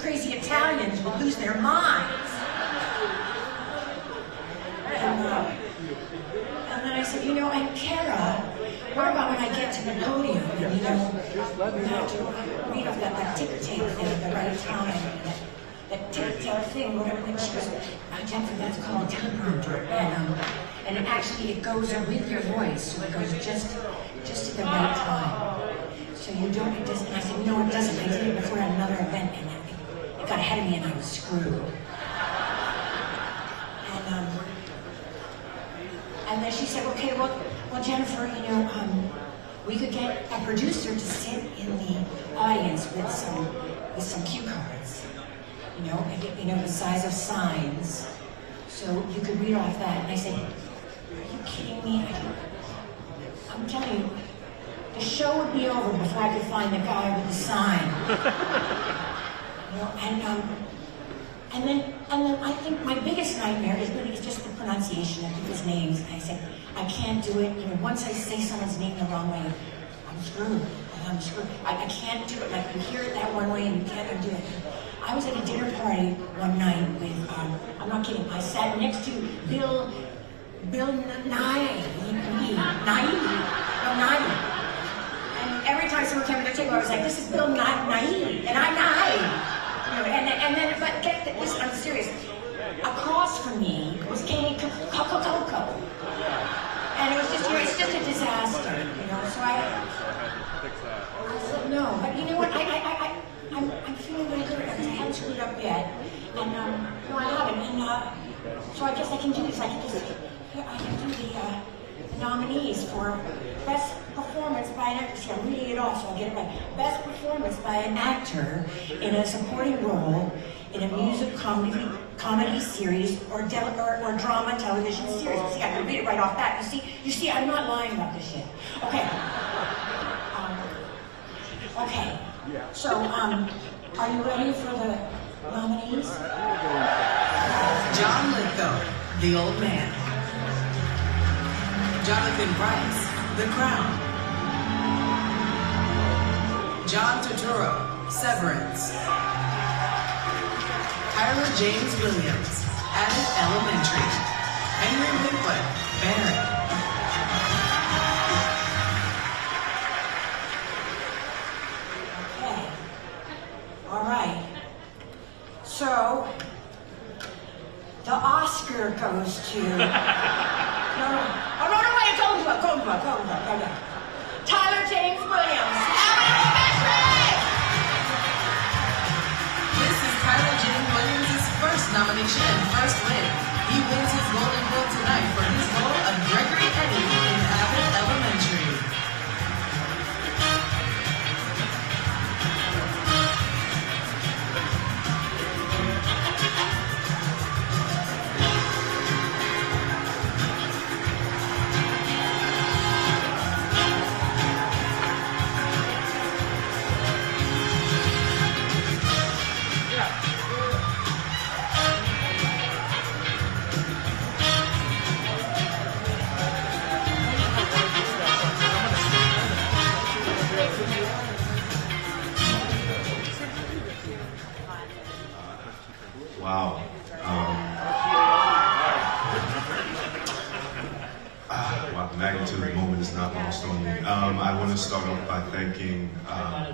crazy Italians would lose their minds. And then I said, you know, and Kara, what about when I get to the podium and, you know, you have to read off that tick-tape thing at the right time, that tick-tape thing, whatever, and she goes, Jennifer, that's called teleprompter, and it actually, it goes with your voice, so it goes just at the right time. So you don't, it doesn't, and I said, no, it doesn't. I did it before at another event, and it got ahead of me, and I was screwed. And then she said, okay, well, Jennifer, you know, we could get a producer to sit in the audience with some cue cards, you know, the size of signs, so you could read off that. And I said, are you kidding me? I'm telling you, the show would be over before I could find the guy with the sign. You know, and then I think my biggest nightmare is really just the pronunciation of people's names. And I said, I can't do it. You know, once I say someone's name the wrong way, I'm screwed. I'm screwed. I can't do it. Like, you hear it that one way and you can't undo it. I was at a dinner party one night with, I'm not kidding, I sat next to Bill Nye. And every time someone came to the table, I was like, this is Bill Nye, and I'm Nye. You know, and then, but get this, I'm serious. Across from me was Katie Coco. And it was just, you know, it's just a disaster, you know. So I said no, but you know what? I'm feeling really good because I haven't screwed up yet, and no, I haven't. And so I guess I can do this. I can do the nominees for best performance by an actor. So I'm reading it off, so I'll get it right. Best performance by an actor in a supporting role in a music comedy series or drama television series. See, I can read it right off that. You see, I'm not lying about this shit. Okay. Okay. So, are you ready for the nominees? John Lithgow, The Old Man. Jonathan Bryce, The Crown. John Turturro, Severance. Tyler James Williams, Abbott Elementary. Henry Winkler, Barry. Okay. All right. So, the Oscar goes to... No. Tyler James Williams, Abbott Elementary! This is Tyler James Williams' first nomination and first win. He wins his Golden Globe tonight for his role of Gregory Eddie in Abbott Elementary. Wow. Wow, the magnitude of the moment is not lost on me. I want to start off by thanking,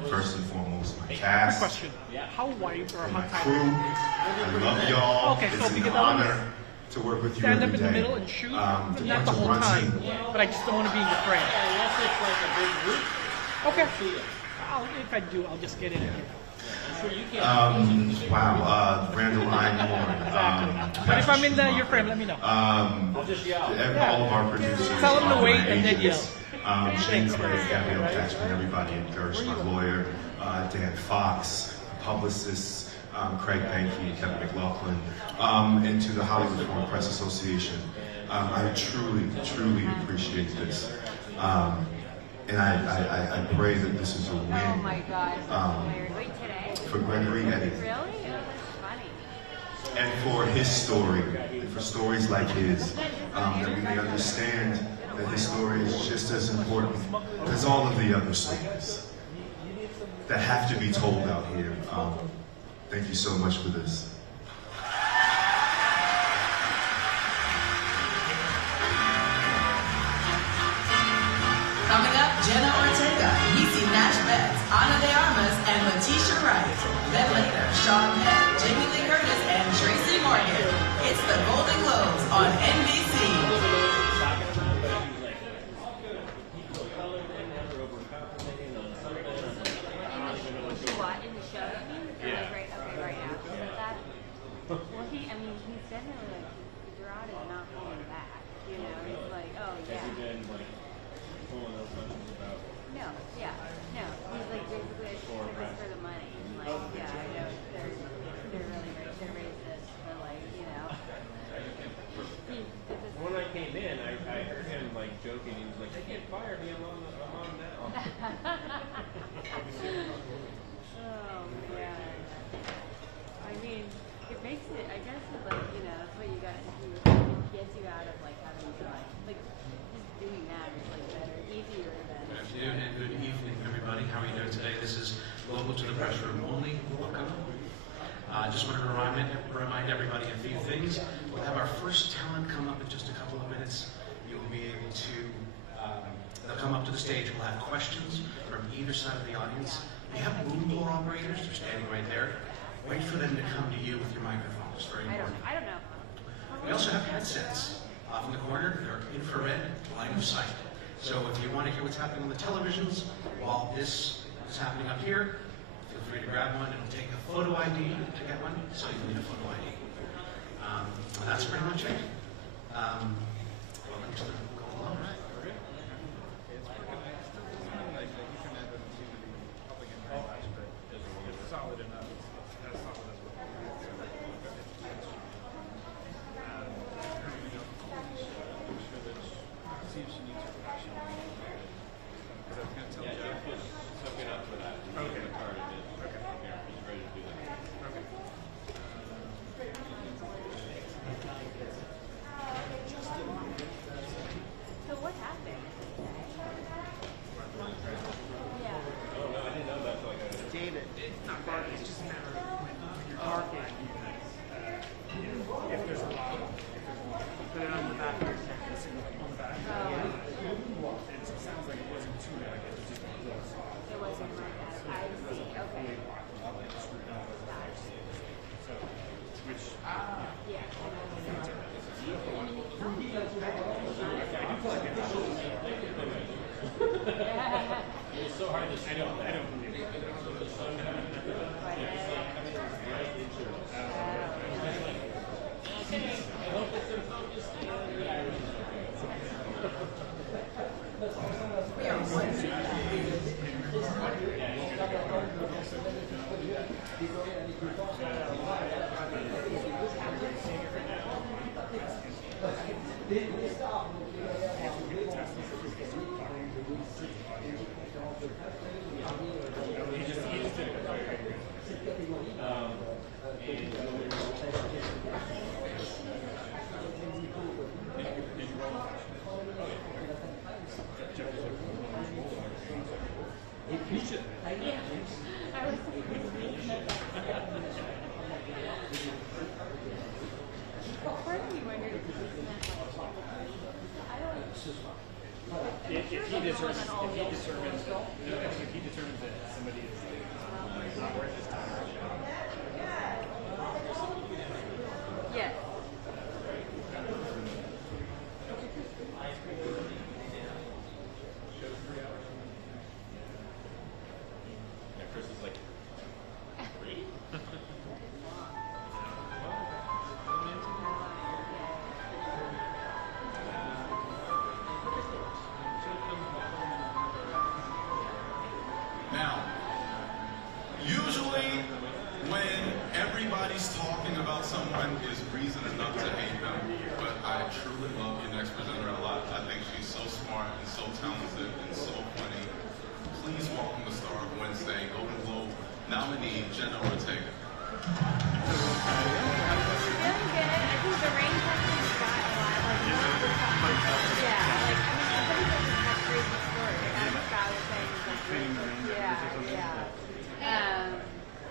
first and foremost, my cast, Question. How wide or my how crew. tight? I love y'all. Okay, so it's we an get honor to work with you Stand every up in the day. middle and shoot? To Not the want to whole run time, team. but I just don't want to be in the frame. Unless it's like a big group. Okay. If I do, I'll just get in here. Randall Einhorn. But if I'm in your frame, let me know. All of our producers. Tell them to all wait my and then agents, yell. Shane Clay, Gabrielle Cashman, everybody at Gersh, my lawyer, Dan Fox, publicists, Craig Pankey, Kevin McLaughlin, and to the Hollywood Foreign Press Association. I truly appreciate this. And I pray that this is a win. Oh my God. For Gregory Eddie. Really? That's funny. And for his story, and for stories like his, that we may understand that his story is just as important as all of the other stories that have to be told out here. Thank you so much for this. Coming up, Jenna Ortega, Nisi Nash Betts, Ana de Armas, and Letitia Wright. Then later, Sean Penn, Jamie Lee Curtis, and Tracy Morgan. It's the Golden Globes on NBC. What, in the show, you mean? Yeah. Right, okay, right after that? Well, he, I mean, he's definitely like, Gerard is not pulling back, you know? He's like, oh, yeah. Has he been, like, pulling those questions about... No, yeah, no. He's like, basically, it's for the money. Like, yeah, I know, they're really rich, they're racist, but like, you know. When I came in, I heard him, like, joking. He was like, they can't fire me, I'm on now. Oh, man. I mean, it makes it, I guess, it's like, you know, that's what you gotta do. It gets you out of, like, having to, like, just doing that is, like, better, easier than... Good afternoon and good evening, everybody. How are you doing today? This is Global to the Press Room Only. Welcome. I just wanted to remind everybody a few things. We'll have our first talent come up in just a couple of minutes. You'll be able to, they'll come up to the stage. We'll have questions from either side of the audience. We have boom door operators. They're standing right there. Wait for them to come to you with your microphone. It's very important. I don't know. We also have headsets off in the corner. They're infrared, line of sight. So if you want to hear what's happening on the televisions while this is happening up here, feel free to grab one. It'll take a photo ID to get one, so you need a photo ID. That's pretty much it. Welcome to the Golden Globes. Solid enough. As solid as what see if she needs her passion. Because I was going to tell Jeff. Soaking up for that. Okay. Okay. Here, he's ready to do that. Okay. So what happened? Yeah. Oh, no, I didn't know that until I got it. David, it's not barking, it's just a matter of when you're barking. If there's a lot, put it on the back of your neck, the signal on the back. And so it sounds like it wasn't too bad, it was just a little soft. It wasn't like that. I see. Okay. So, which, Yeah. it's so hard to say. I don't believe it. If he determines that somebody is not worth his time. Yes. Yeah, Chris is like, really? Now, usually when everybody's talking about someone is reason enough to hate them, but I truly love your next presenter a lot. I think she's so smart and so talented and so funny. Please welcome the star of Wednesday, Golden Globe nominee, Jenna Ortega. Feeling good. I think the rain testing got a lot. Like, most of the time. Yeah. Like, I mean, somebody said this is a crazy story. Like, I was saying, it's like, yeah, yeah.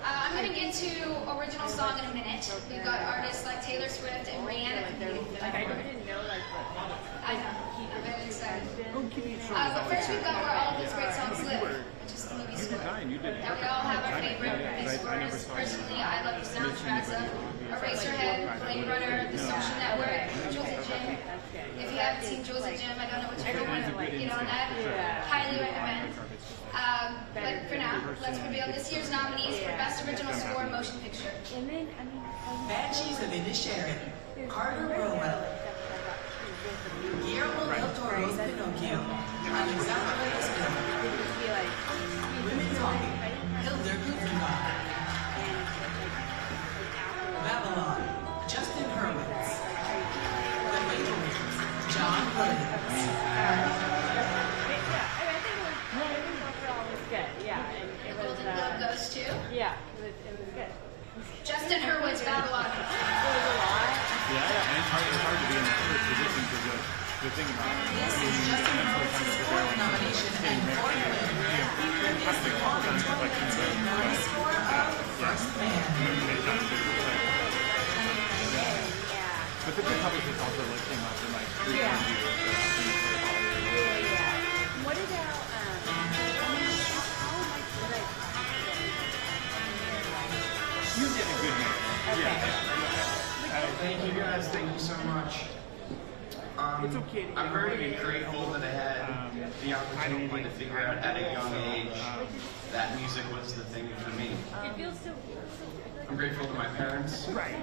I'm getting into original song in a minute. We've got artists like Taylor Swift and Rihanna. Like, I didn't know, like, what. I know. I'm very excited. But But first we've got where all of these great songs live, which is the movie score. Now we all have our favorite movie scores. Personally, I love the soundtracks of Eraserhead, Blade Runner, The Social Network, Jules and Jim. If you haven't seen Jules and Jim, I don't know what you're doing. Get on that. Highly recommend. But for now, let's reveal this year's nominees for Best Original Score Motion Picture. And then, I mean, Banshees of Inisherin, Carter Burwell, Guillermo del Toro's Pinocchio, Alexandra Desplat, Women Talking, Hildur Gudrunson, Babylon, Justin Hurwitz, The Fables, John Williams. Golden Globe goes to yeah, it was good. Justin Hurwitz, Babylon. It was a lot. Yeah, and it's hard to be in the first position because the thing about it This is Justin Hurwitz's fourth nomination and fourth win. Third is the Walt 2013 movie score of First Man. But the good publishers also came up in like 3 Yeah. reviews. What about, You did a good man. Thank you guys, thank you so much. It's okay. I'm very grateful that I had the opportunity to figure out at a young age that music was the thing for me. it feels so I'm grateful to my parents. Right.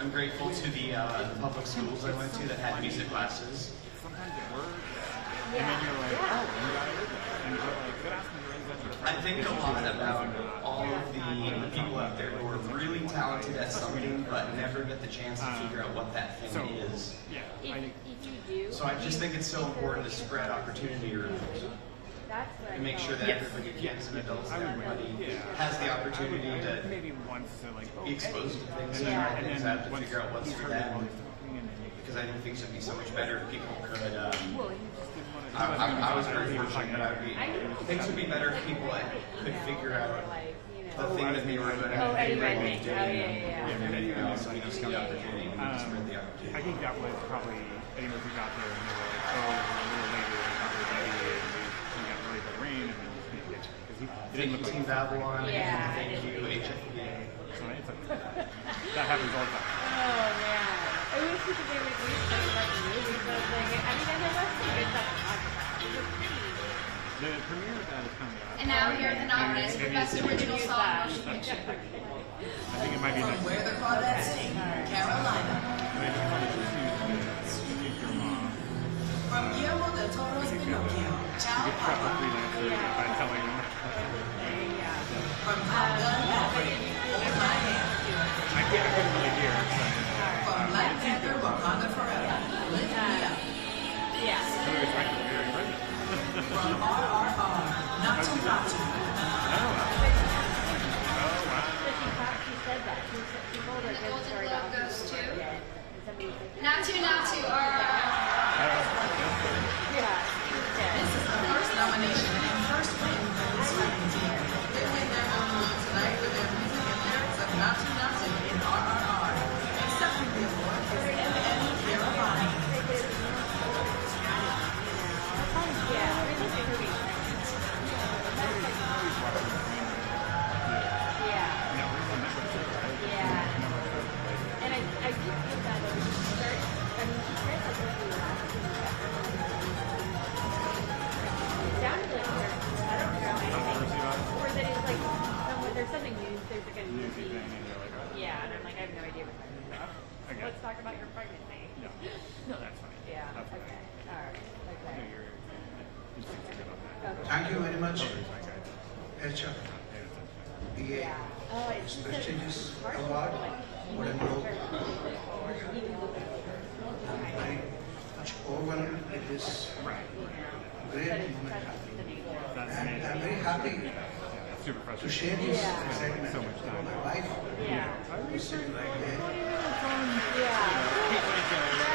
I'm grateful to the public schools I went to that had music classes. Sometimes it works. And then you're like, oh, you got it. And you're like, good afternoon. I think a lot about all of the people out there who are really talented at something but never get the chance to figure out what that thing is. Yeah. if you do. So I just think it's so important to spread opportunity around That's what and make sure that everybody, kids and adults, and everybody has the opportunity to Maybe once to like be exposed to things and try things out to figure out what's for them. Because I think things would be so much better if people could. I was very fortunate that things would be better if people could figure out the thing that they were good at and they were doing and everything else. We just need the opportunity. We need to spread the opportunity. I think that was probably any of us who got there and they were like, oh, a little later, probably maybe we got really good rain and then just didn't get it. Because he didn't look like Team Babylon. Yeah. Thank you, HFP. So it's like, that happens all the time. Oh man. I wish we could maybe do something like the movies, but like, I mean, and there was some good stuff to talk about. It was pretty. The premiere of that is coming out. And now here are the nominees for Best Original Song Motion Picture. I think it might be From next Where the Crawdads Sing, Carolina. From Guillermo del Toro's Pinocchio, Ciao Papa. by telling them. From Top Gun Maverick, Hold My Hand. I couldn't really hear. From Black Panther, Wakanda Forever, Lift Me Up. From RRR, Not to Not to. She said that. She told her The good Golden story Globe about goes to somebody said, Not to RRR. yeah. This is the first nomination and first win for the second team. They win their own award tonight with their music and lyrics of Not to in RRR. Accepting the award is M.M. Kiravani. And I do feel that when she starts, I mean, she starts like this in the last two it sounded like her, I don't know anything, or that it's like, there's something new, there's like a new thing. Yeah, and I'm like, I have no idea what that is. Okay. Let's talk about your pregnancy. No, that's fine. Yeah, That's fine. okay, alright, okay. Thank you very much, Hecha. The prestigious award, Golden Globe. Very much overwhelmed with this great moment. And I'm very happy Super to frustrating. share this excitement So much with time. my wife, Yeah. who's sitting right there. Yeah.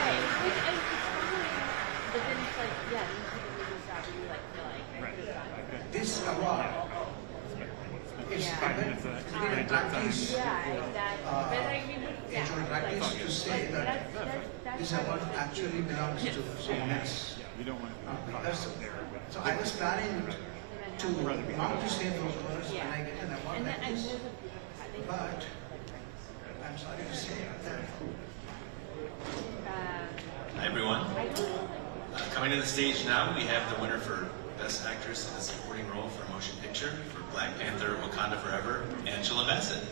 Right. Which, and it's fine. But then it's like, yeah, these people do this job and you like feel like it's done. This award is given to the artists Enjoy practice to say that this award actually belongs to someone else. So I was planning to not to say those words when I get an award like this, but I'm sorry to say that. Hi everyone. Coming to the stage now, we have the winner for Best Actress in a Supporting Role for a Motion Picture for Black Panther: Wakanda Forever, Angela Bassett.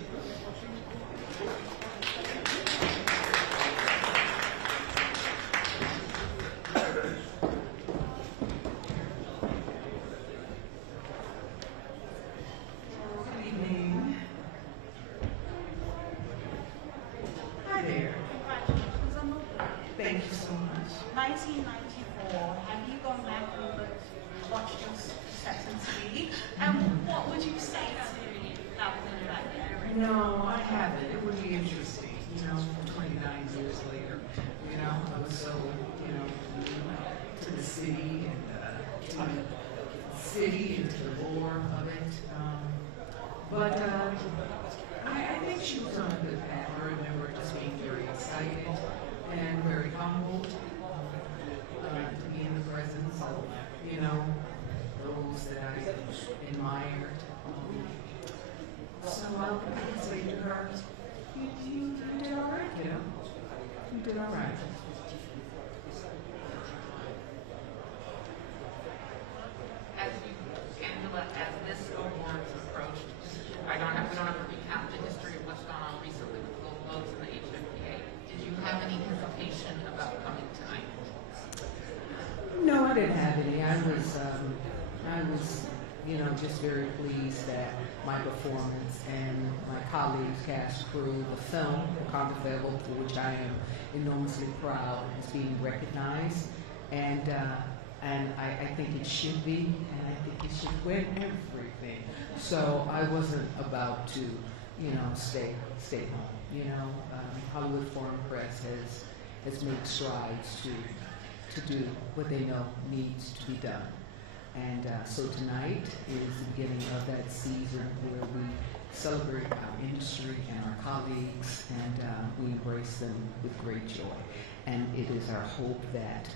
Good evening. Hi there. Thank you so much. 1994, have you gone back and watched your Sex and the City? And what would you say to that woman back there? No, I haven't. It would be interesting, 29 years later. I was so, to the city and to the city and to the lore of it. But I think she was on a good path. I remember just being very excited and very humbled to be in the presence of, those that I admired. So I would say to her, you did all right, You did all right. Angela, as this award's approached, we don't have to recount the history of what's gone on recently with the Globos and the HFPA. Did you have any hesitation about coming tonight? No, I didn't have any. I was, just very pleased that my performance and my colleagues, cast, crew, the film, Wakanda Forever, for which I am enormously proud, is being recognized, and I think it should be, and I think it should win everything. So I wasn't about to, stay home. Hollywood Foreign Press has made strides to do what they know needs to be done. And so tonight is the beginning of that season where we celebrate our industry and our colleagues, and we embrace them with great joy. And it is our hope that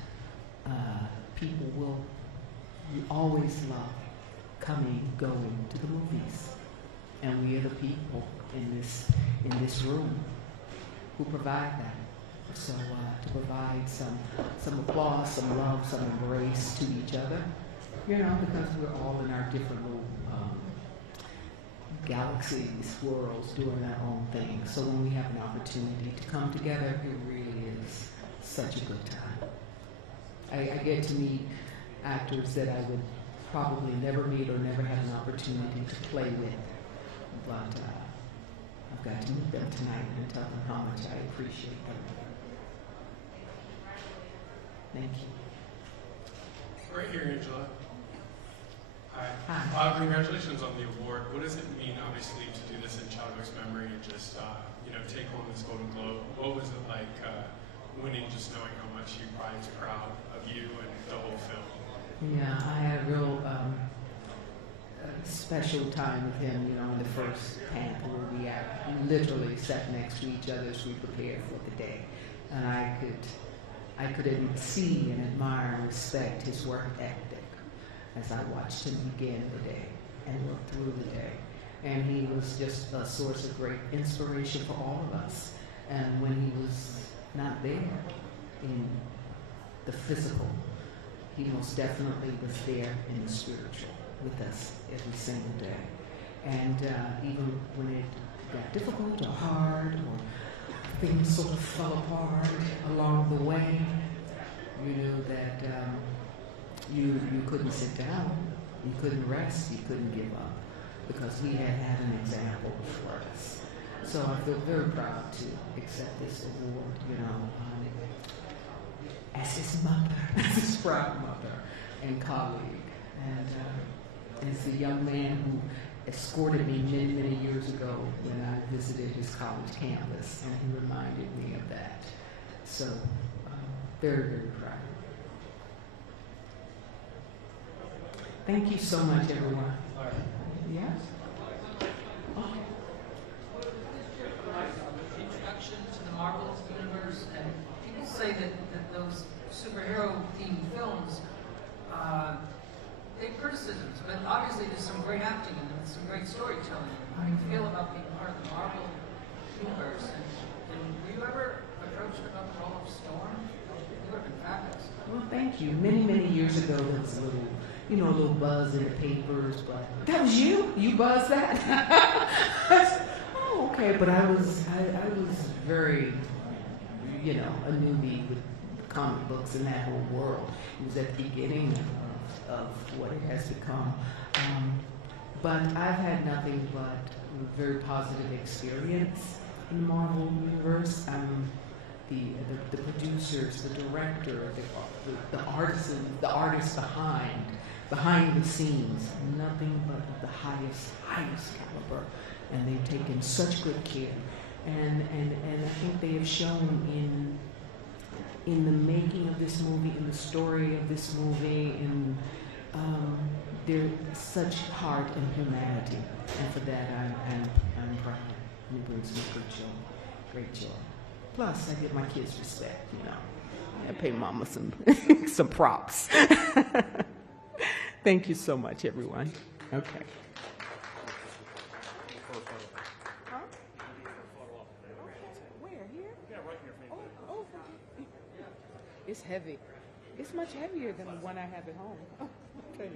people will always love coming, going to the movies. And we are the people in this room who provide that. So to provide some applause, some love, some embrace to each other, because we're all in our different little galaxies, worlds, doing our own thing. So when we have an opportunity to come together, it really is such a good time. I get to meet actors that I would probably never meet or never have an opportunity to play with, but I've got to meet them tonight and tell them how much I appreciate them. Thank you. Right here, Angela. Hi. Congratulations on the award. What does it mean, obviously, to do this in Chadwick's memory and just, take home this Golden Globe? What was it like winning, just knowing how much you Brian's proud of you and the whole film? Yeah, I had a real special time with him, in the first Panther where we literally sat next to each other as we prepared for the day. And I could see and admire and respect his work ethic as I watched him begin the day and work through the day. And he was just a source of great inspiration for all of us. And when he was not there in the physical, he most definitely was there in the spiritual with us every single day. And even when it got difficult or hard or things sort of fell apart along the way, you knew that you couldn't sit down, you couldn't rest, you couldn't give up, because he had an example for us. So I feel very proud to accept this award, as his mother, as his proud mother and colleague, and as the young man who escorted me many, many years ago when I visited his college campus, and he reminded me of that. So, very, very proud. Thank you so much, everyone. Yeah? Oh. universe, and people say that those superhero-themed films take criticisms, but obviously there's some great acting in them, and some great storytelling. How do you feel about being part of the Marvel universe? And were you ever approached about the role of Storm? It would have been fabulous. Well, thank you. Many years ago, there was a little, a little buzz in the papers, but that was you? You buzzed that? Oh, okay. But I was very, a newbie with comic books and that whole world. It was at the beginning of what it has become. But I've had nothing but a very positive experience in the Marvel universe. The producers, the director, the artisans, the artists behind the scenes, nothing but the highest caliber, and they've taken such good care. And I think they have shown in the making of this movie, in the story of this movie, in there's such heart and humanity, and for that I'm proud. And it brings me great joy. Plus, I give my kids respect, I pay mama some props. Thank you so much, everyone. Okay. Huh? Where, here? Yeah, right here. Oh, it's heavy. It's much heavier than the one I have at home. Okay.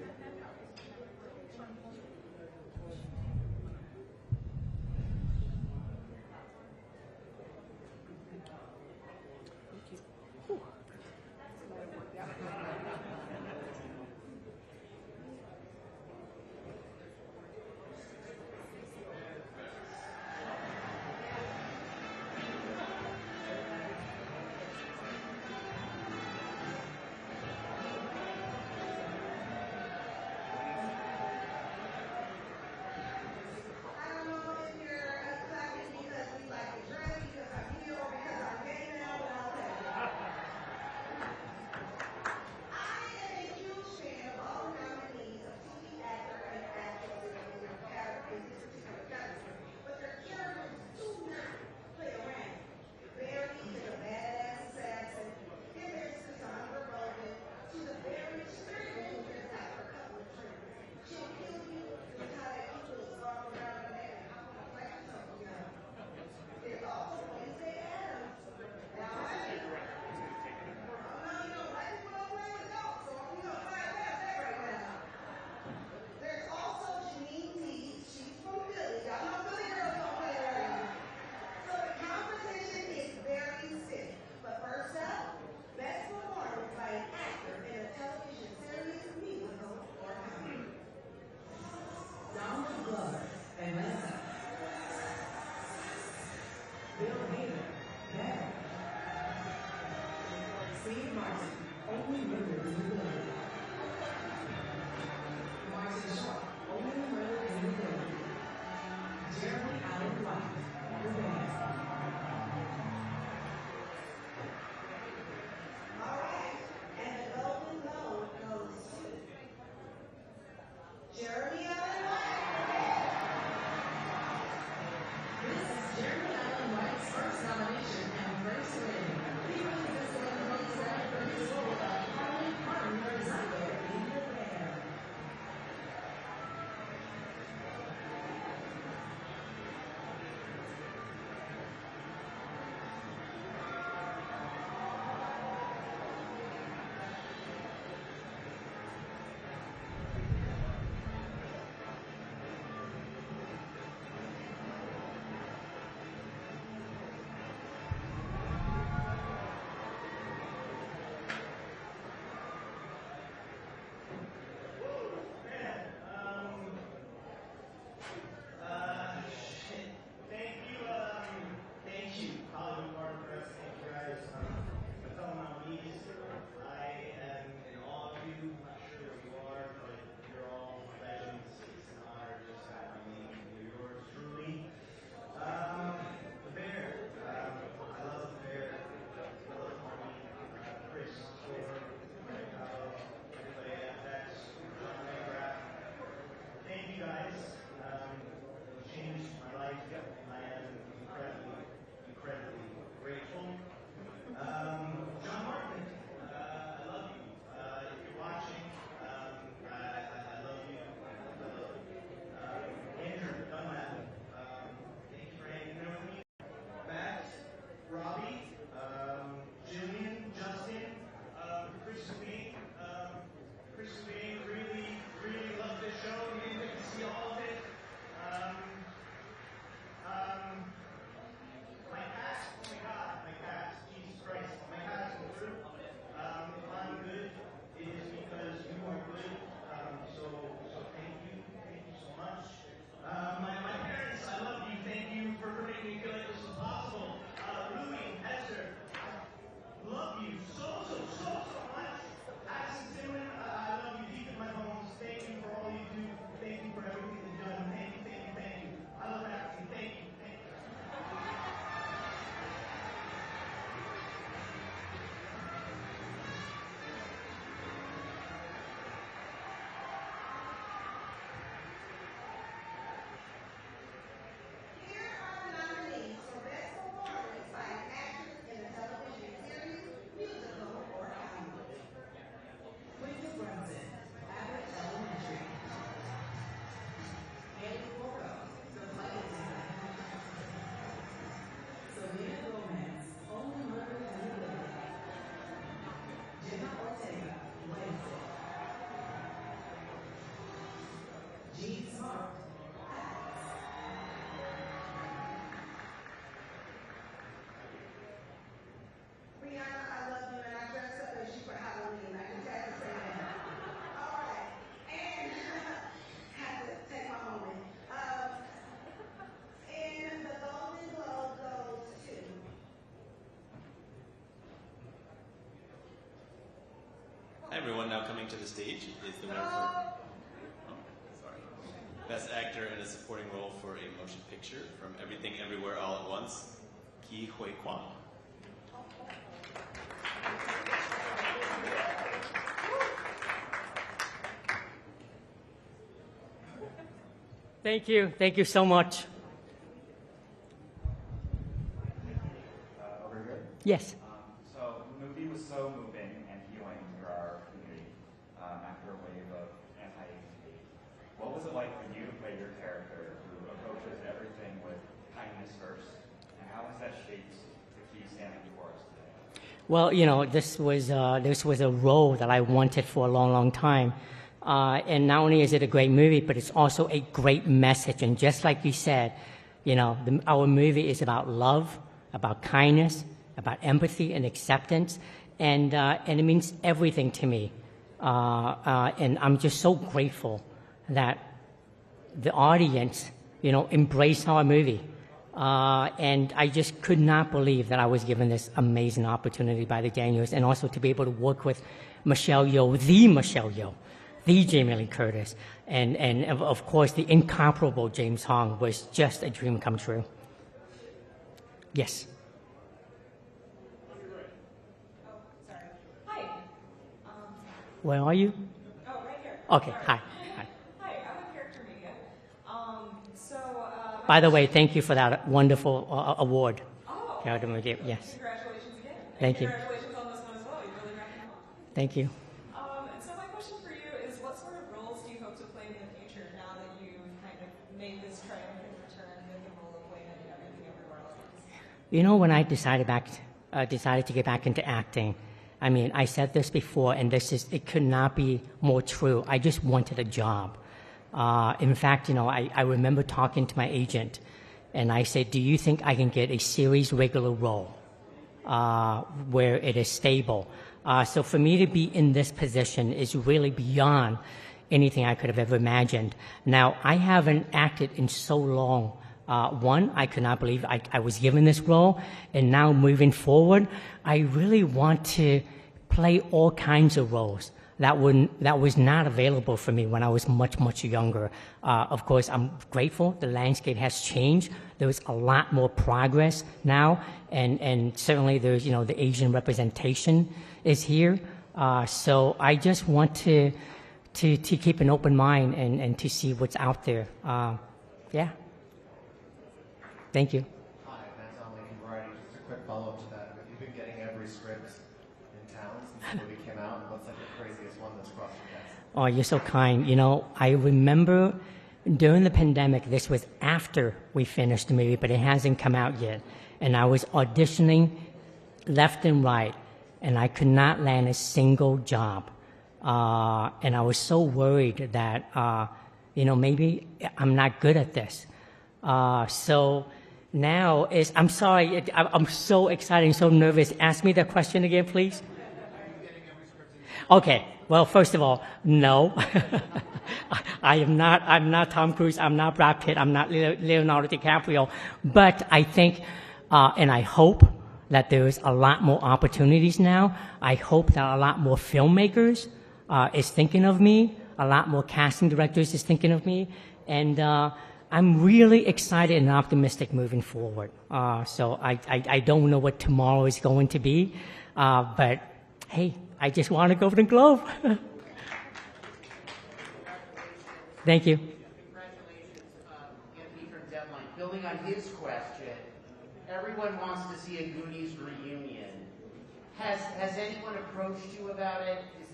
everyone now coming to the stage is the winner for Best Actor in a Supporting Role for a Motion Picture from Everything Everywhere All at Once, Ki Hui Kwan. Thank you. Thank you so much. Over here? Yes. So the movie was so moving and healing for our community after a wave of anti-AIDS hate. What was it like for you to play your character who approaches everything with kindness first? And how has that shaped the key standing before us today? Well, you know, this was a role that I wanted for a long, long time. And not only is it a great movie, but it's also a great message. And just like you said, you know, our movie is about love, about kindness, about empathy and acceptance, and it means everything to me. And I'm just so grateful that the audience, you know, embraced our movie. And I just could not believe that I was given this amazing opportunity by the Daniels, and also to be able to work with Michelle Yeoh, the Jamie Lee Curtis, and of course the incomparable James Hong was just a dream come true. Yes. Hi. Where are you? Oh, right here. Okay, Sorry. hi. Hi, I'm a character media. By the way, thank you for that wonderful award. Oh, Character media, yes. Congratulations again. Thank you. Congratulations on this one as well. You really wrapped it up. Thank you. And so my question for you is, what sort of roles do you hope to play in the future now that you've kind of made this triumphant return with the role of Wayne and Everything Everywhere All at Once? You know, when I decided to get back into acting, I mean, I said this before, and it could not be more true. I just wanted a job. In fact, you know, I remember talking to my agent, and I said, do you think I can get a series regular role where it is stable? So for me to be in this position is really beyond anything I could have ever imagined. Now, I haven't acted in so long. One, I could not believe I was given this role, and now moving forward, I really want to play all kinds of roles that was not available for me when I was much, much younger. Of course, I'm grateful the landscape has changed. There's a lot more progress now, and certainly there's, you know, the Asian representation is here. So I just want to keep an open mind and to see what's out there. Yeah. Thank you. Hi, Matt Donnelly from Variety. Just a quick follow-up to that. You've been getting every script in town since the movie came out. What's like the craziest one that's crossed your desk? Oh, you're so kind. You know, I remember during the pandemic, this was after we finished the movie, but it hasn't come out yet. And I was auditioning left and right, and I could not land a single job. And I was so worried that, you know, maybe I'm not good at this. So now I'm sorry, I'm so excited and so nervous. Ask me that question again, please. Okay, well, first of all, no. I'm not Tom Cruise, I'm not Brad Pitt, I'm not Leonardo DiCaprio, but I think, and I hope that there's a lot more opportunities now. I hope that a lot more filmmakers is thinking of me, a lot more casting directors is thinking of me, and I'm really excited and optimistic moving forward. So I don't know what tomorrow is going to be, but hey, I just want to go for the Globe. Thank you. Congratulations, Anthony from Deadline. Building on his question, everyone wants to see a Goonies reunion. Has anyone approached you about it? Is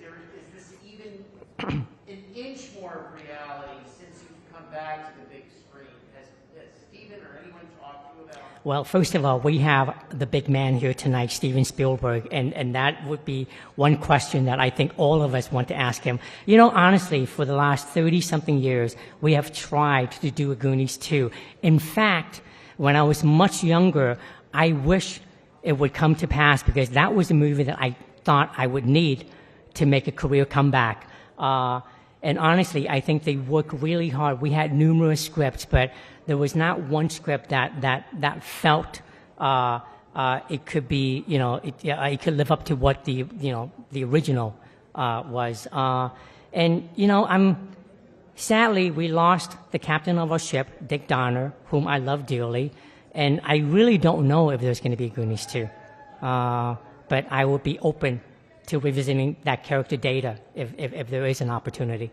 this even an inch more of reality since you've come back to the big screen? Has Steven or anyone talked to you about it? Well, first of all, we have the big man here tonight, Steven Spielberg, and that would be one question that I think all of us want to ask him. You know, honestly, for the last 30-something years, we have tried to do a Goonies 2. In fact, when I was much younger, I wish it would come to pass, because that was a movie that I thought I would need to make a career comeback. And honestly, I think they worked really hard. We had numerous scripts, but there was not one script that felt it could be, you know, it could live up to what the original was. And, you know, sadly, we lost the captain of our ship, Dick Donner, whom I love dearly, and I really don't know if there's going to be Goonies 2. But I will be open to revisiting that character data if there is an opportunity.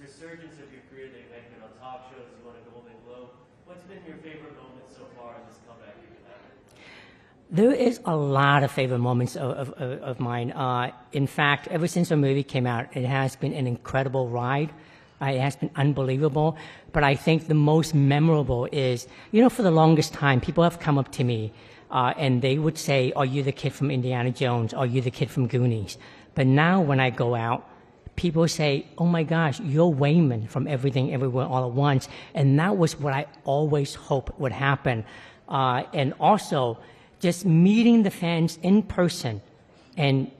Resurgence of your career that you've been on talk shows, you won a Golden Globe. What's been your favorite moment so far in this comeback you've been having? There is a lot of favorite moments of mine. In fact, ever since the movie came out, it has been an incredible ride. It has been unbelievable. But I think the most memorable is, you know, for the longest time, people have come up to me and they would say, "Are you the kid from Indiana Jones? Are you the kid from Goonies?" But now when I go out, people say, "Oh my gosh, you're Wayman from Everything Everywhere All at Once." And that was what I always hoped would happen. And also, just meeting the fans in person and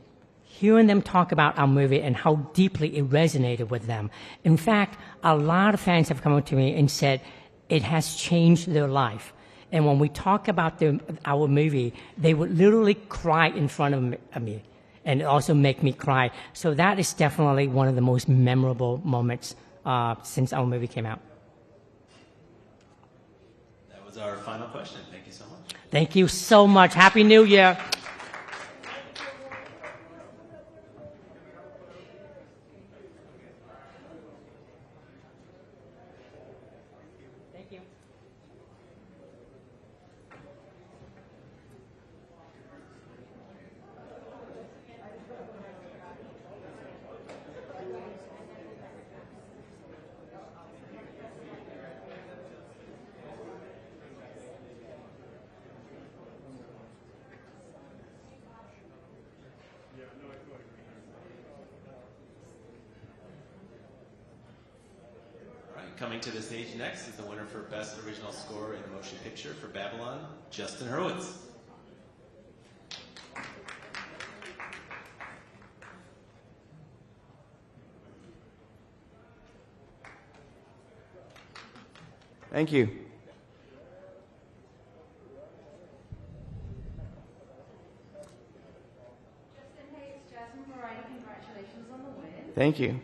hearing them talk about our movie and how deeply it resonated with them. In fact, a lot of fans have come up to me and said it has changed their life. And when we talk about our movie, they would literally cry in front of me. And also make me cry. So that is definitely one of the most memorable moments since our movie came out. That was our final question. Thank you so much. Thank you so much. Happy New Year. Thank you. Coming to the stage next is the winner for Best Original Score in a Motion Picture for Babylon, Justin Hurwitz. Thank you. Justin, hey, it's Jasmine Moretti. Congratulations on the win. Thank you.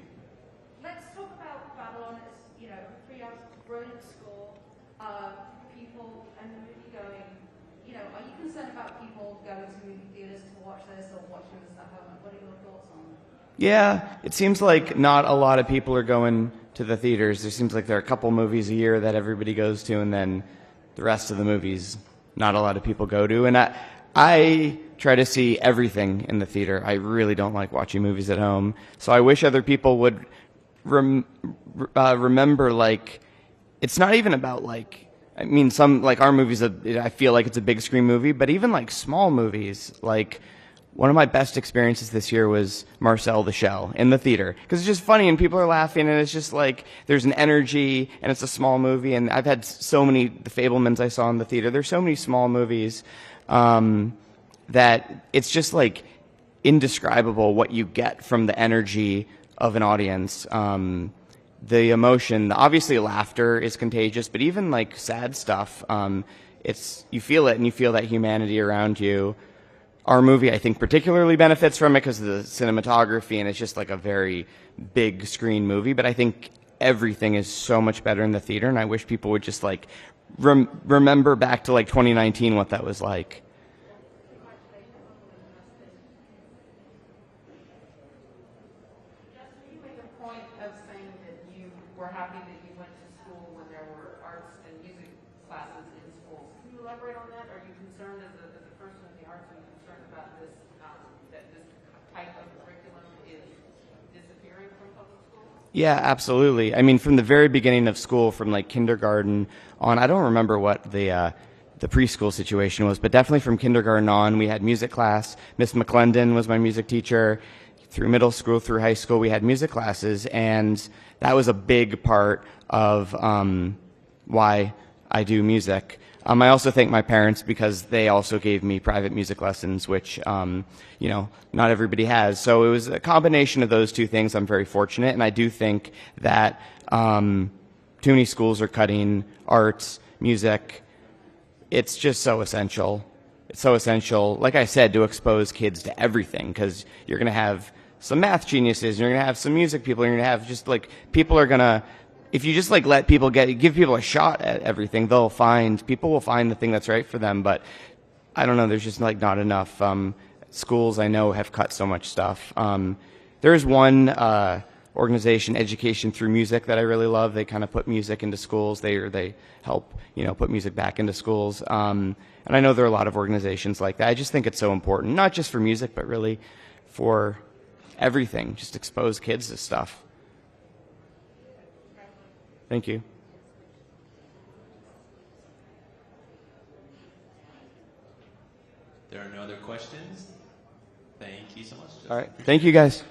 Let's talk about Babylon as, you know, 3 hours of brilliant score, people and the movie going. You know, are you concerned about people going to movie theaters to watch this or watching this at home? What are your thoughts on that? Yeah, it seems like not a lot of people are going to the theaters. There seems like there are a couple movies a year that everybody goes to, and then the rest of the movies not a lot of people go to. And I try to see everything in the theater. I really don't like watching movies at home. So I wish other people would remember, like, it's not even about, like, I mean, some, like, our movies, I feel like it's a big screen movie, but even, like, small movies, like, one of my best experiences this year was Marcel the Shell in the theater, because it's just funny and people are laughing and it's just like there's an energy and it's a small movie. And I've had so many, the Fabelmans I saw in the theater, there's so many small movies that it's just like indescribable what you get from the energy of an audience. The emotion, obviously laughter is contagious, but even like sad stuff, you feel it and you feel that humanity around you. Our movie, I think, particularly benefits from it because of the cinematography, and it's just like a very big screen movie. But I think everything is so much better in the theater, and I wish people would just like remember back to like 2019 what that was like. Justin, you make a point of saying that you were happy that you went to school when there were arts and music classes in schools. Can you elaborate on that? Are you concerned as a person in the arts, are you concerned about this, that this type of curriculum is disappearing from public schools? Yeah, absolutely. I mean, from the very beginning of school, from like kindergarten on, I don't remember what the preschool situation was, but definitely from kindergarten on, we had music class. Miss McClendon was my music teacher. Through middle school, through high school, we had music classes, and that was a big part of why I do music. I also thank my parents because they also gave me private music lessons, which, you know, not everybody has. So it was a combination of those two things. I'm very fortunate, and I do think that too many schools are cutting arts, music, it's just so essential. It's so essential, like I said, to expose kids to everything, because you're going to have some math geniuses, you're going to have some music people, you're going to have just like, people are going to, if you just like let people give people a shot at everything, people will find the thing that's right for them. But I don't know, there's just like not enough. Schools I know have cut so much stuff. There's one organization, Education Through Music, that I really love. They kind of put music into schools. They help, put music back into schools. And I know there are a lot of organizations like that. I just think it's so important, not just for music, but really for everything. Just expose kids to stuff. Thank you. There are no other questions. Thank you so much, Justin. All right. Thank you, guys.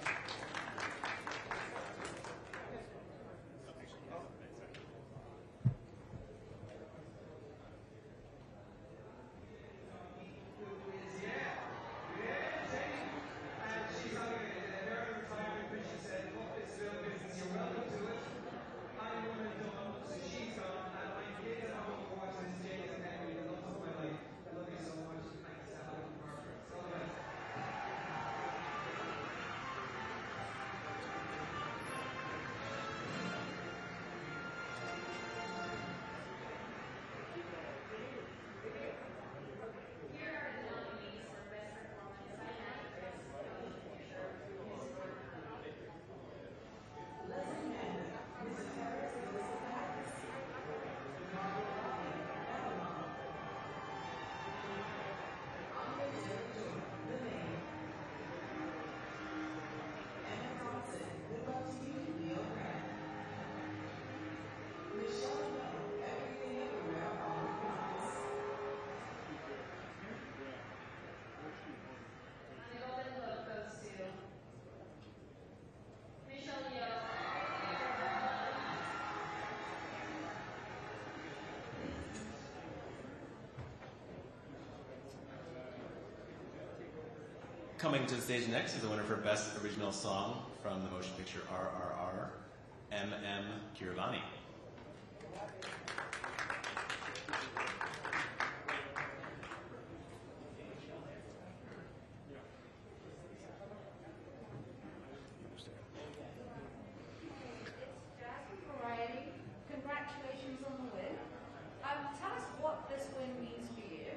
Coming to the stage next is the winner for Best Original Song from the motion picture RRR, M.M. Kiravani. Congratulations on the win. Tell us what this win means for you,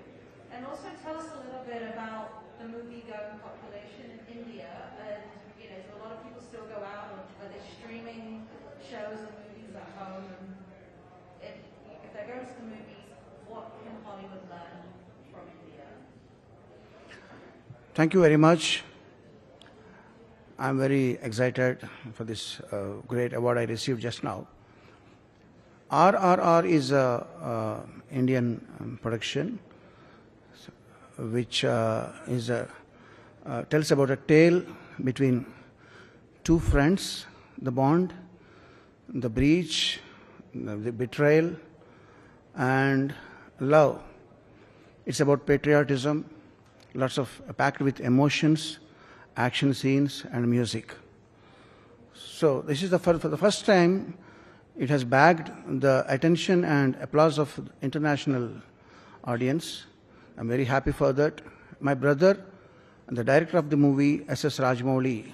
and also tell us a little bit about the movie-going population in India. And do a lot of people still go out, or are they streaming shows and movies at home? And if they're going to the movies, what can Hollywood learn from India? Thank you very much. I'm very excited for this great award I received just now. RRR is a Indian production which tells about a tale between two friends, the bond, the breach, the betrayal, and love. It's about patriotism, lots of packed with emotions, action scenes, and music. So this is for the first time it has bagged the attention and applause of the international audience. I'm very happy for that. My brother, the director of the movie, S.S. Rajamouli,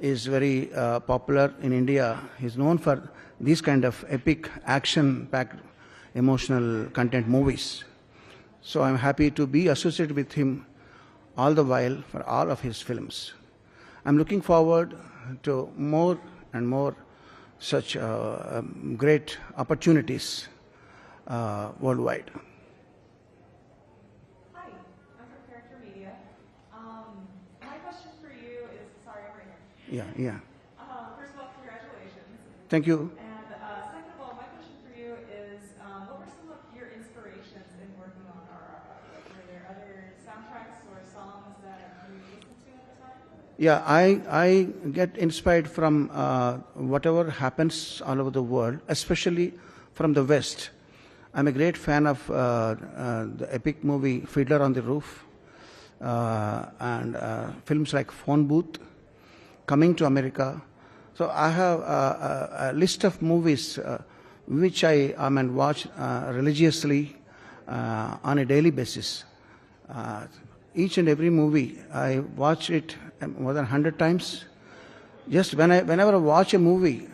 is very popular in India. He's known for these kind of epic, action-packed, emotional content movies. So I'm happy to be associated with him all the while for all of his films. I'm looking forward to more and more such great opportunities worldwide. Hi, I'm from Character Media. My question for you is, sorry, I'm right here. Yeah. First of all, congratulations. Thank you. And second of all, my question for you is, what were some of your inspirations in working on RRR? Were there other soundtracks or songs that you listened to at the time? Yeah, I get inspired from whatever happens all over the world, especially from the West. I'm a great fan of the epic movie Fiddler on the Roof and films like Phone Booth, Coming to America. So I have a list of movies which I watch religiously on a daily basis. Each and every movie, I watch it more than 100 times. Just whenever I watch a movie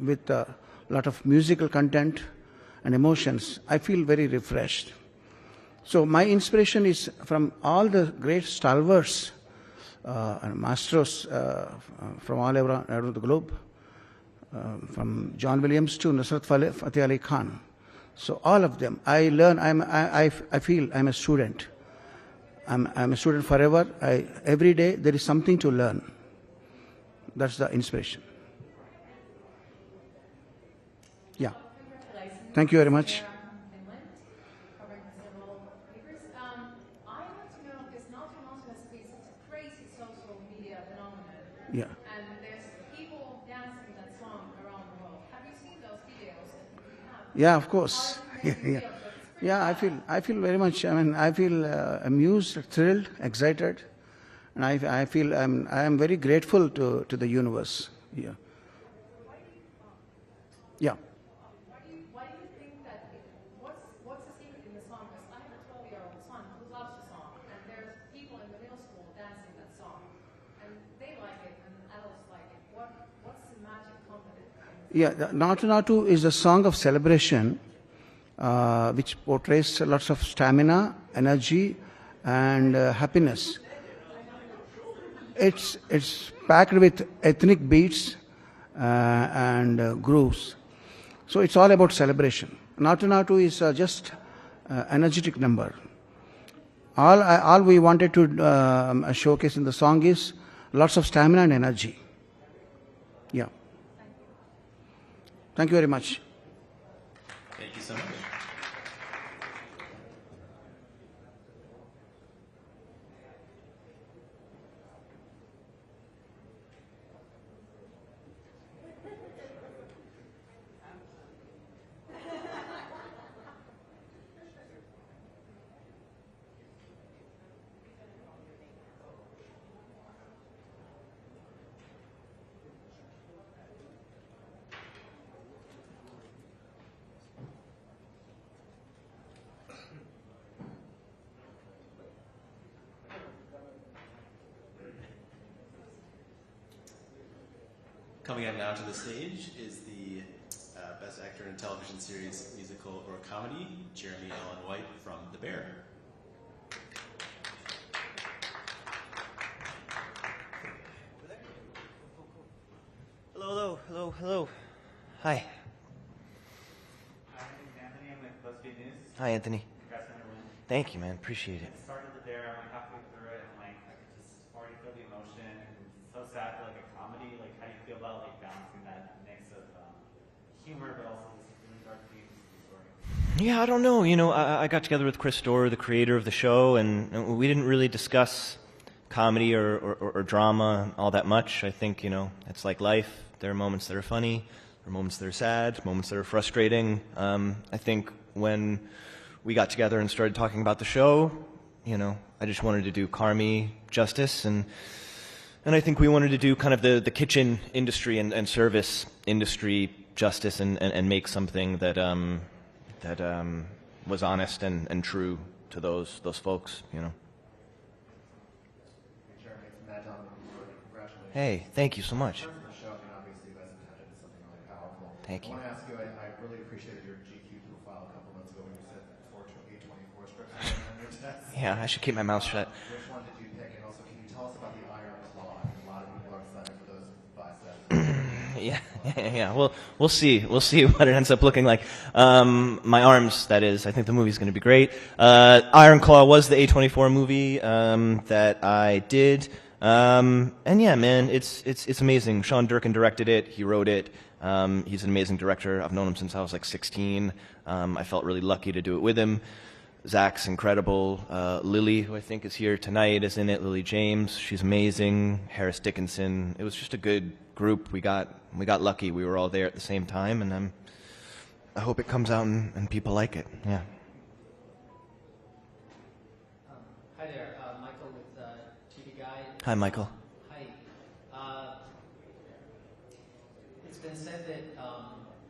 with a lot of musical content and emotions, I feel very refreshed. So my inspiration is from all the great stalwarts and maestros from all around the globe, from John Williams to Nusrat Fateh Ali Khan. So all of them, I learn. I feel I'm a student. I'm a student forever. Every day there is something to learn. That's the inspiration. Yeah. Thank you very much. Yeah. And there's people dancing that song around the world. Have you seen those videos? Yeah, of course. Yeah, I feel very much. I mean, I feel amused, thrilled, excited, and I feel I am very grateful to the universe. Yeah. Yeah. Why do you think that? What's the secret in the song? Because I have a 12-year-old son who loves the song, and there's people in the middle school dancing that song, and they like it, and adults like it. What's the magic component? Yeah, Natu Natu is a song of celebration, which portrays lots of stamina, energy, and happiness. It's packed with ethnic beats and grooves. So it's all about celebration. Natu Natu is just energetic number. All we wanted to showcase in the song is lots of stamina and energy. Yeah. Thank you very much. Thank you so much. Coming up now to the stage is the Best Actor in a Television Series, Musical, or Comedy, Jeremy Allen White from The Bear. Hello. Hi. Hi, Anthony. I'm with BuzzFeed News. Hi, Anthony. Congrats on your win. Thank you, man. Appreciate it. I started the Dare. I'm like halfway through it, and like I could just already feel the emotion. And it's so sad for like a comedy. Like, how do you feel about like balancing that mix of humor, but also this really dark themes in the story? Yeah, I don't know. You know, I got together with Chris Storer, the creator of the show, and we didn't really discuss comedy or drama all that much. I think, you know, it's like life. There are moments that are funny, there are moments that are sad, moments that are frustrating. I think when we got together and started talking about the show, you know, I just wanted to do Carmi justice, and I think we wanted to do kind of the kitchen industry and service industry justice, and make something that was honest and true to those folks, you know. Hey, thank you so much. Thank you. I want to ask you, I really appreciated your GQ profile a couple months ago when you said 4 scripts on your test. Yeah, I should keep my mouth shut. Which one did you pick? And also, can you tell us about the Iron Claw? A lot of people are excited for those biceps. Yeah. Well, we'll see. We'll see what it ends up looking like. My arms, that is. I think the movie's going to be great. Iron Claw was the A24 movie that I did. And yeah, man, it's amazing. Sean Durkin directed it. He wrote it. He's an amazing director. I've known him since I was like 16. I felt really lucky to do it with him. Zach's incredible. Lily, who I think is here tonight, is in it. Lily James, she's amazing. Harris Dickinson. It was just a good group. We got lucky. We were all there at the same time, and I hope it comes out and people like it. Yeah. Hi there, Michael with TV Guide. Hi, Michael. Hi. It's been said that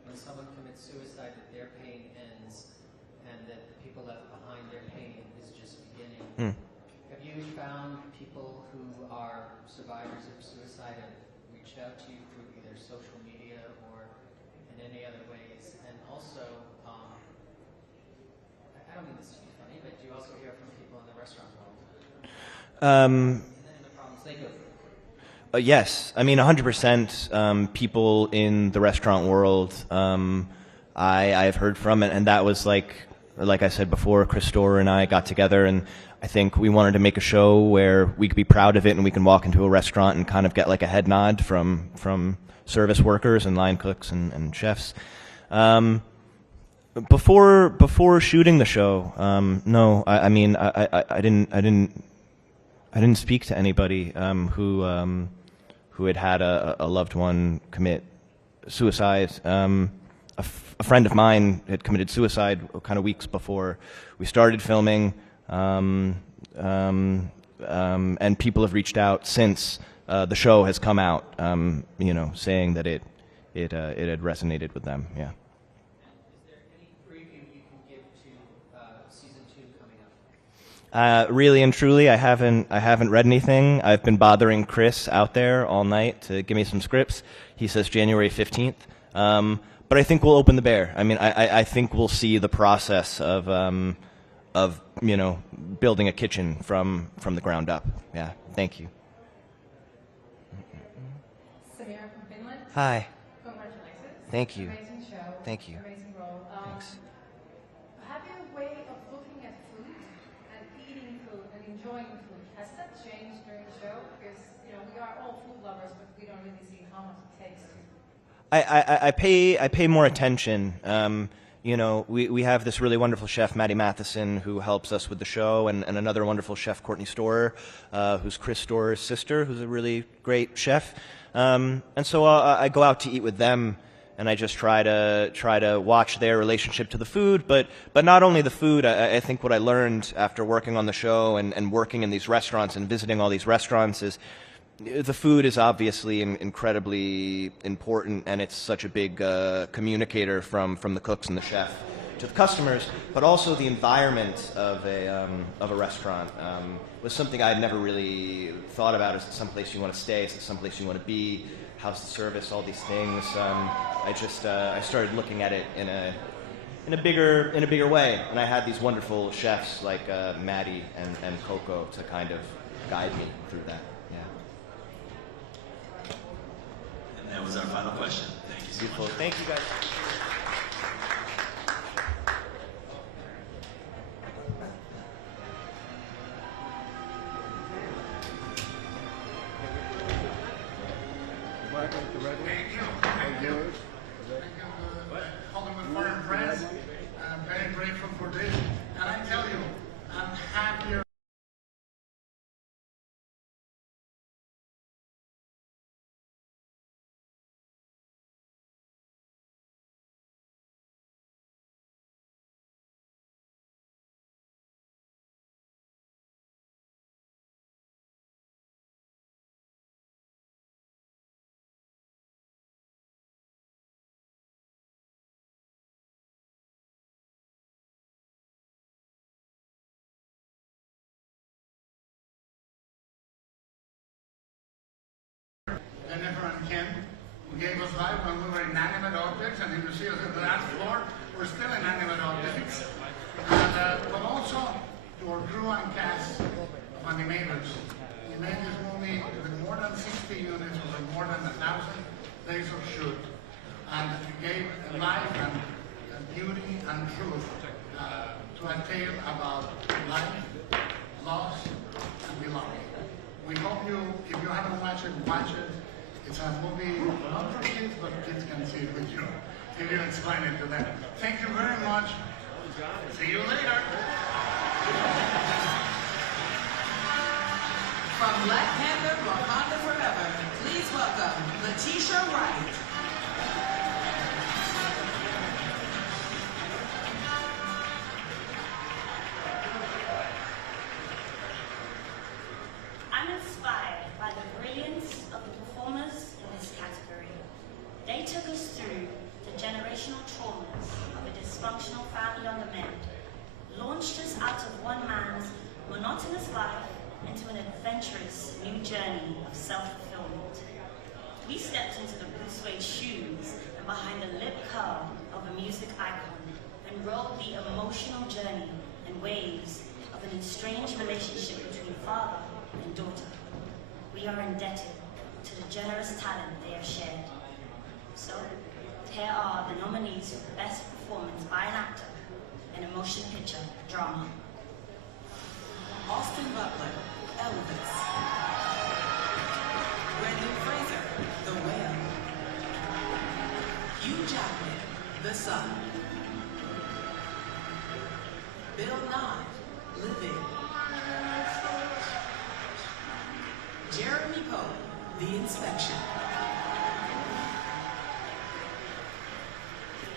when someone commits suicide, that their pain ends, and that the people left people who are survivors of suicide have reached out to you through either social media or in any other ways? And also, I don't mean this to be funny, but do you also hear from people in the restaurant world? And the problems they go through? Yes, I mean 100%. People in the restaurant world, I've heard from, and that was like I said before, Chris Storer and I got together, and I think we wanted to make a show where we could be proud of it, and we can walk into a restaurant and kind of get like a head nod from service workers and line cooks and chefs. Before shooting the show, no, I mean I didn't speak to anybody who had a loved one commit suicide. A friend of mine had committed suicide kind of weeks before we started filming, and people have reached out since the show has come out, you know, saying that it had resonated with them. Yeah. Really and truly, I haven't read anything. I've been bothering Chris out there all night to give me some scripts. He says January 15th. But I think we'll open the bear. I mean, I think we'll see the process of you know, building a kitchen from the ground up. Yeah. Thank you. Samira from Finland. Hi. Congratulations. Thank you. Amazing show. Thank you. Amazing role. Thanks. Have you a way of looking at food and eating food and enjoying food? Has that changed during the show? Because, you know, we are all food lovers, but we don't really see how much it takes to. I pay more attention. You know, we have this really wonderful chef, Maddie Matheson, who helps us with the show, and another wonderful chef, Courtney Storer, who's Chris Storer's sister, who's a really great chef. And so I go out to eat with them, and I just try to watch their relationship to the food, but not only the food. I think what I learned after working on the show and working in these restaurants and visiting all these restaurants is the food is obviously incredibly important, and it's such a big communicator from the cooks and the chef to the customers, but also the environment of a restaurant was something I'd never really thought about. Is it someplace you want to stay? Is it someplace you want to be? How's the service? All these things. I started looking at it in a bigger way, and I had these wonderful chefs like Maddie and Coco to kind of guide me through that. Yeah. And that was our final question. Thank you so Beautiful. much. Thank you, guys. Thank you. Thank you. Hollywood Foreign Press. I'm very grateful for this. And I tell you, I'm happier. Jennifer and Ken, who gave us life when we were inanimate objects, and if you see us at the dance floor, we're still inanimate objects. And, but also to our crew and cast of animators. We made this movie with more than 60 units, with more than 1,000 days of shoot, and it gave life and beauty and truth to a tale about life, loss, and belonging. We hope you, if you haven't watched it, watch it. It's a movie not for kids, but kids can see it with you if you explain it to them. Thank you very much. See you later. From Black Panther, Wakanda Forever, please welcome Letitia Wright. I'm inspired by the brilliance of the performers in this category. They took us through the generational traumas of a dysfunctional family on the mend, launched us out of one man's monotonous life into an adventurous new journey of self-fulfillment. We stepped into the Bruce Wayne shoes and behind the lip curl of a music icon and rode the emotional journey and waves of an estranged relationship between father and daughter. We are indebted to the generous talent they have shared. So, here are the nominees for Best Performance by an Actor in a Motion Picture Drama. Austin Butler, Elvis. Brendan Fraser, The Whale. Hugh Jackman, The Sun. Bill Nye, Living. Jeremy Pope, The Inspection.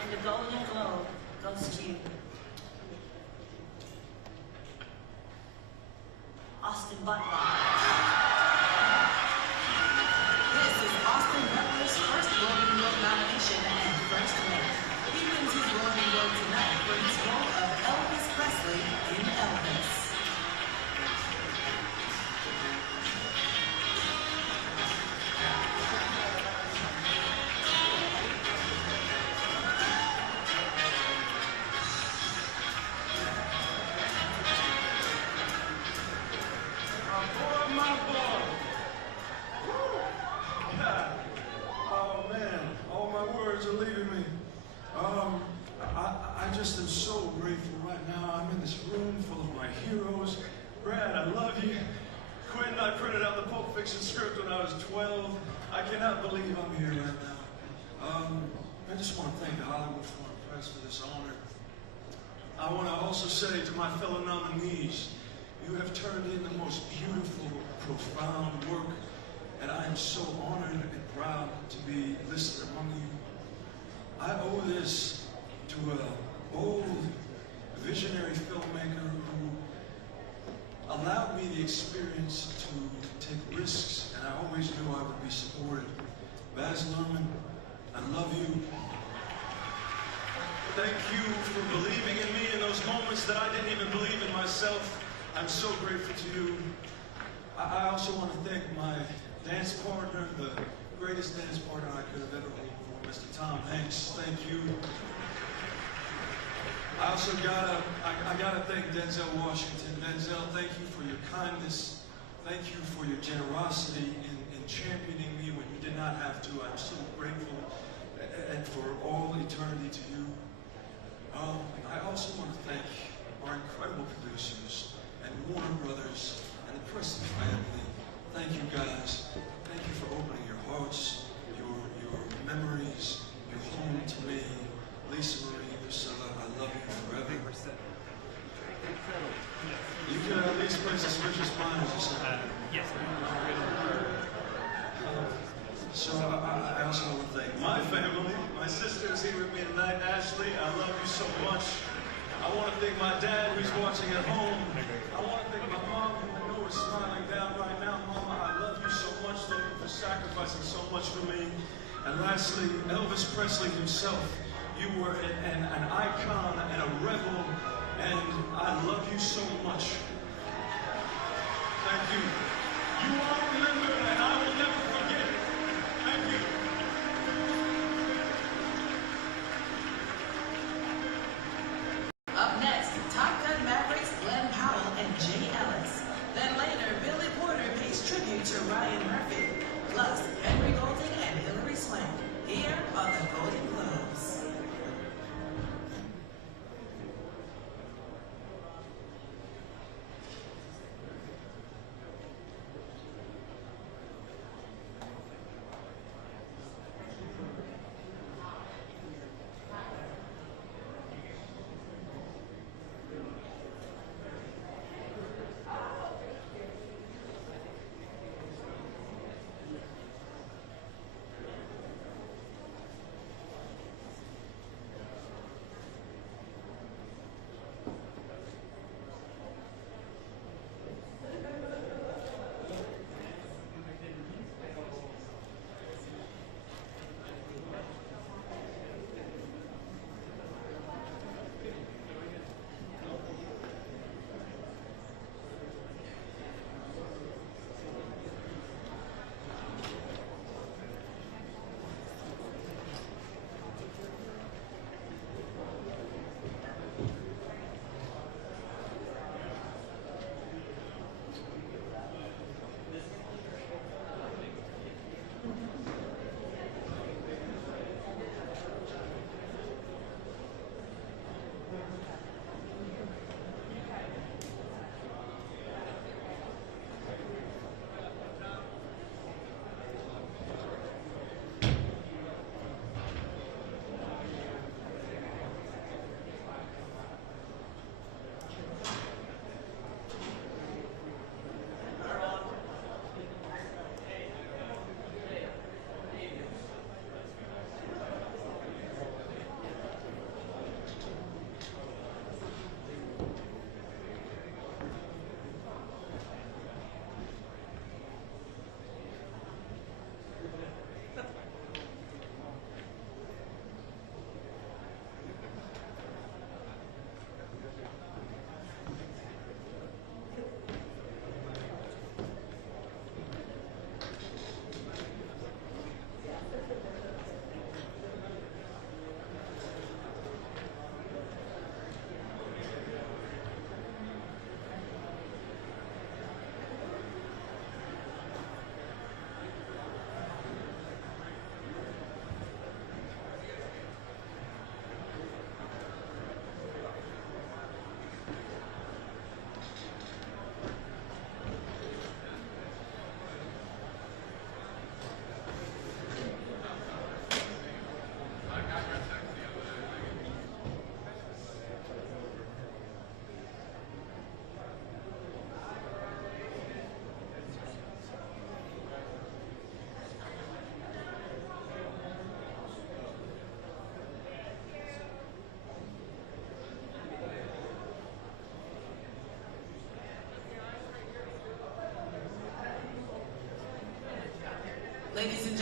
And the Golden Globe goes to Austin Butler. This is Austin Butler's first Golden Globe nomination and first win. He wins his Golden Globe tonight for his role of Elvis Presley in Elvis. Oh man, all my words are leaving me. I just am so grateful right now. I'm in this room full of my heroes. Brad, I love you. Quentin, I printed out the Pulp Fiction script when I was 12. I cannot believe I'm here right now. I just want to thank the Hollywood Foreign Press for this honor. I want to also say to my fellow nominees, you have turned in the most beautiful, profound work, and I am so honored and proud to be listed among you. I owe this to a bold, visionary filmmaker who allowed me the experience to take risks, and I always knew I would be supported. Baz Luhrmann, I love you. Thank you for believing in me in those moments that I didn't even believe in myself. I'm so grateful to you. I also want to thank my dance partner, the greatest dance partner I could have ever hoped for, Mr. Tom Hanks. Thank you. I also gotta thank Denzel Washington. Denzel, thank you for your kindness. Thank you for your generosity in championing me when you did not have to. I'm so grateful, and for all eternity to you. I also want to thank our incredible producers and Warner Brothers and the Preston family. Thank you guys. Thank you for opening your hearts, your memories, your home to me. Lisa Marie, Priscilla, I love you forever. You can at least place a Switch's Miners or something. Yes. So I also want to thank my family. My sister is here with me tonight, Ashley. I love you so much. I want to thank my dad who's watching at home. I want to thank my mom who I know is smiling down right now. Mama, I love you so much. Thank you for sacrificing so much for me. And lastly, Elvis Presley himself. You were an icon and a rebel, and I love you so much. Thank you. You are remembered, and I will never forget. Thank you. Up next, Top Gun Mavericks Glenn Powell and Jay Ellis. Then later, Billy Porter pays tribute to Ryan Murphy. Plus, Henry Golding and Hilary Swank here on the Golden Globes.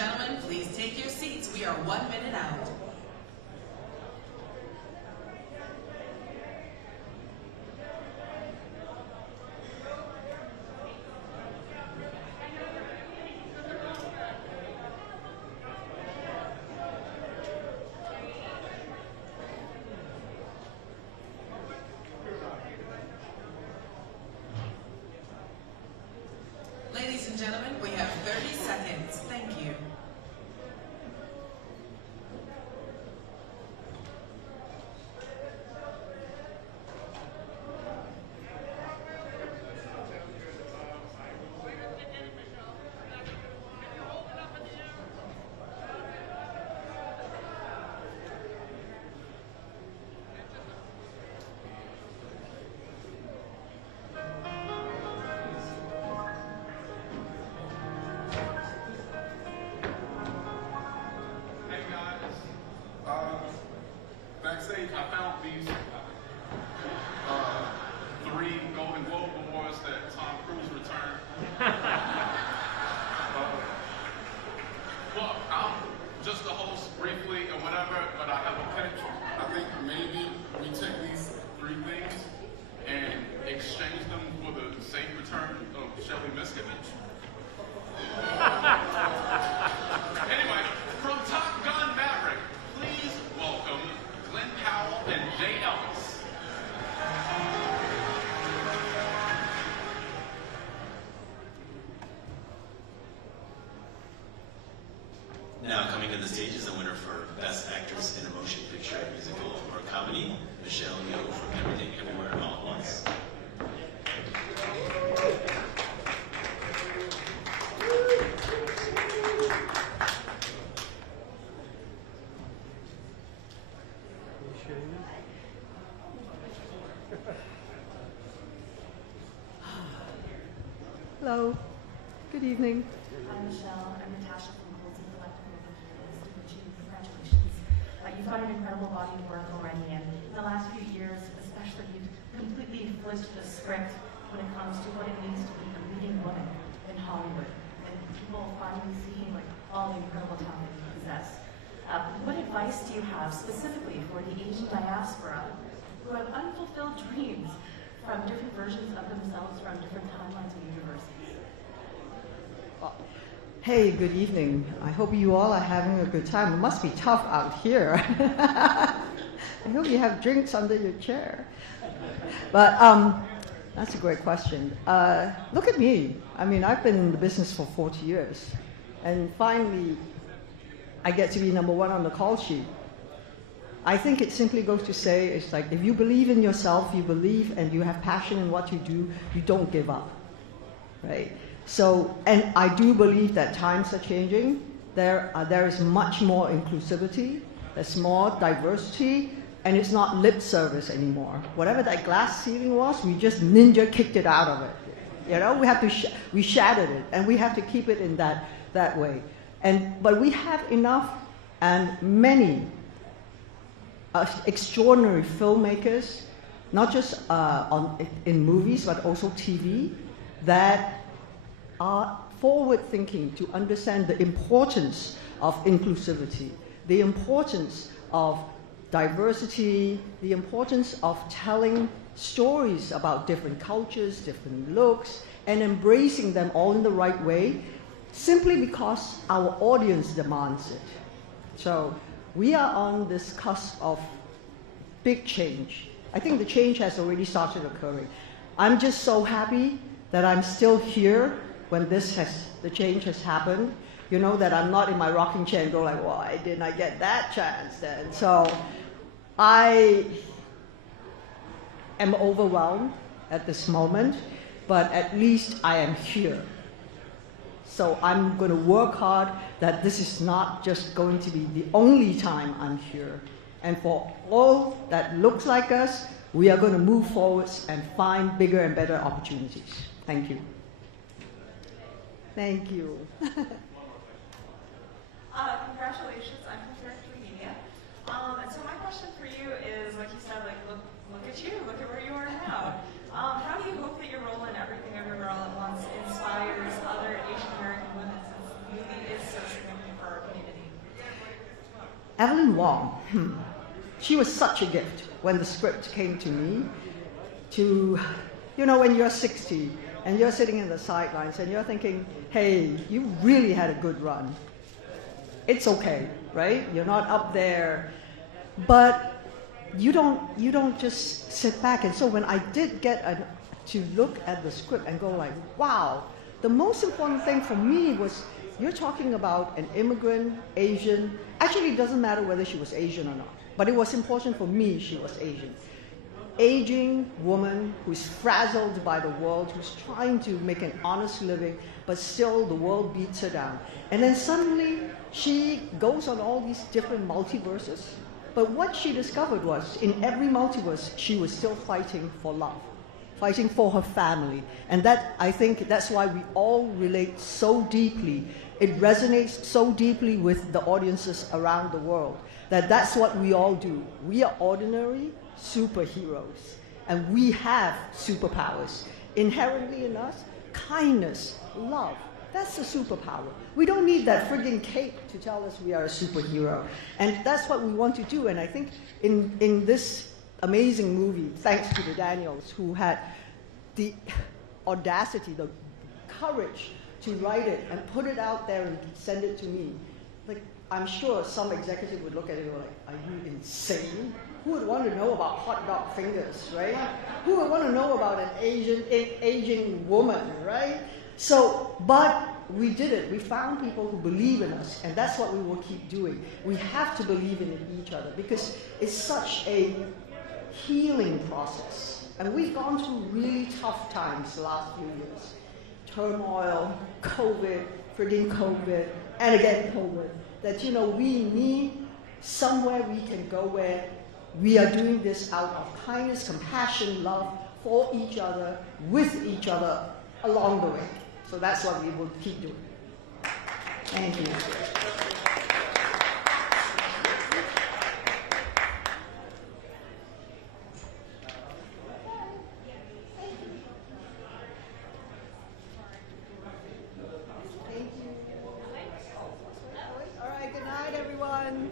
gentlemen, please take your seats. We are 1 minute out. Ladies and gentlemen, we have 30 seconds. Thank you. Backstage, I found these 3 Golden Globe Awards that Tom Cruise returned. Look, I'm just a host briefly and whatever, but I have a pitch. I think maybe we take these 3 things and exchange them for the safe return of Shelly Miscavige. Anyway, from Top Gun Maverick, please welcome Glenn Powell and Jay Ellis. Now coming to the stage is the winner for Best Actress in a Motion Picture, Musical, or Comedy, Michelle Yeoh from Everything Everywhere All at Once. Hello. Good evening. Hi, Michelle. I'm Natasha from Colton Collective Movie Heroes. Congratulations. You've got an incredible body of work already, and in the last few years, especially, you've completely flipped the script when it comes to what it means to be a leading woman in Hollywood, and people finally seeing like all the incredible talent you possess. What advice do you have specifically for the Asian diaspora who have unfulfilled dreams from different versions of themselves from different timelines and universes? Hey, good evening. I hope you all are having a good time. It must be tough out here. I hope you have drinks under your chair. But that's a great question. Look at me. I mean, I've been in the business for 40 years. And finally, I get to be #1 on the call sheet. I think it simply goes to say, it's like, if you believe in yourself, you believe and you have passion in what you do, you don't give up, right? So, and I do believe that times are changing. There is much more inclusivity, there's more diversity, and it's not lip service anymore. Whatever that glass ceiling was, we just ninja kicked it out of it. You know, we have to, we shattered it, and we have to keep it in that way. But we have enough and many extraordinary filmmakers, not just in movies, but also TV, that are forward-thinking to understand the importance of inclusivity, the importance of diversity, the importance of telling stories about different cultures, different looks, and embracing them all in the right way, simply because our audience demands it. So we are on this cusp of big change. I think the change has already started occurring. I'm just so happy that I'm still here when the change has happened. You know, that I'm not in my rocking chair and go like, why didn't I get that chance then? So I am overwhelmed at this moment, but at least I am here. So I'm going to work hard that this is not just going to be the only time I'm here. And for all that looks like us, we are going to move forwards and find bigger and better opportunities. Thank you. Thank you. Congratulations, I'm from Director Media. And so my question for you is, like you said, like look at you, look at where you are now. How do you hope that your role in Everything Everywhere All at Once inspires other Asian American women, since the movie is so significant Evelyn Wong, she was such a gift when the script came to me. When you're 60 and you're sitting in the sidelines and you're thinking, hey, you really had a good run. It's okay, right? You're not up there, but you don't just sit back. And so when I did get to look at the script and go like, wow, the most important thing for me was you're talking about an immigrant, Asian. Actually, it doesn't matter whether she was Asian or not, but it was important for me she was Asian. Aging woman who's frazzled by the world, who's trying to make an honest living, but still the world beats her down. And then suddenly she goes on all these different multiverses. But what she discovered was in every multiverse, she was still fighting for love, fighting for her family. And that, I think that's why we all relate so deeply. It resonates so deeply with the audiences around the world, that's what we all do. We are ordinary superheroes, and we have superpowers. Inherently in us, kindness, love, that's the superpower. We don't need that frigging cape to tell us we are a superhero. And that's what we want to do. And I think in this amazing movie, thanks to the Daniels, who had the audacity, the courage to write it and put it out there and send it to me. Like, I'm sure some executive would look at it and go like, are you insane? Who would want to know about hot dog fingers, right? Who would want to know about an aging woman, right? So, but we did it. We found people who believe in us, and that's what we will keep doing. We have to believe in each other because it's such a healing process. And we've gone through really tough times the last few years. Turmoil, COVID, frigging COVID, and again COVID. That, we need somewhere we can go where we are doing this out of kindness, compassion, love for each other, with each other along the way. So that's what we will keep doing. Thank you. All right, good night, everyone.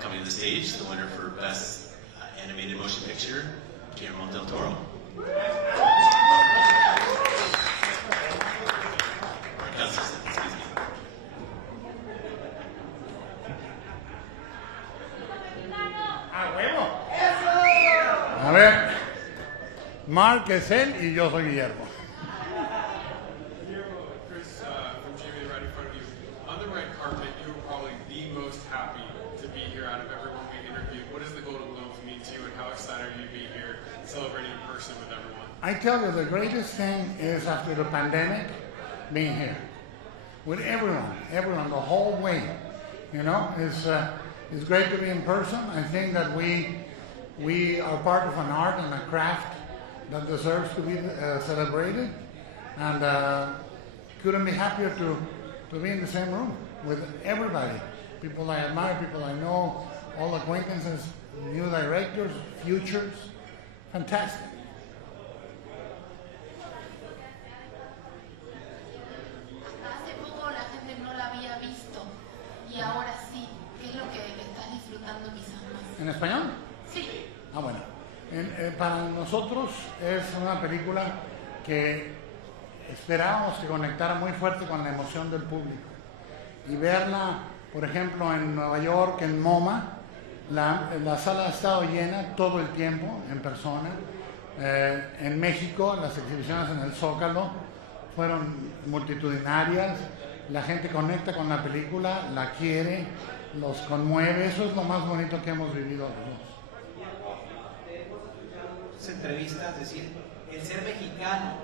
Coming to the stage, the winner for Best Animated Motion Picture, Guillermo del Toro. A ver, Marc es él y yo soy Guillermo. Chris, from Jamie, right in front of you. On the red carpet, you were probably the most happy to be here out of everyone we interviewed. What does the Golden Globes mean to you, and how excited are you to be here celebrating in person with everyone? I tell you, the greatest thing is after the pandemic, being here with everyone, the whole way. It's great to be in person. I think that we are part of an art and a craft that deserves to be celebrated, and couldn't be happier to be in the same room with everybody. People I admire, people I know, all acquaintances, new directors, futures. Fantastic. Hace poco la gente no la había visto y ahora sí. ¿Qué es lo que estás disfrutando quizás más? ¿En español? Sí. Ah, bueno. Para nosotros es una película que esperábamos que conectara muy fuerte con la emoción del público. Y verla, por ejemplo, en Nueva York, en MoMA, la sala ha estado llena todo el tiempo, en persona. En México, las exhibiciones en el Zócalo fueron multitudinarias. La gente conecta con la película, la quiere, los conmueve. Eso es lo más bonito que hemos vivido los dos. Entrevistas, es decir, el ser mexicano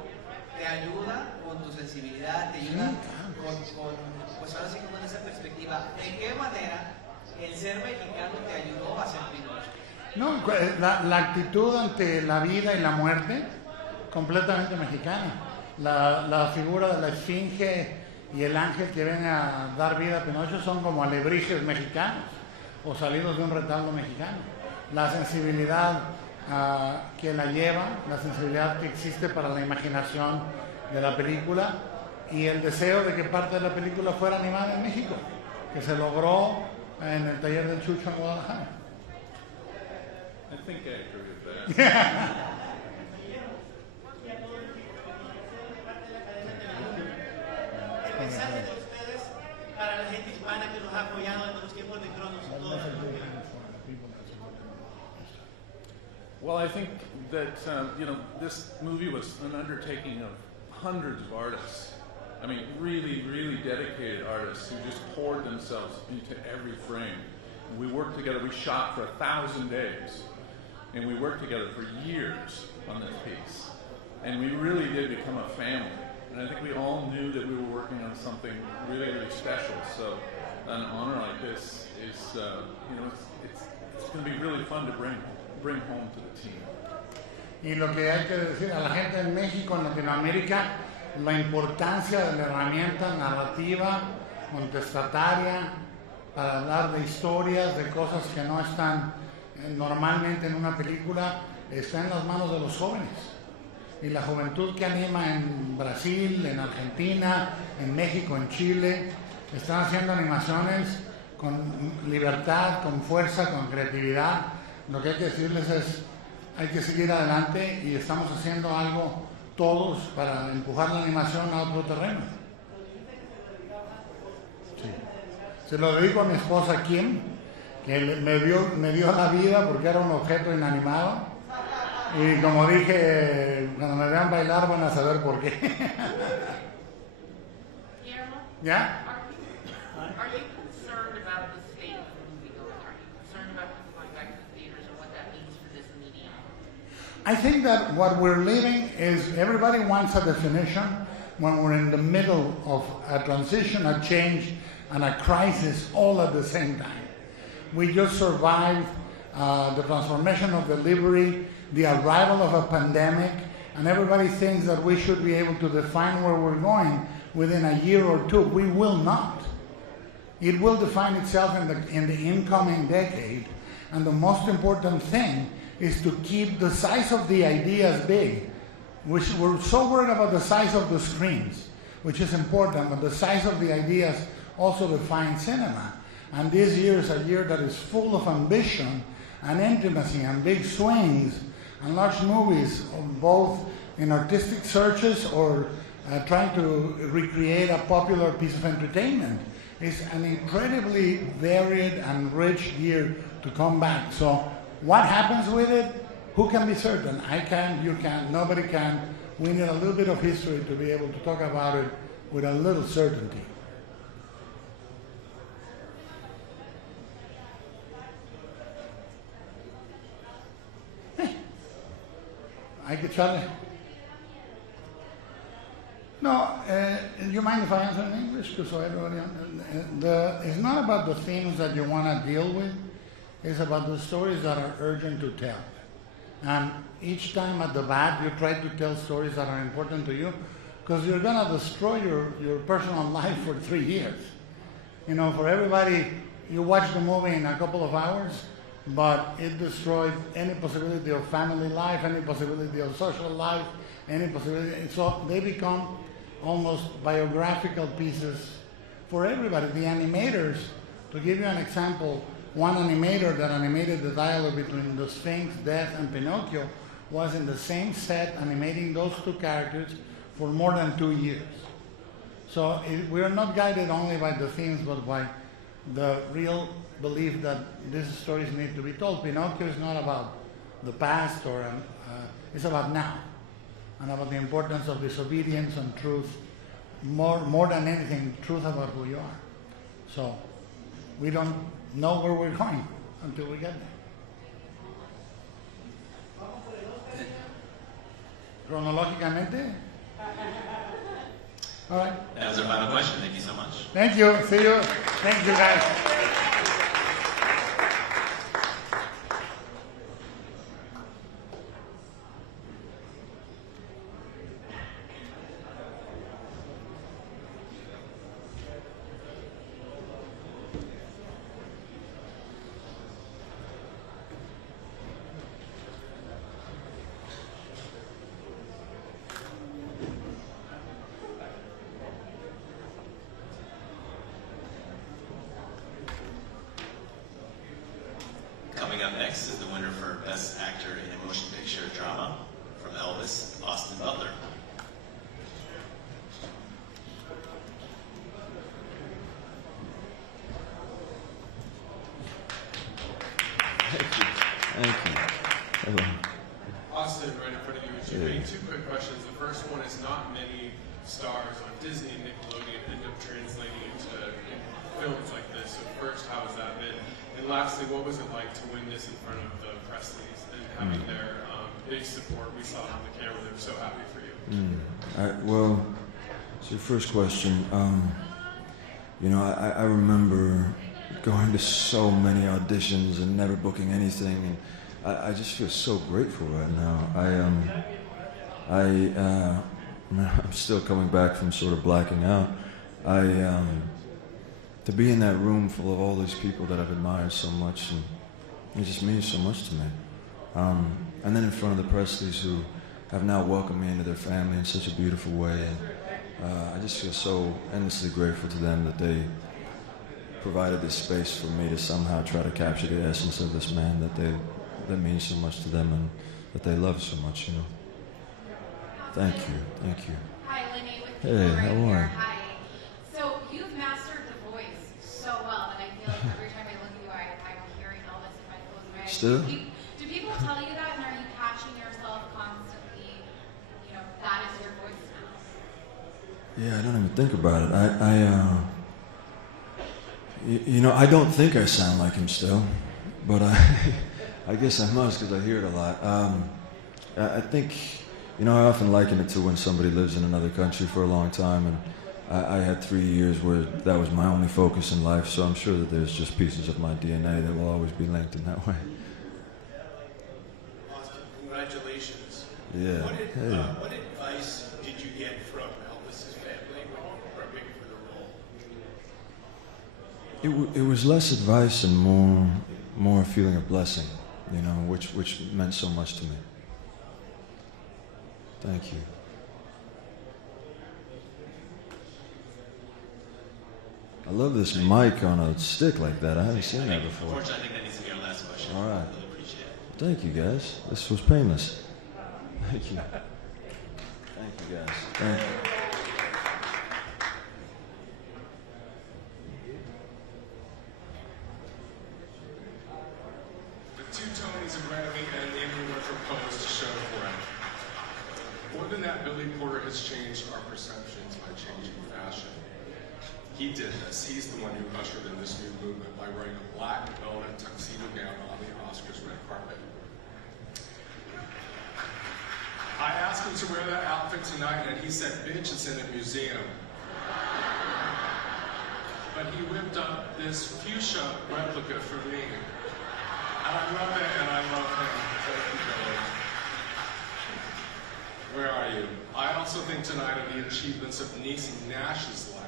te ayuda con tu sensibilidad, te ayuda pues ahora sí como en esa perspectiva, ¿de qué manera el ser mexicano te ayudó a ser pintor? No, la actitud ante la vida y la muerte, completamente mexicana. La figura de la esfinge y el ángel que viene a dar vida a Pinocho son como alebrijes mexicanos o salidos de un retablo mexicano. La sensibilidad que la lleva, la sensibilidad que existe para la imaginación de la película y el deseo de que parte de la película fuera animada en México, que se logró en el taller del Chucho en Guadalajara. I think I agree with that. ¿Qué mensaje de ustedes para la gente hispana que nos ha apoyado en los tiempos de Cronos? Well, I think that this movie was an undertaking of hundreds of artists. I mean, really, really dedicated artists who just poured themselves into every frame. We worked together. We shot for 1,000 days, and we worked together for years on this piece. And we really did become a family. And I think we all knew that we were working on something really, really special. So, an honor like this is, it's going to be really fun to bring home to the team. Y lo que hay que decir a la gente en México, en Latinoamérica, la importancia de la herramienta narrativa, contestataria, para hablar de historias, de cosas que no están normalmente en una película, está en las manos de los jóvenes. Y la juventud que anima en Brasil, en Argentina, en México, en Chile, están haciendo animaciones con libertad, con fuerza, con creatividad. Lo que hay que decirles es, hay que seguir adelante y estamos haciendo algo todos para empujar la animación a otro terreno. Sí. Se lo dedico a mi esposa Kim, que me dio la vida porque era un objeto inanimado. Y como dije, cuando me vean bailar van a saber por qué. ¿Ya? Are you concerned about the state of the moviegoing? Are you concerned about people going back to the theaters and what that means for this medium? I think that what we're living is everybody wants a definition when we're in the middle of a transition, a change, and a crisis all at the same time. We just survived the transformation of delivery, the arrival of a pandemic, and everybody thinks that we should be able to define where we're going within a year or two. We will not. It will define itself in the incoming decade, and the most important thing is to keep the size of the ideas big. We're so worried about the size of the screens, which is important, but the size of the ideas also defines cinema. And this year is a year that is full of ambition and intimacy and big swings and large movies, both in artistic searches or trying to recreate a popular piece of entertainment. It's an incredibly varied and rich year to come back. So what happens with it? Who can be certain? I can, you can, nobody can. We need a little bit of history to be able to talk about it with a little certainty. Hay que echarle. No, do you mind if I answer in English? So everybody, it's not about the themes that you want to deal with. It's about the stories that are urgent to tell. And each time at the bat, you try to tell stories that are important to you, because you're going to destroy your personal life for 3 years. You know, for everybody, you watch the movie in a couple of hours, but it destroyed any possibility of family life, any possibility of social life, any possibility. So they become almost biographical pieces for everybody. The animators, to give you an example, one animator that animated the dialogue between the Sphinx, Death, and Pinocchio was in the same set animating those two characters for more than 2 years. So we are not guided only by the themes, but by the real belief that these stories need to be told. Pinocchio is not about the past, it's about now, and about the importance of disobedience and truth, more than anything, truth about who you are. So we don't know where we're going until we get there. Cronológicamente? All right. That was our final question. Thank you so much. Thank you. See you. Thank you, guys. Coming up next is the winner for Best Actor in a Motion Picture Drama from Elvis, Austin Butler. Thank you. Hello. Austin, right in front of you, is you made 2 quick questions. The first one is, not many stars on Disney and Nickelodeon end up translating into films like this. So first, how has that been? And lastly, what was it like to win this in front of the Presleys and having their big support? We saw it on the camera. They were so happy for you. Well, so your first question, you know, I remember going to so many auditions and never booking anything, and I just feel so grateful right now. I'm still coming back from sort of blacking out. To be in that room full of all these people that I've admired so much, and it just means so much to me. And then in front of the Presleys, who have now welcomed me into their family in such a beautiful way, and I just feel so endlessly grateful to them that they provided this space for me to somehow try to capture the essence of this man that means so much to them and that they love so much, you know. Thank you. Hi, Lenny, with Hey, people right how are here. you? Hi. So you've mastered the voice so well that I feel like every time I look at you, I'm hearing Elvis if I close my eyes. Still? Do people tell you that, and are you catching yourself constantly, you know, that is your voice now? Yeah, I don't even think about it. You know, I don't think I sound like him still, but I guess I must because I hear it a lot. I think, you know, I often liken it to when somebody lives in another country for a long time, and I had 3 years where that was my only focus in life, so I'm sure that there's just pieces of my DNA that will always be linked in that way. Austin, congratulations. Yeah. What advice did you get from Elvis's family when you were prepping for the role? It was less advice and more a feeling of blessing, you know, which meant so much to me. Thank you. I love this mic on a stick like that. I haven't seen that before. Unfortunately, I think that needs to be our last question. All right. Really appreciate it. Thank you, guys. This was painless. Thank you. Thank you, guys. Thank you. The 2 Tonys, a Grammy, and an Emmy were proposed to show for it. More than that, Billy Porter has changed our perceptions by changing fashion. He did this. He's the one who ushered in this new movement by wearing a black velvet tuxedo gown on the Oscars red carpet. I asked him to wear that outfit tonight, and he said, "Bitch, it's in a museum." But he whipped up this fuchsia replica for me. And I love it, and I love him. Thank you, Billy. Where are you? I also think tonight of the achievements of Niecy Nash's life.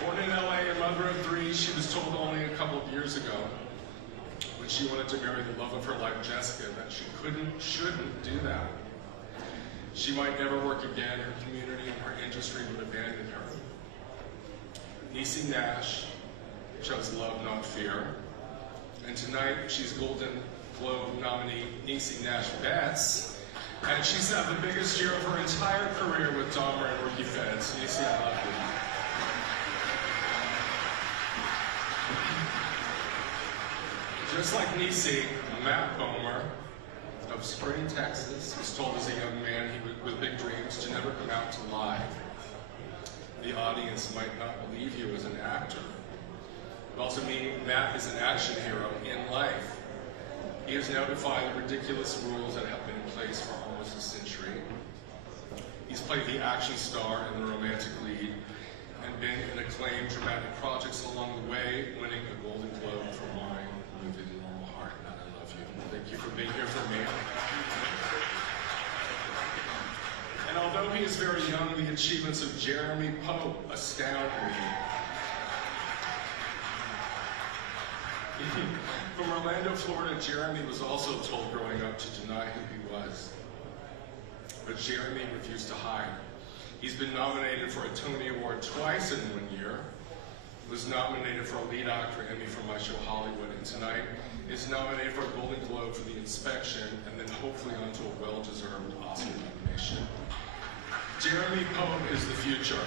Born in LA, a mother of 3, she was told only a couple of years ago, when she wanted to marry the love of her life, Jessica, that she shouldn't do that. She might never work again, her community and her industry would abandon her. Niecy Nash chose love, not fear. And tonight, she's golden Globe nominee Niecy Nash-Betts, and she's had the biggest year of her entire career with Dahmer and Rookie Feds. Niecy, I love you. Just like Niecy, Matt Bomer of Spring, Texas, was told as a young man with big dreams to never come out to live. The audience might not believe he was an actor. It also means Matt is an action hero in life. He has now defied the ridiculous rules that have been in place for almost a century. He's played the action star and the romantic lead, and been in acclaimed dramatic projects along the way, winning a Golden Globe for my movie, The Normal Heart. And I love you. Thank you for being here for me. And although he is very young, the achievements of Jeremy Pope astound me. From Orlando, Florida, Jeremy was also told growing up to deny who he was. But Jeremy refused to hide. He's been nominated for a Tony Award twice in 1 year, was nominated for a lead actor Emmy for my show Hollywood, and tonight is nominated for a Golden Globe for The Inspection, and then hopefully onto a well-deserved Oscar nomination. Jeremy Pope is the future.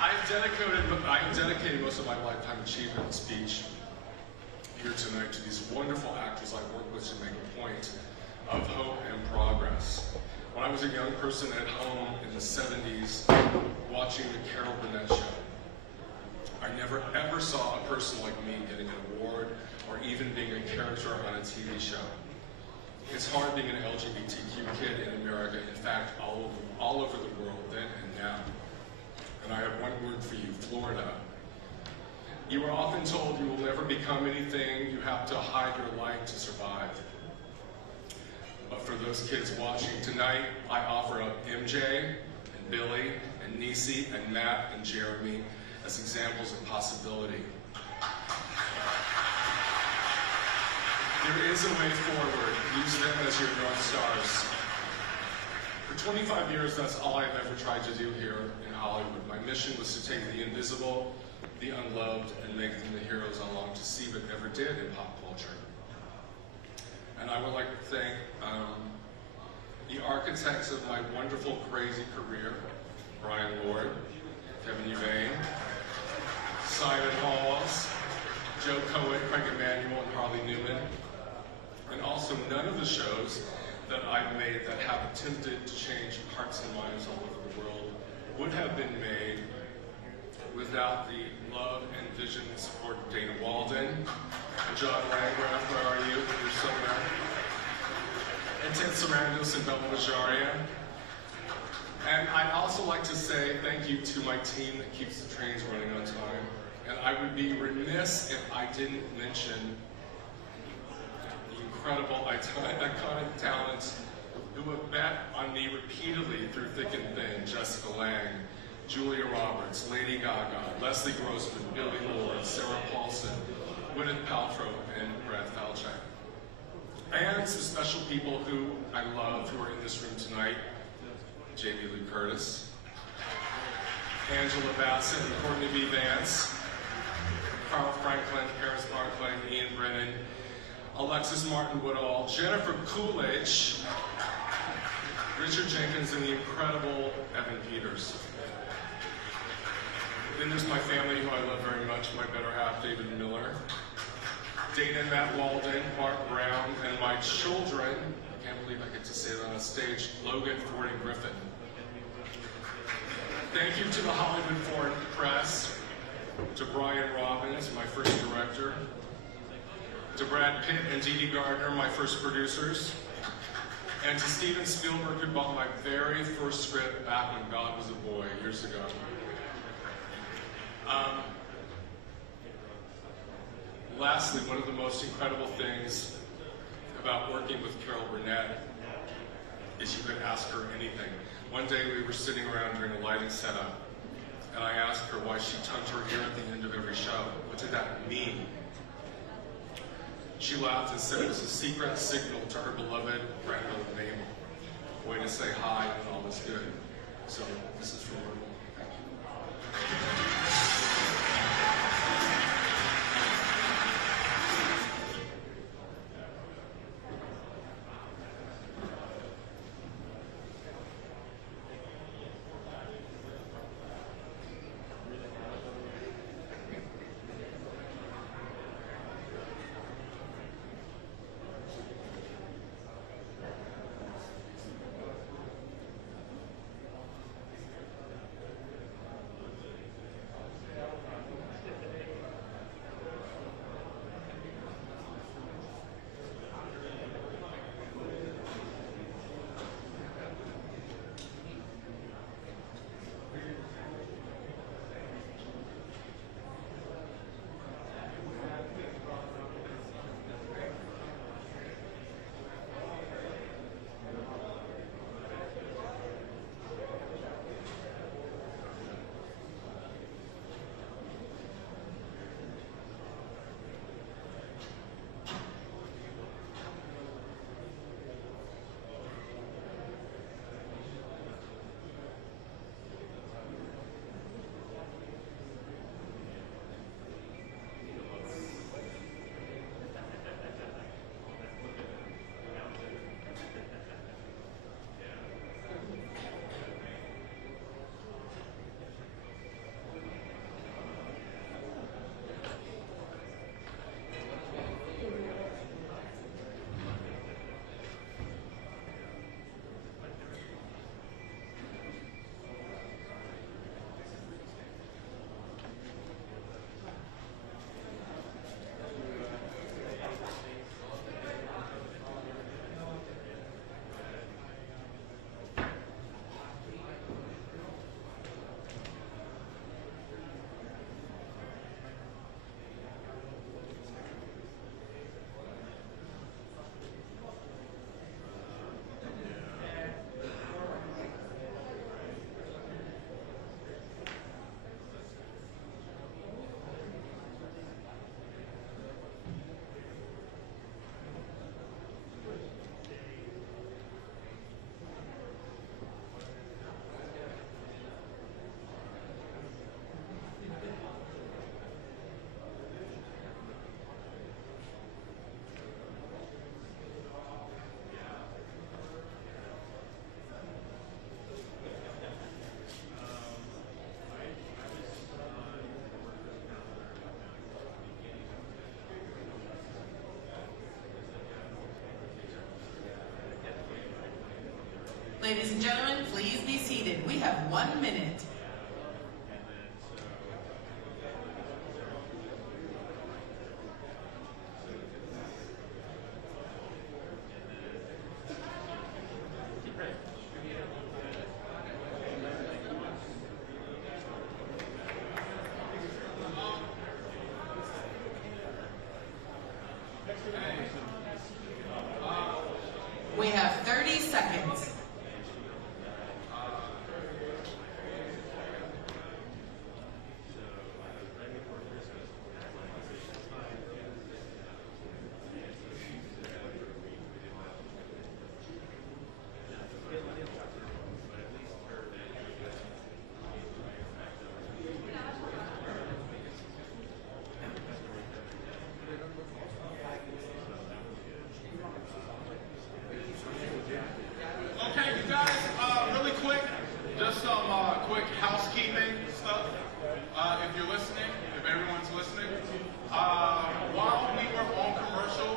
I have dedicated most of my lifetime achievement speech here tonight to these wonderful actors I work with to make a point of hope and progress. When I was a young person at home in the 70s, watching the Carol Burnett show, I never ever saw a person like me getting an award or even being a character on a TV show. It's hard being an LGBTQ kid in America, in fact, all over the world then and now. And I have one word for you, Florida. You are often told you will never become anything, you have to hide your light to survive. But for those kids watching tonight, I offer up MJ and Billy and Niecy and Matt and Jeremy as examples of possibility. There is a way forward. Use them as your North Stars. For 25 years, that's all I've ever tried to do here in Hollywood. My mission was to take the invisible, the unloved, and make them the heroes I long to see but never did in pop culture. And I would like to thank the architects of my wonderful, crazy career, Brian Lord, Kevin Uvain, Simon Halls, Joe Cohen, Craig Emanuel, and Harley Newman, and also none of the shows that I've made that have attempted to change hearts and minds all over the world would have been made without the love and vision and support of Dana Walden, and John Landgraf, where are you? You're so there. And Ted Sarandos and Bella Majaria. And I'd also like to say thank you to my team that keeps the trains running on time. And I would be remiss if I didn't mention the incredible, iconic talents who have bet on me repeatedly through thick and thin. Jessica Lange, Julia Roberts, Lady Gaga, Leslie Grossman, Billy Lord, Sarah Paulson, Gwyneth Paltrow, and Brad Falchuk. And some special people who I love who are in this room tonight. Jamie Lee Curtis, Angela Bassett and Courtney B. Vance, Carl Franklin, Paris Barclay, Ian Brennan, Alexis Martin Woodall, Jennifer Coolidge, Richard Jenkins, and the incredible Evan Peters. Then there's my family, who I love very much, my better half, David Miller, Dana and Matt Walden, Mark Brown, and my children, I can't believe I get to say that on stage, Logan, Ford, and Griffin. Thank you to the Hollywood Foreign Press, to Brian Robbins, my first director, to Brad Pitt and Dee Dee Gardner, my first producers, and to Steven Spielberg, who bought my very first script back when God was a boy, years ago. Lastly, one of the most incredible things about working with Carol Burnett is you could ask her anything. One day we were sitting around during a lighting setup, and I asked her why she tucked her ear at the end of every show. What did that mean? She laughed and said it was a secret signal to her beloved grandmother Mabel. A way to say hi when all was good. So this is from her. Thank you. Ladies and gentlemen, please be seated. We have 1 minute. We have 30 seconds. Okay, you guys, really quick, just some quick housekeeping stuff. If you're listening, if everyone's listening, while we were on commercial,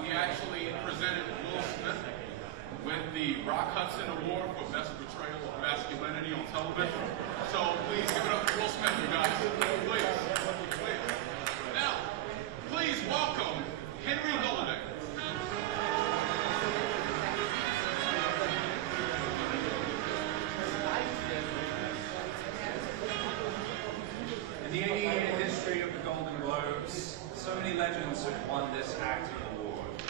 we actually presented Will Smith with the Rock Hudson Award for Best Portrayal of Masculinity on Television. So please give it up to Will Smith, you guys. Please. Please. Now, please welcome Henry Golden. In the 80-year history of the Golden Globes, so many legends have won this acting award.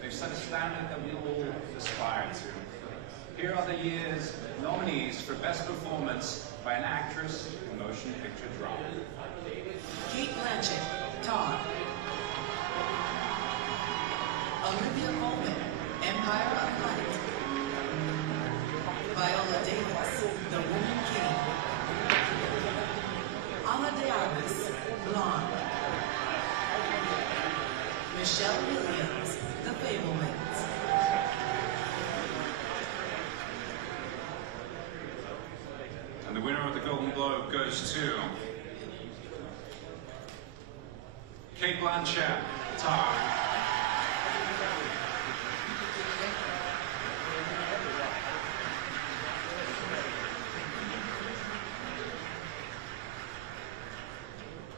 They've set a standard that we all aspire to. Here are the year's nominees for Best Performance by an Actress in Motion Picture Drama. Kate Blanchett, Tar. Olivia Colman, Empire of Light. Viola Davis, The Woman King. Ana de Armas, Blonde. Michelle Williams, The Fablemans. And the winner of the Golden Globe goes to Kate Blanchett, Tar.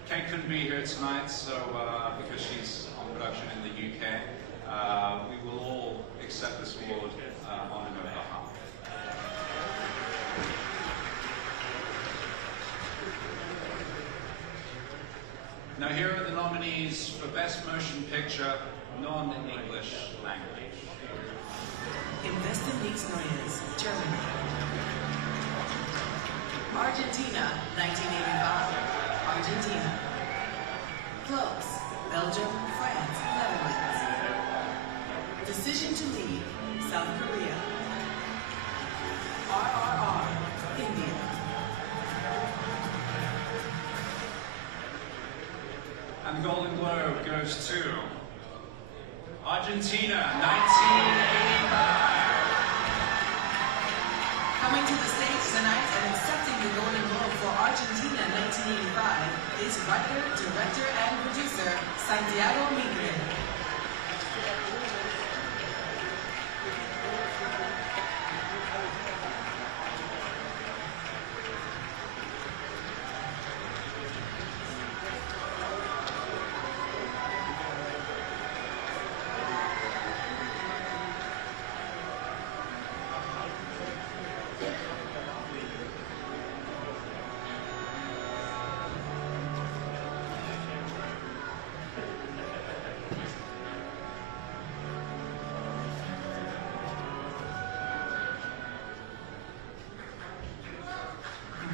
Kate couldn't be here tonight, so because she's on production in the UK, we will all accept this award on her behalf. Now here are the nominees for Best Motion Picture, non-English language. Invest in Nichts Neues, Germany. Argentina, 1985. Argentina. Close, Belgium, France, Netherlands. Decision to Leave, South Korea. RRR, India. And the Golden Globe goes to Argentina, 1985. Coming to the stage tonight and accepting the Golden Globe for Argentina 1985 is writer, director, and producer Santiago Miguel.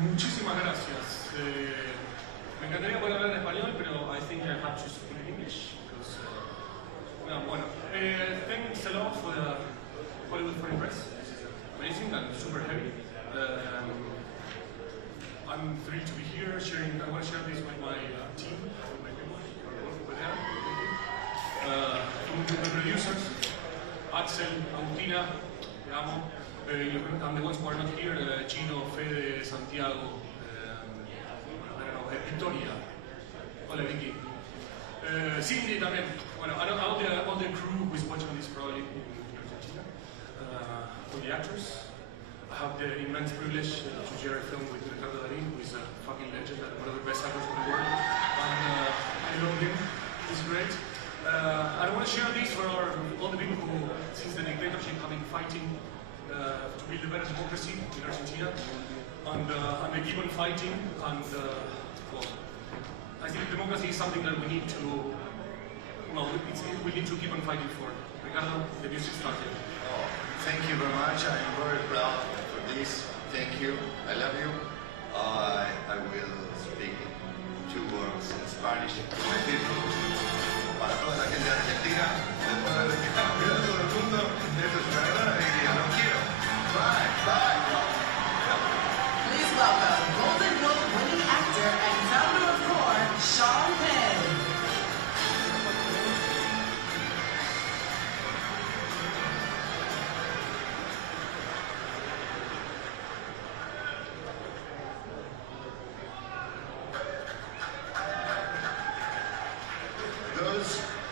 Muchísimas gracias. Me encantaría poder hablar en español, pero I think I have to speak English. Because, bueno, thanks a lot for the Hollywood Foreign Press. This is amazing and super heavy. I'm thrilled to be here sharing. I want to share this with my team, with my people over there. With the producers, Axel, Agustina, te amo. And the ones who are not here, Chino, Fede, Santiago, Victoria. Hola Vicky. Cindy también. Bueno, all the crew who is watching this probably in Argentina. Julia. actors. I have the immense privilege to share a film with Ricardo Darín, who is a fucking legend and one of the best actors in the world. And I love him. He's great. I want to share this for all the people who, since the dictatorship, have been fighting to build a better democracy in Argentina. And they keep on fighting. And well, I think democracy is something that we need to, well, we need to keep on fighting for. Ricardo, the music started. Oh, thank you very much. I am very proud for this. Thank you. I love you. I will speak 2 words in Spanish. Para toda la gente de Argentina, después de que cambió todo el mundo, esto es una gran alegría. Los quiero. Bye, bye. Please welcome Golden Globe winning actor and founder of CORE, Sean Penn.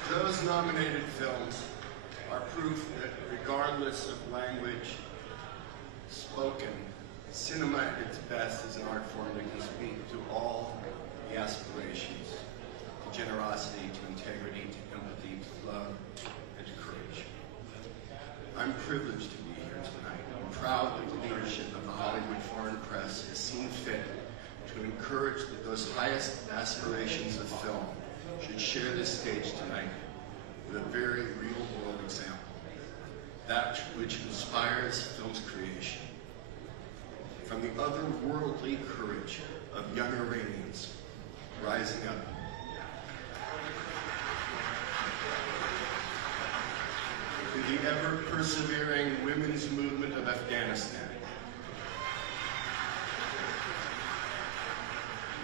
Those nominated films are proof that regardless of language spoken, cinema at its best is an art form that can speak to all the aspirations, to generosity, to integrity, to empathy, to love, and to courage. I'm privileged to be here tonight. I'm proud that the leadership of the Hollywood Foreign Press has seen fit to encourage that those highest aspirations of film should share this stage tonight with a very real-world example, that which inspires film's creation. From the otherworldly courage of young Iranians rising up to the ever-persevering women's movement of Afghanistan.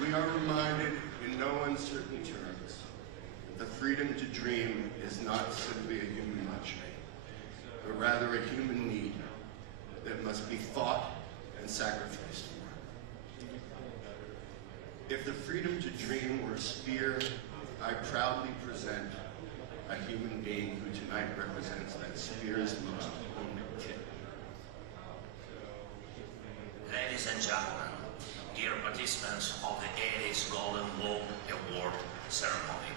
We are reminded in no uncertain terms the freedom to dream is not simply a human luxury, but rather a human need that must be fought and sacrificed for. If the freedom to dream were a spear, I proudly present a human being who tonight represents that spear's most pointed tip. Ladies and gentlemen, dear participants of the 80s Golden Globe Award ceremony,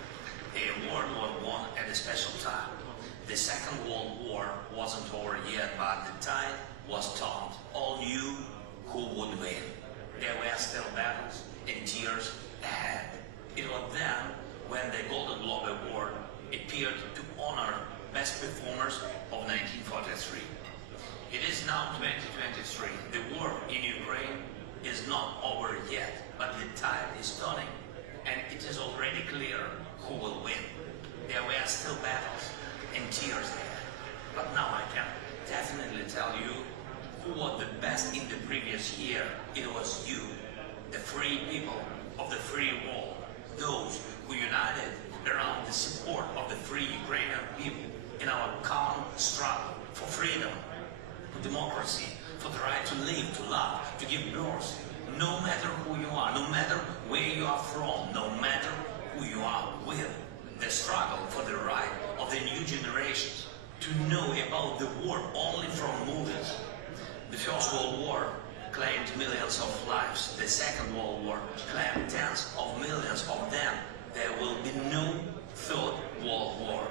the award was won at a special time. The Second World War wasn't over yet, but the tide was turned. All knew who would win. There were still battles and tears ahead. It was then when the Golden Globe Award appeared to honor best performers of 1943. It is now 2023. The war in Ukraine is not over yet, but the tide is turning, and it is already clear who will win. There were still battles and tears ahead, but now I can definitely tell you who was the best in the previous year. It was you, the free people of the free world, those who united around the support of the free Ukrainian people in our common struggle for freedom, for democracy, for the right to live, to love, to give birth, no matter who you are, no matter where you are from, no matter who you are with. The struggle for the right of the new generations to know about the war only from movies. The First World War claimed millions of lives. The Second World War claimed tens of millions of them. There will be no Third World War.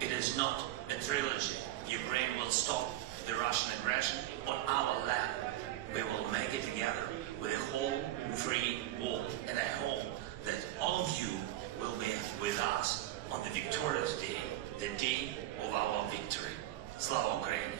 It is not a trilogy. Ukraine will stop the Russian aggression on our land. We will make it together with a whole free world. And I hope that all of you will be with us on the victorious day, the day of our victory. Slava Ukraini!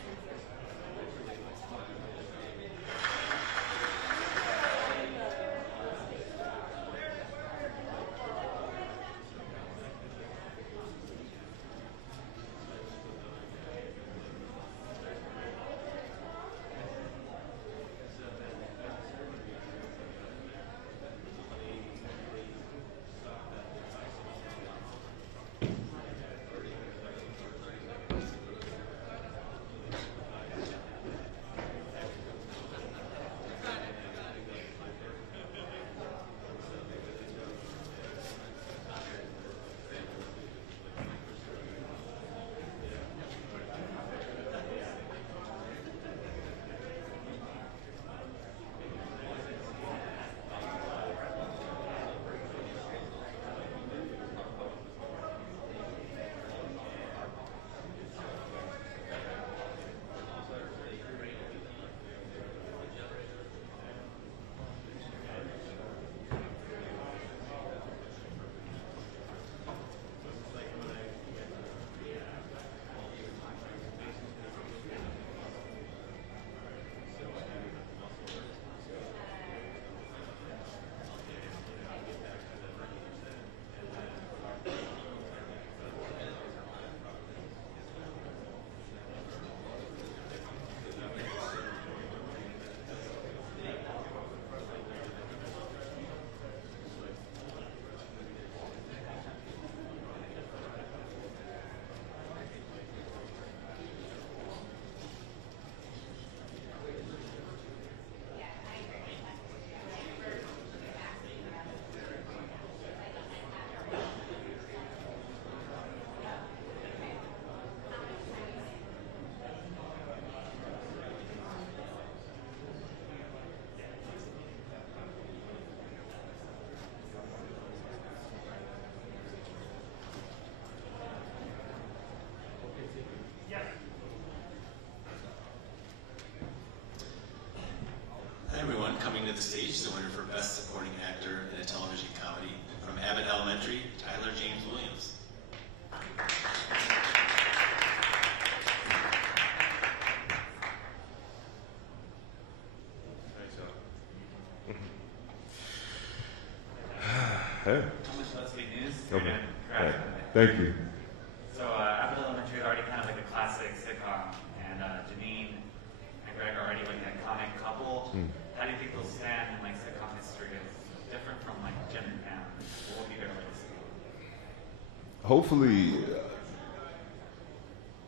the stage the winner for Best Supporting Actor in a Television Comedy from Abbott Elementary, Tyler James Williams. Hey. That's good news. Okay. Hey. Thank you. So Abbott Elementary is already kind of like a classic sitcom, and Janine and Greg are already like an iconic couple. How do you think they'll stand in like sitcom history? It's different from like Jim and Pam. What will be their legacy? Hopefully,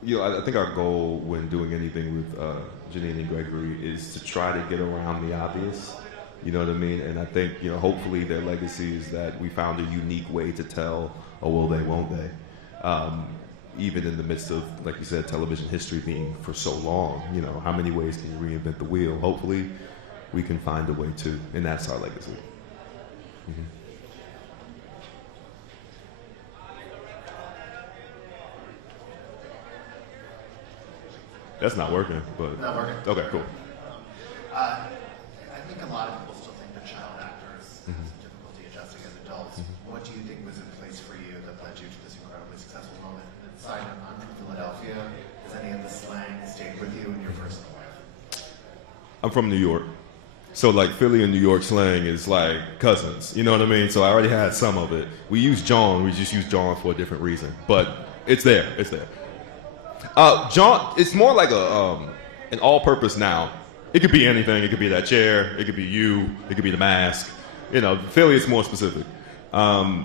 I think our goal when doing anything with Janine and Gregory is to try to get around the obvious. You know what I mean? And I think, hopefully their legacy is that we found a unique way to tell a will they, won't they. Even in the midst of, like you said, television history being for so long, how many ways can you reinvent the wheel? Hopefully we can find a way to, and that's our legacy. Mm-hmm. That's not working, but... Not working. Okay, cool. I think a lot of people still think they're child actors and have some difficulty adjusting as adults. What do you think was in place for you that led you to this incredibly successful moment? Aside from I'm from Philadelphia, has any of the slang stayed with you in your personal life? I'm from New York. So like Philly and New York slang is like cousins, you know what I mean? So I already had some of it. We use John, we just use John for a different reason. But it's there, it's there. John, it's more like an all-purpose noun. It could be anything. It could be that chair. It could be you. It could be the mask. Philly is more specific. The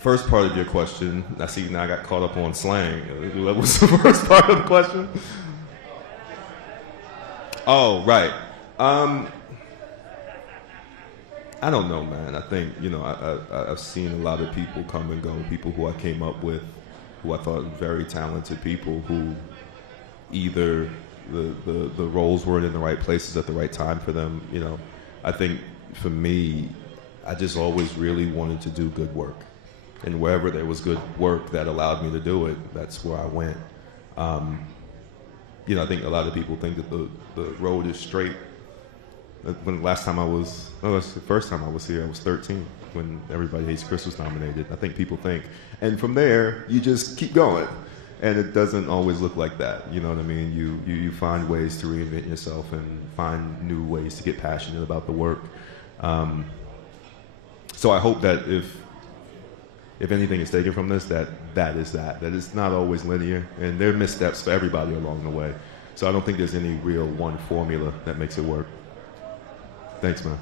first part of your question, I see now I got caught up on slang. What was the first part of the question? Oh, right. I don't know, man. I think, I've seen a lot of people come and go, people who I came up with, who I thought were very talented people who either the roles weren't in the right places at the right time for them. I think for me, I just always really wanted to do good work. And wherever there was good work that allowed me to do it, that's where I went. I think a lot of people think that the road is straight. When the first time I was here, I was 13 when Everybody Hates Chris was nominated. I think people think, and from there, you just keep going. And it doesn't always look like that, you know what I mean? You find ways to reinvent yourself and find new ways to get passionate about the work. So I hope that if anything is taken from this, that it's not always linear, and there are missteps for everybody along the way. So I don't think there's any real one formula that makes it work. Thanks, man.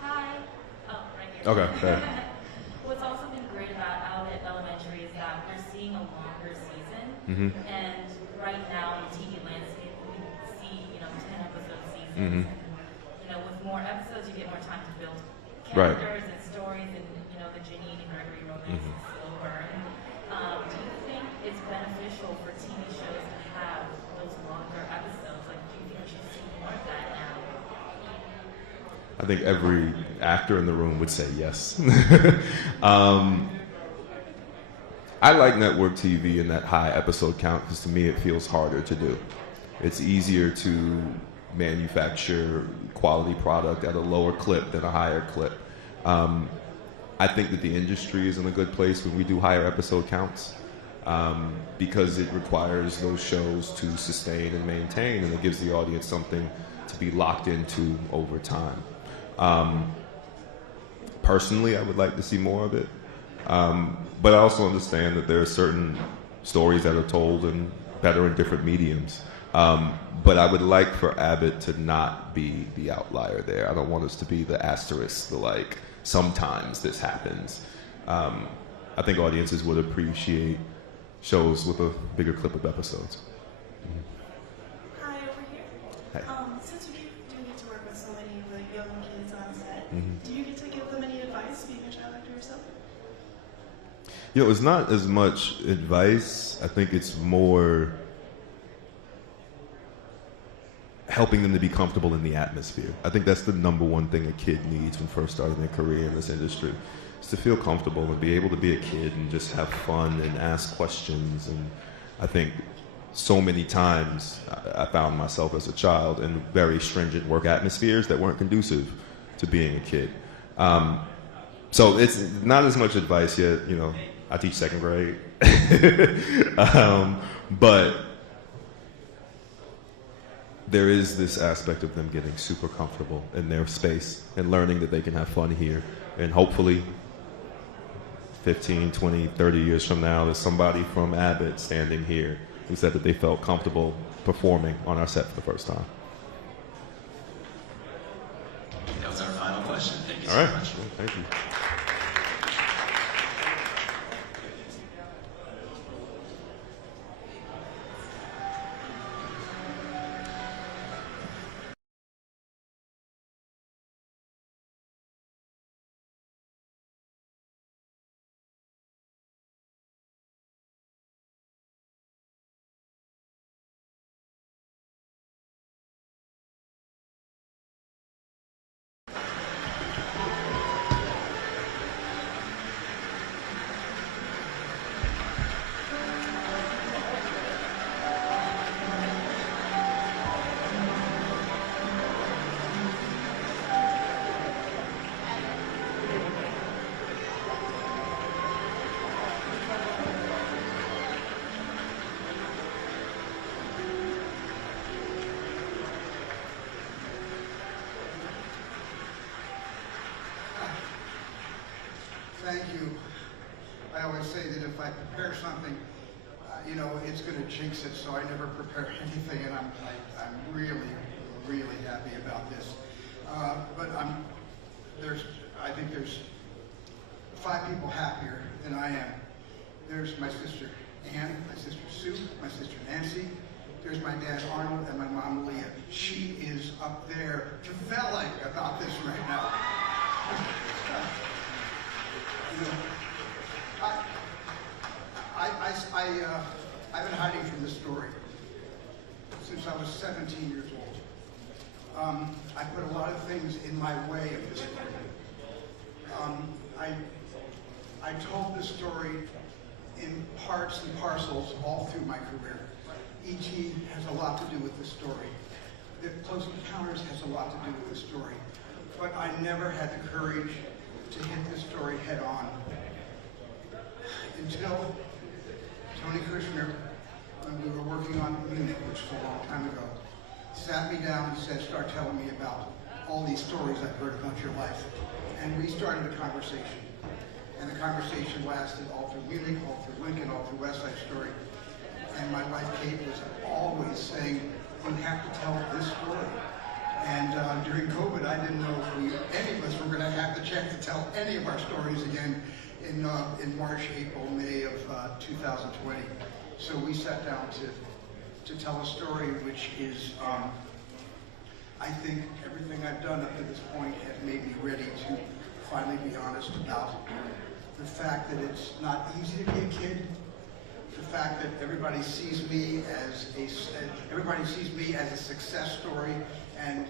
Hi. Oh, right here. Okay. What's also been great about Abbott Elementary is that we're seeing a longer season, and right now in the TV landscape, we see 10 episode seasons. And, with more episodes, you get more time to build characters and stories, and the Janine and Gregory romance is slow burn. Do you think it's beneficial for TV shows to have those longer episodes? Like, do you think we should see more of that now? I think every actor in the room would say yes. I like network TV and that high episode count because to me it feels harder to do. It's easier to manufacture quality product at a lower clip than a higher clip. I think that the industry is in a good place when we do higher episode counts because it requires those shows to sustain and maintain, and it gives the audience something to be locked into over time. Personally, I would like to see more of it. But I also understand that there are certain stories that are told and better in different mediums. But I would like for Abbott to not be the outlier there. I don't want us to be the asterisk, the like, sometimes this happens. I think audiences would appreciate shows with a bigger clip of episodes. Hi, over here. Hey. Since you do get to work with so many of the young kids on set, do you get to give them any advice being a child actor yourself? It's not as much advice. I think it's more helping them to be comfortable in the atmosphere. I think that's the number one thing a kid needs when first starting their career in this industry, is to feel comfortable and be able to be a kid and just have fun and ask questions. And I think so many times I found myself as a child in very stringent work atmospheres that weren't conducive to being a kid. So it's not as much advice yet, you know, I teach second grade. But there is this aspect of them getting super comfortable in their space and learning that they can have fun here. And hopefully 15, 20, 30 years from now, there's somebody from Abbott standing here who said that they felt comfortable performing on our set for the first time. That was our final question. Thank you All so right. much. Thank you. Thank you. I always say that if I prepare something, you know, it's going to jinx it, so I never prepare anything, and I'm really, really happy about this. But I think there's 5 people happier than I am. There's my sister Ann, my sister Sue, my sister Nancy. There's my dad Arnold and my mom Leah. She is up there cavelling about this right now. You know, I've been hiding from this story since I was 17 years old. I put a lot of things in my way of this story. I told this story in parts and parcels all through my career. E.T. has a lot to do with the story. The Close Encounters has a lot to do with the story. But I never had the courage to hit this story head on until Tony Kushner, when we were working on Munich, which was a long time ago, sat me down and said, start telling me about all these stories I've heard about your life. And we started a conversation. And the conversation lasted all through Munich, all through Lincoln, all through West Side Story. And my wife, Kate, was always saying, you have to tell this story. And during COVID, I didn't know if any of us were going to have the chance to tell any of our stories again in March, April, May of 2020. So we sat down to tell a story which is, I think everything I've done up to this point has made me ready to finally be honest about the fact that it's not easy to be a kid, the fact that everybody sees me as a success story, and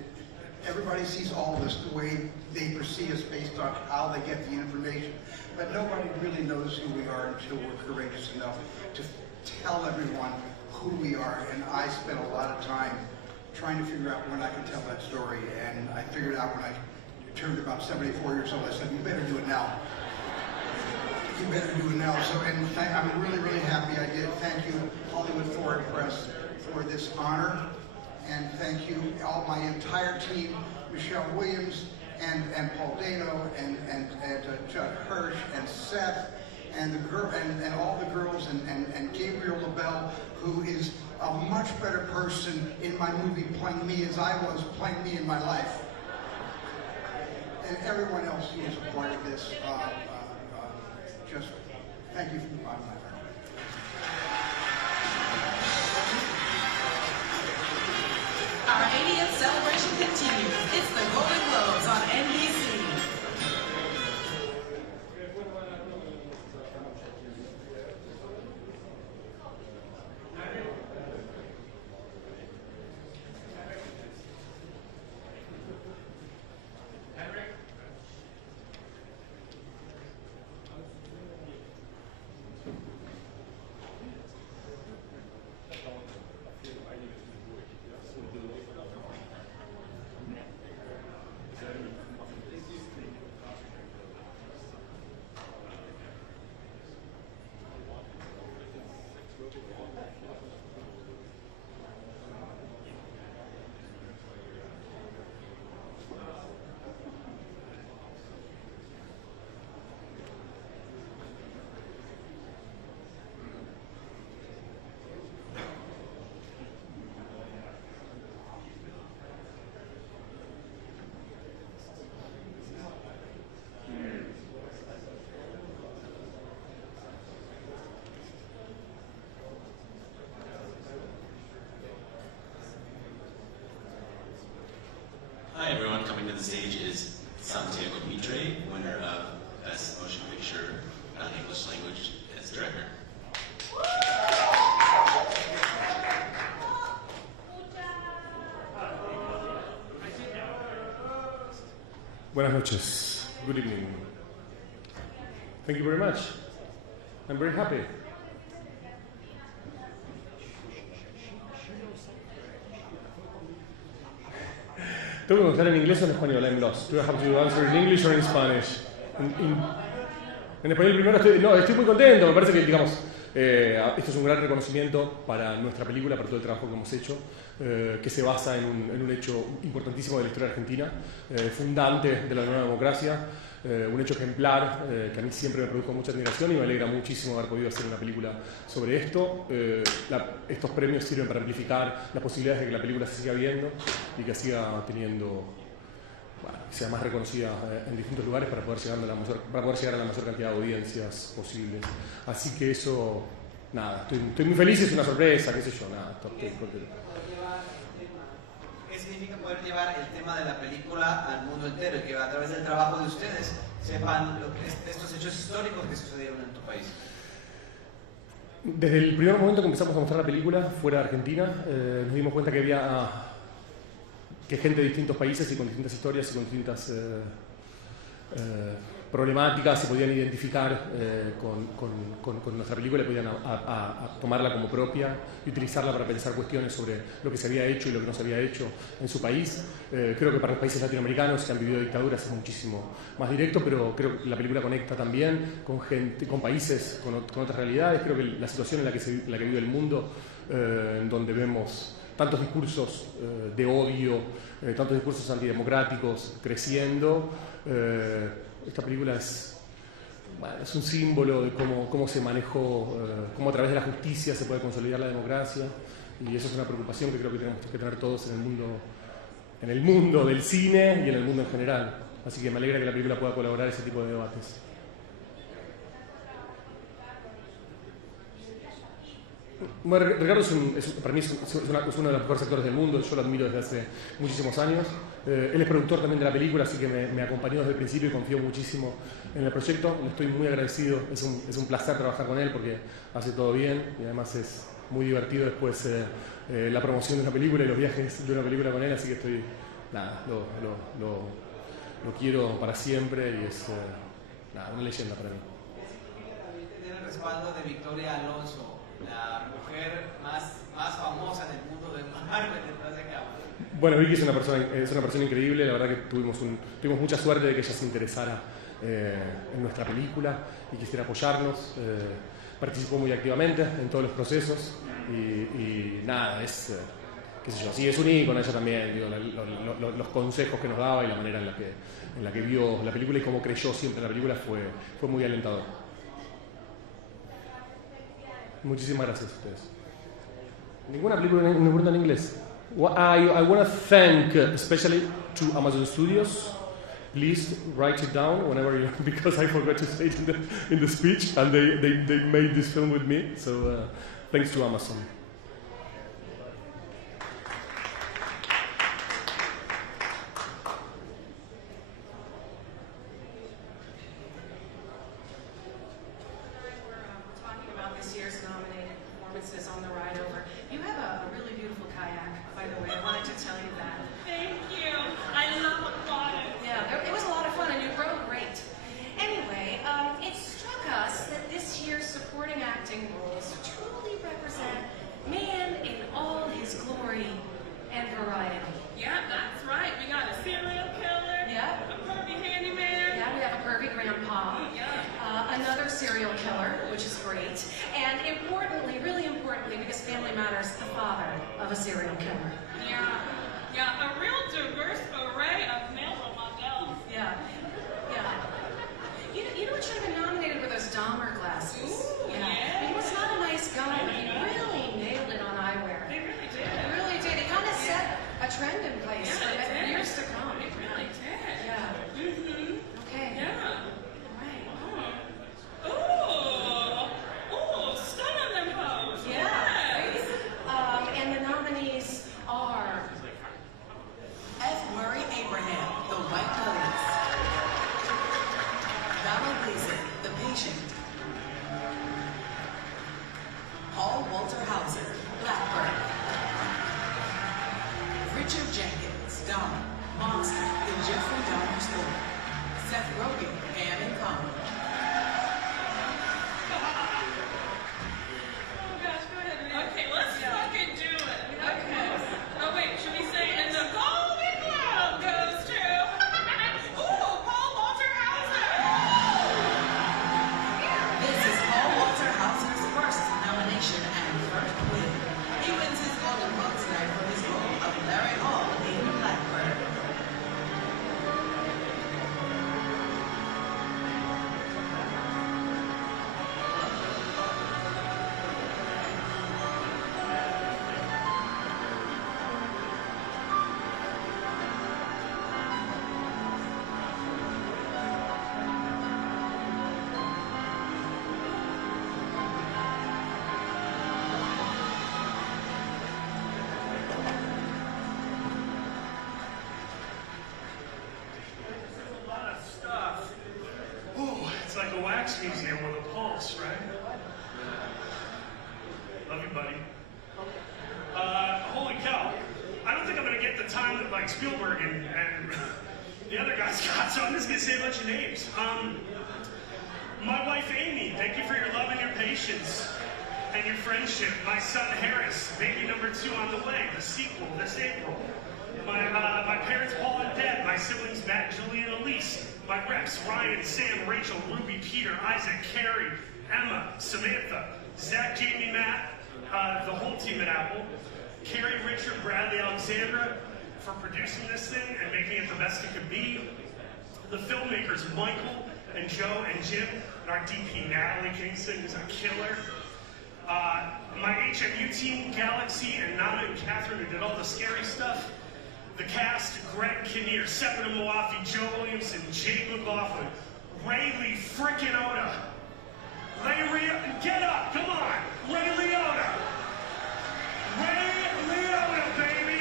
everybody sees all of us the way they perceive us based on how they get the information. But nobody really knows who we are until we're courageous enough to tell everyone who we are. And I spent a lot of time trying to figure out when I could tell that story. And I figured out when I turned about 74 years old, I said, you better do it now. You better do it now. So, and I'm really, really happy I did. Thank you, Hollywood Foreign Press, for this honor. And thank you, all my entire team, Michelle Williams and Paul Dano and Judd Hirsch and Seth and and all the girls and Gabriel LaBelle, who is a much better person in my movie playing me as I was playing me in my life. And everyone else who is a part of this, just thank you from the bottom of my heart. Our 80th celebration continues. It's the Golden Globes on NBC. the stage is Santiago Mitre, winner of Best Motion Picture Non-English Language as Director. Buenas noches. Good evening. Thank you very much. I'm very happy. Tengo que contestar en inglés o en español. I'm lost. Do I have to answer in English or in Spanish? En español primero estoy muy contento. Me parece que, digamos, esto es un gran reconocimiento para nuestra película, para todo el trabajo que hemos hecho, que se basa en un hecho importantísimo de la historia argentina, fundante de la nueva democracia, un hecho ejemplar que a mí siempre me produjo mucha admiración y me alegra muchísimo haber podido hacer una película sobre esto. Estos premios sirven para amplificar las posibilidades de que la película se siga viendo y que siga teniendo, que sea más reconocida en distintos lugares para poder llegar a la mayor cantidad de audiencias posibles. Así que eso, nada, estoy muy feliz, es una sorpresa, qué sé yo, nada, estoy contento. ¿Qué significa poder llevar el tema de la película al mundo entero y que a través del trabajo de ustedes sepan estos hechos históricos que sucedieron en tu país? Desde el primer momento que empezamos a mostrar la película fuera de Argentina, nos dimos cuenta que había gente de distintos países y con distintas historias y con distintas problemáticas se podían identificar con nuestra película y podían tomarla como propia y utilizarla para pensar cuestiones sobre lo que se había hecho y lo que no se había hecho en su país. Creo que para los países latinoamericanos que han vivido dictaduras es muchísimo más directo, pero creo que la película conecta también con países, con otras realidades. Creo que la situación en la que vive el mundo, en donde vemos tantos discursos de odio, tantos discursos antidemocráticos creciendo, esta película es un símbolo de cómo se manejó, cómo a través de la justicia se puede consolidar la democracia, y eso es una preocupación que creo que tenemos que tener todos en el mundo del cine y en el mundo en general. Así que me alegra que la película pueda colaborar en ese tipo de debates. Bueno, Ricardo para mí es uno de los mejores actores del mundo, yo lo admiro desde hace muchísimos años. Él es productor también de la película, así que me acompañó desde el principio y confío muchísimo en el proyecto. Le estoy muy agradecido, es un placer trabajar con él porque hace todo bien y además es muy divertido después la promoción de una película y los viajes de una película con él, así que lo quiero para siempre y es una leyenda para mí. Tiene el respaldo de Victoria Alonso, la mujer más famosa del mundo de Marca detrás de cámara. Bueno, Vicky es una persona increíble, la verdad que tuvimos mucha suerte de que ella se interesara en nuestra película y quisiera apoyarnos. Participó muy activamente en todos los procesos y nada, qué sé yo, sí, es un ícono ella también, digo, los consejos que nos daba y la manera en la que vio la película y cómo creyó siempre en la película fue muy alentador. Muchísimas gracias a ustedes. Ninguna película me pregunta en inglés. I want to thank especially to Amazon Studios. Please write it down whenever you, because I forgot to say it in the speech, and they made this film with me. So thanks to Amazon. Richard Jenkins, Dahmer, Monster, the Jeffrey Dahmer Story. Seth Rogen, Pam and Connie. Okay, let's fucking do it. Okay. Oh wait, should we say, and the Golden Globe goes to... Ooh, Paul Walter Hauser! This is Paul Walter Hauser's first nomination and first win. He wins his Golden Globe tonight for his role of Larry Hall in Blackbird. Museum with a pulse, right? Love you, buddy. Holy cow. I don't think I'm going to get the time that like Spielberg and the other guys got, so I'm just going to say a bunch of names. My wife, Amy, thank you for your love and your patience and your friendship. My son, Harris, baby number 2 on the way, the sequel this April. My parents, Paul and Deb, my siblings, Matt, Julie, and Elise. My reps, Ryan, Sam, Rachel, Ruby, Peter, Isaac, Carrie, Emma, Samantha, Zach, Jamie, Matt, the whole team at Apple, Carrie, Richard, Bradley, Alexandra, for producing this thing and making it the best it could be. The filmmakers, Michael and Joe and Jim, and our DP, Natalie Kingston, who's a killer. My HMU team, Galaxy, and Nana and Catherine, who did all the scary stuff. The cast, Greg Kinnear, Sepida Moafi, Joe Williamson, Jake McLaughlin, Ray Lee frickin' Oda. Get up, come on! Ray Liotta! Ray Liotta, baby!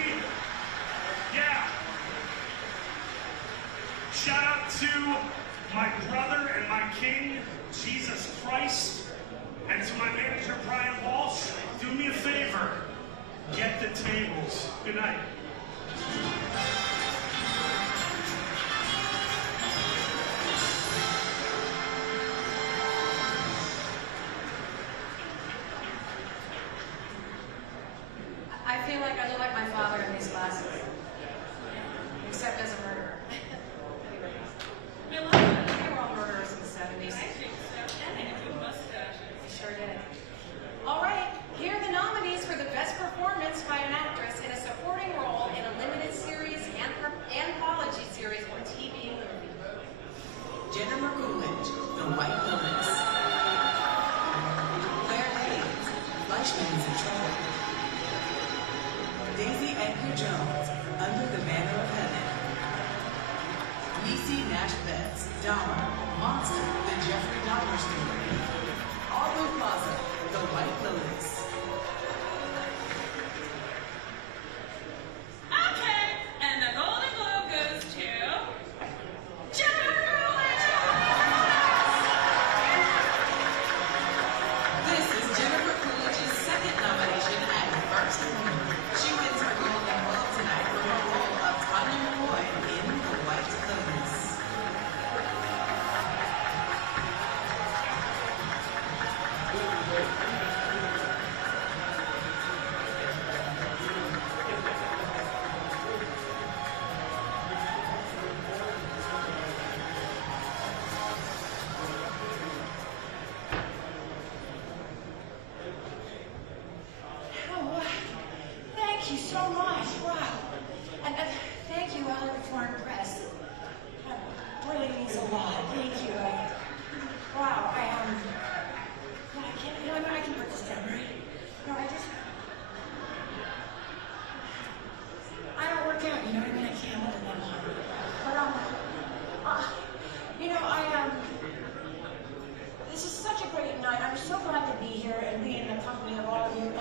Yeah! Shout out to my brother and my king, Jesus Christ, and to my manager, Brian Walsh. Do me a favor, get the tables. Good night. I feel like I look like my father in these glasses, except as a murderer. We were all murderers in the 70s. Sure did. All right, here are the nominees for the best performance by an actress in a supporting role in a limited series, anthology series, or TV movie. Jennifer Coolidge, The White Lotus. Claire Haynes, Fleischman's in Trouble. Daisy Edgar Jones, Under the Banner of Heaven. Niecy Nash Betts, Dahmer, Monster, the Jeffrey Dahmer Story. Aubrey Plaza, The White Lotus. Okay, and the Golden Globe goes to... Jennifer Coolidge! This is Jennifer Coolidge's second nomination and first win. She wins her Golden Globe tonight for her role of Tanya McCoy in The White Lotus. Oh, thank you so much. Wow. And thank you, all of the foreign press. That really means a lot. Thank you. Wow, I can't, I can put this down, right? No, I don't work out, you know what I mean? I can't live that long. But, this is such a great night. I'm so glad to be here and be in the company of all of you and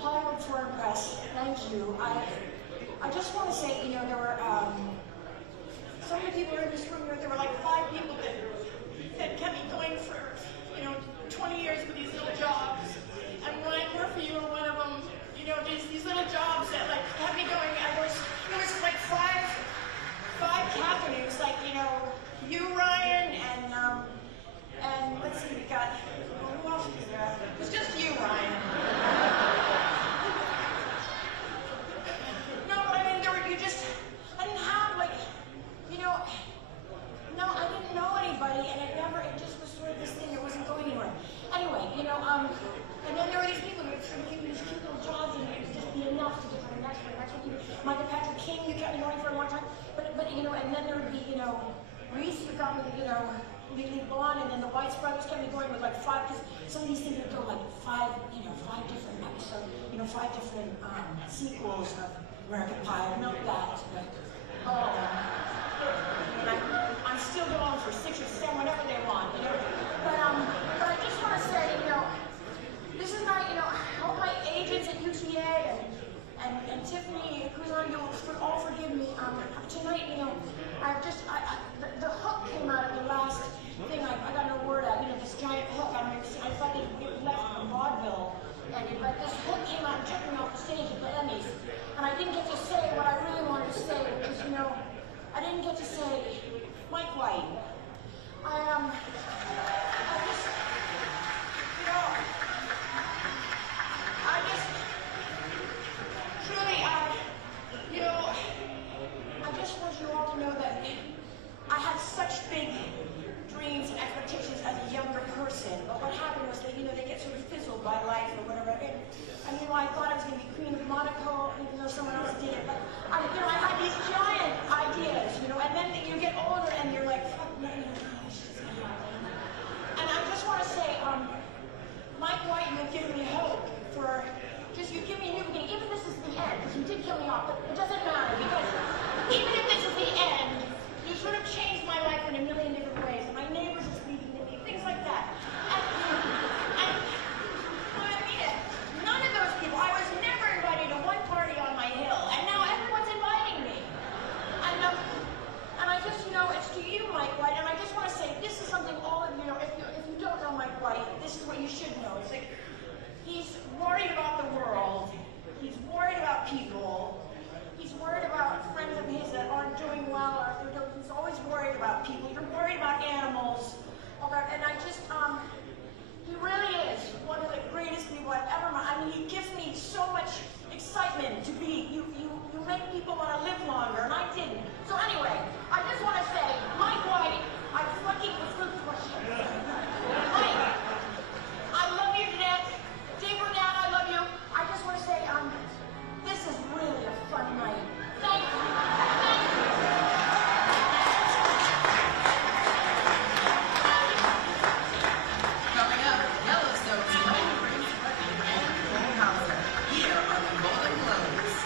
Hollywood Foreign Press. Thank you. I just want to say, there were so many people in this room. There were like 5 people that kept me going for 20 years with these little jobs. And Ryan Murphy, you were one of them. These little jobs that like kept me going. I kept me going for a long time. But you know, and then there would be, you know, Reese, who got me, you know, Legally Blonde, and then the White Brothers kept me going with like 5, because some of these things would go like 5 different episodes, you know, 5 different sequels of American Pie. I know that, but and I'm still going for 6 or 7, whatever they want, you know. But I just want to say, you know, this is not, you know, all my agents at UTA and Tiffany, who's on, you'll all forgive me. Tonight, you know, the hook came out of the last thing. I got no word out. You know, this giant hook. I thought it left from vaudeville, but this hook came out and took me off the stage at the Emmys, and I didn't get to say what I really wanted to say, because, you know, I didn't get to say Mike White. I just, you know, truly, you know, I just want you all to know that I had such big dreams and expectations as a younger person, but what happened was that, you know, they get sort of fizzled by life or whatever. And you know, I thought I was going to be Queen of Monaco, even though someone else did it. But you know, I had these giant ideas, you know, and then you get older and you're like, fuck no, and I just want to say, Mike White, you've given me hope for just, you give me a new beginning. Even if this is the end, because you did kill me off, but it doesn't matter, because even if this is the end, you sort of changed my life in a million different ways. And my neighbors are speaking to me, things like that. And I mean it. None of those people, I was never invited to one party on my hill, and now everyone's inviting me. And I just, you know, it's to you, Mike White, and I just want to say, this is something all of you know, if you don't know Mike White, this is what you should know. It's like, he's worried about the world, he's worried about people, he's worried about friends of his that aren't doing well, or he's always worried about people, he's worried about animals, and I just, he really is one of the greatest people I've ever met. I mean, he gives me so much excitement to be, you make people want to live longer, and I didn't. So anyway, I just want to say, Mike White, I fucking Mike, I love you to death. Dave Burnett, I love you. I just want to say, this is really a fun night. Thank you. Coming up, Yellowstone's own here on the Golden Globes.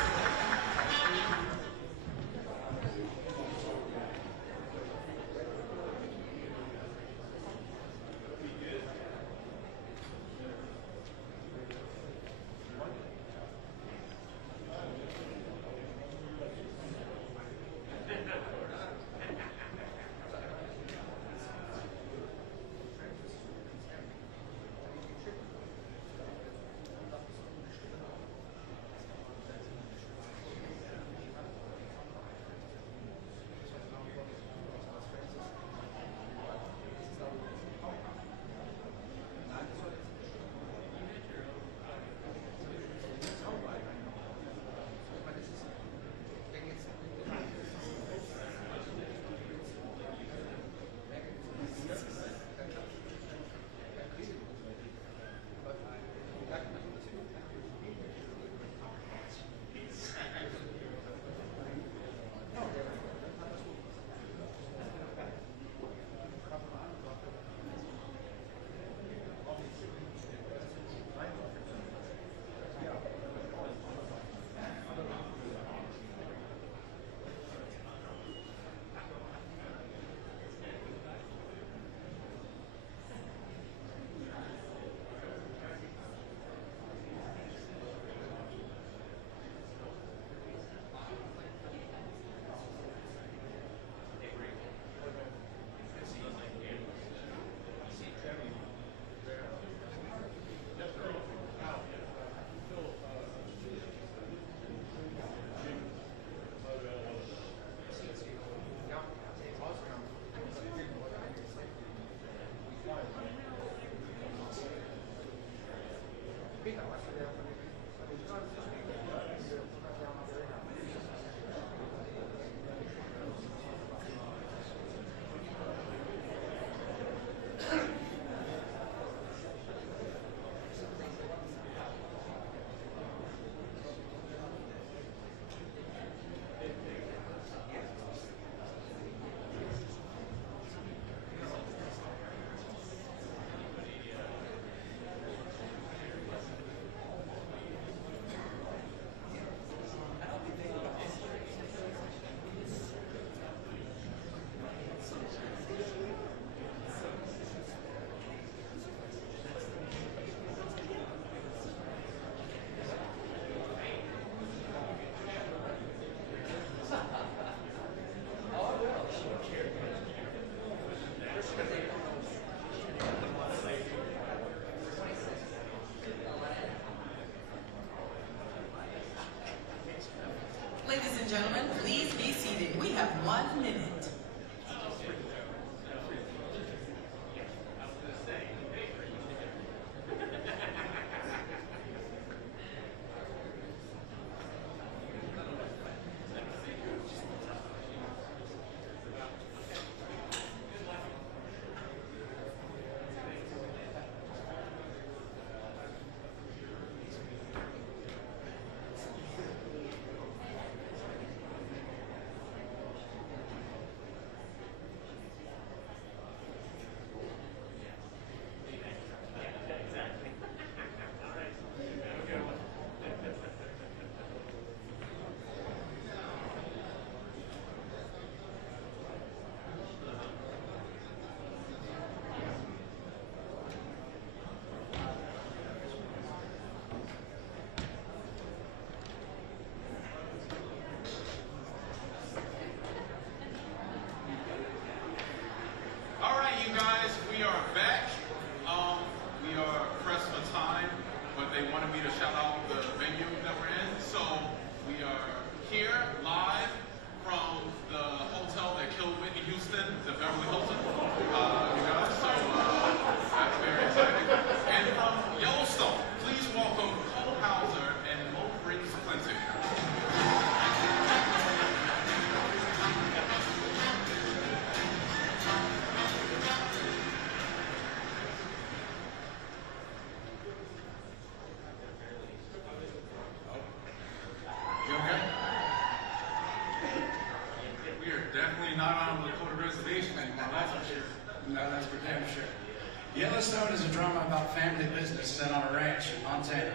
family business set on a ranch in Montana.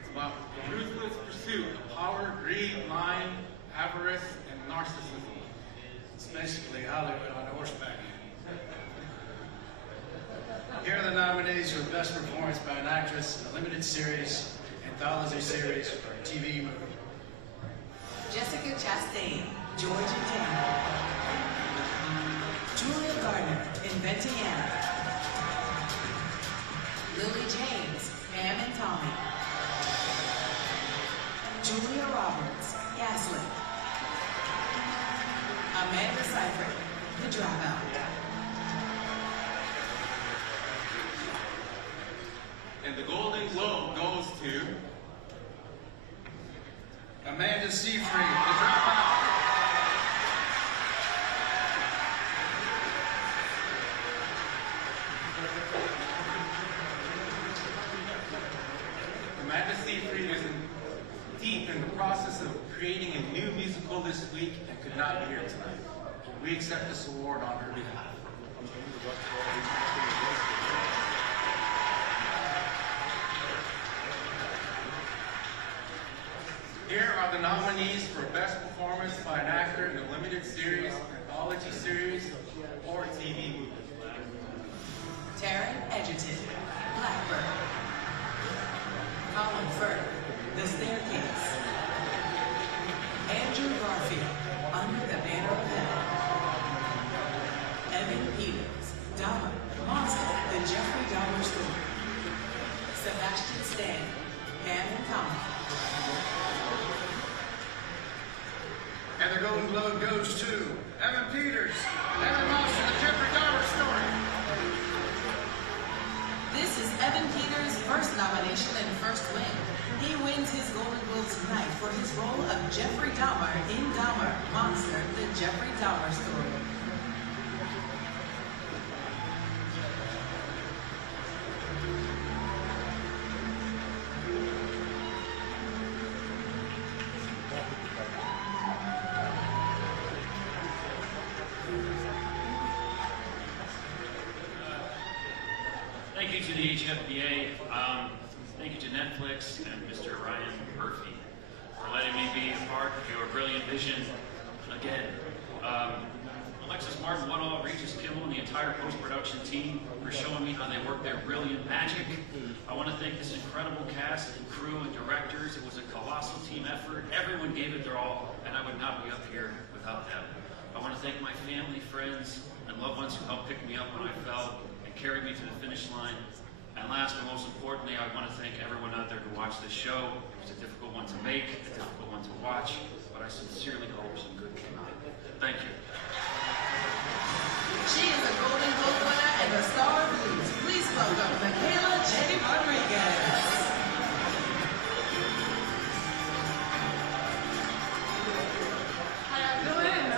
It's about the ruthless pursuit of power, greed, lying, avarice, and narcissism. It's basically Hollywood on horseback. Here are the nominees for Best Performance by an Actress in a Limited Series, Anthology Series, or TV Movie. Jessica Chastain, Georgia Tanner. Julia Gardner, Inventing Anna. Lily James, Pam and Tommy. Julia Roberts, Gaslit. Amanda Seyfried, The Dropout. And the Golden Globe goes to Amanda Seyfried, The Dropout. Amanda Seyfried is deep in the process of creating a new musical this week and could not be here tonight. We accept this award on her behalf. Here are the nominees for Best Performance by an Actor in a Limited Series, Anthology Series, or TV Movie. Taryn Edgerton, Blackbird. Colin Firth, The Staircase. Andrew Garfield, Under the Banner of Heaven. Evan Peters, Dahmer, Monster, The Jeffrey Dahmer Story. Sebastian Stan, Pam and Tommy. And the Golden Globe goes to Evan Peters, Evan Monster, The Jeffrey Dahmer Story. This is Evan Peters' first nomination and first win. He wins his Golden Globe tonight for his role of Jeffrey Dahmer in Dahmer, Monster, The Jeffrey Dahmer Story. Thank you to the HFBA, thank you to Netflix and Mr. Ryan Murphy for letting me be a part of your brilliant vision again. Alexis Martin, Woodall, Regis Kimmel, and the entire post-production team for showing me how they work their brilliant magic. I want to thank this incredible cast and crew and directors. It was a colossal team effort. Everyone gave it their all, and I would not be up here without them. I want to thank my family, friends, and loved ones who helped pick me up when I fell and carried me to the finish line. And last but most importantly, I want to thank everyone out there who watched this show. It was a difficult one to make, a difficult one to watch, but I sincerely hope some good came out of it. Thank you. She is a Golden Globe winner and a star of Blues. Please welcome Michaela J. Rodriguez. How y'all doing?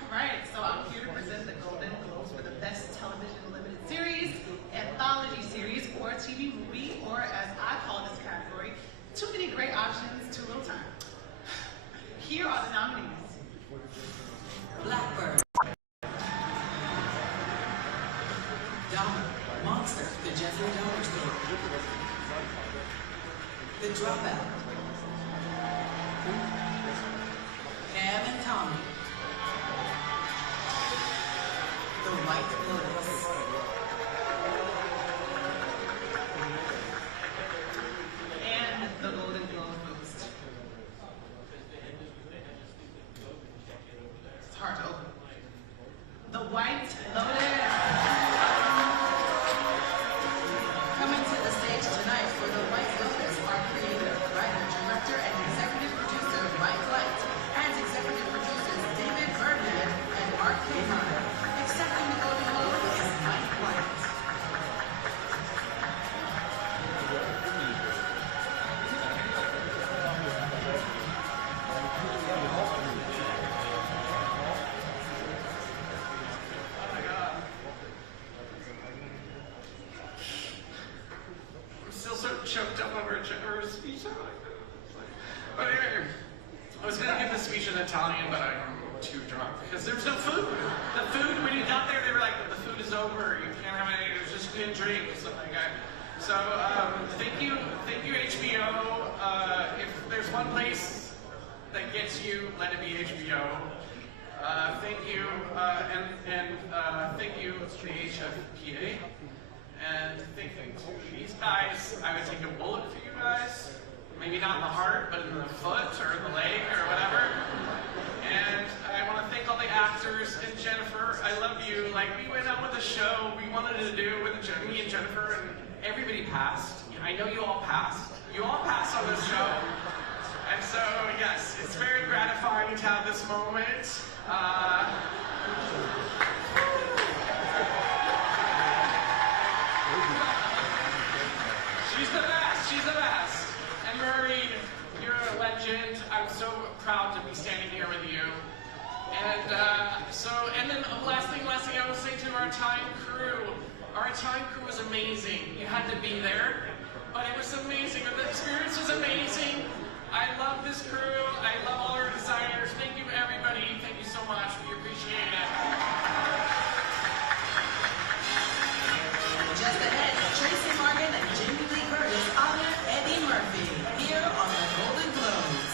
All right, so I'm here to present the Golden Globes for the Best Television Limited Series, Anthology Series, or TV Movie, or as I call this category, too many great options, too little time. Here are the nominees. Blackbird. Dahmer, Monster, The Jeffrey Dahmer Story. The Dropout. Pam and Tommy. The White Lotus. And the Golden Globe goes to... It's hard to open. The White Lotus. Coming to the stage tonight for The White Lotus are creator, writer, director, and executive producer Mike Light, and executive producers David Birdman and Art Cahan. Accepting the Golden Globe is Mike Light. I'm still so choked up over a speech. But anyway, I was going to give the speech in Italian, but I'm too drunk because there was no food. The food, when you got there, they were like, the food is over, you can't have any, it was just she didn't drink or something like that. So thank you HBO. If there's one place that gets you, let it be HBO. Thank you, and thank you to the HFPA. And thank you to these guys. I would take a bullet for you guys. Maybe not in the heart, but in the foot or in the leg or whatever. And I want to thank all the actors. And Jennifer, I love you. Like, we went out with a show we wanted to do with me and Jennifer, and everybody passed. I know you all passed. You all passed on this show. And so, yes, it's very gratifying to have this moment. She's the best. She's the best. And Murray, you're a legend. I'm so proud to be standing here with you. And and then last thing I will say to our Italian crew. Our Italian crew was amazing. You had to be there, but it was amazing. The experience was amazing. I love this crew. I love all our designers. Thank you, everybody. Thank you so much. We appreciate it. Just ahead, Tracy Morgan and Jamie Lee Curtis honor Eddie Murphy here on the Golden Globes.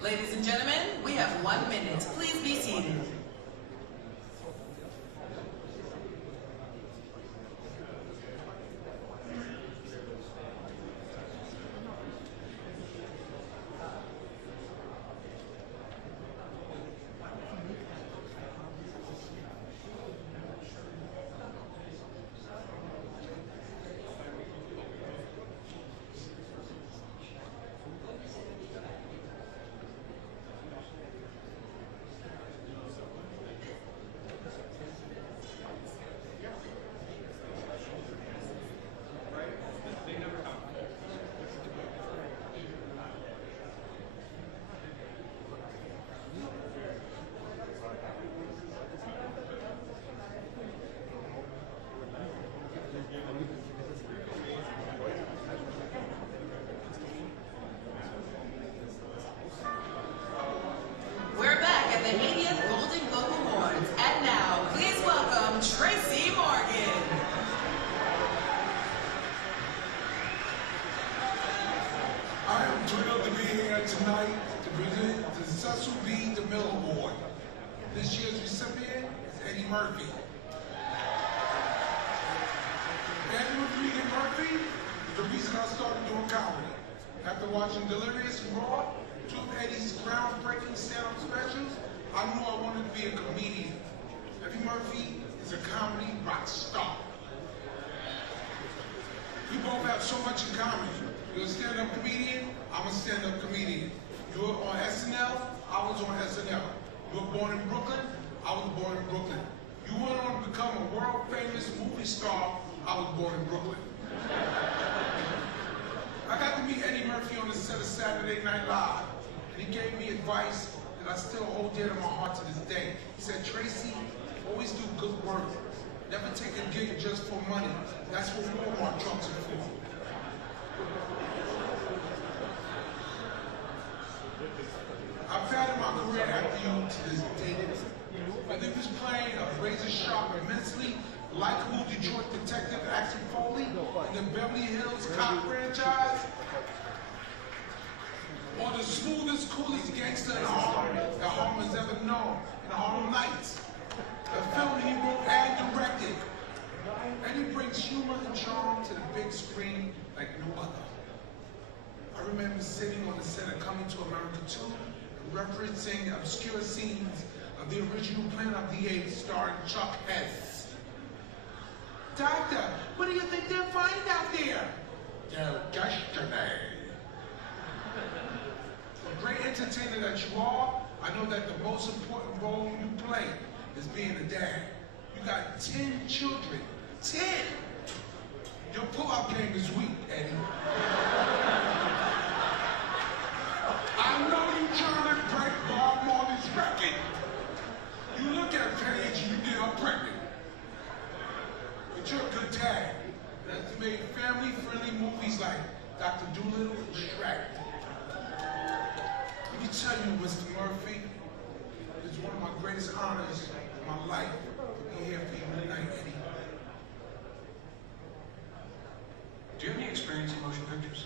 Ladies and gentlemen, we have 1 minute. Please be seated. thrilled to be here tonight to present the Cecil B. DeMille Award. This year's recipient is Eddie Murphy. Eddie Murphy is the reason I started doing comedy. After watching Delirious and Raw, two of Eddie's groundbreaking stand-up specials, I knew I wanted to be a comedian. Eddie Murphy is a comedy rock star. We both have so much in common. You're a stand-up comedian, I'm a stand-up comedian. You were on SNL, I was on SNL. You were born in Brooklyn, I was born in Brooklyn. You went on to become a world-famous movie star, I was born in Brooklyn. I got to meet Eddie Murphy on the set of Saturday Night Live, and he gave me advice that I still hold dear to my heart to this day. He said, Tracy, always do good work. Never take a gig just for money. That's what Walmart trucks are for. I've had in my career after you to this day. Whether he was playing a razor-sharp, immensely likable Detroit detective Axel Foley in the Beverly Hills Cop franchise, or the smoothest, coolest gangster in Harlem that Harlem has ever known in Harlem Nights, a film he wrote and directed. And he brings humor and charm to the big screen like no other. I remember sitting on the set of Coming to America 2 and referencing obscure scenes of the original Planet of the Apes starring Chuck Hess. Doctor, what do you think they'll find out there? Their destiny. A great entertainer that you are, I know that the most important role you play is being a dad. You got 10 children. 10! Your pull-out game is weak, Eddie. I know you're trying to break Bob Marley's record. You look at Paige and you get her pregnant. But you're a good dad. That's made family-friendly movies like Dr. Dolittle and Shrek. Let me tell you, Mr. Murphy, it's one of my greatest honors in my life to be here for you tonight, Eddie. Do you have any experience in motion pictures?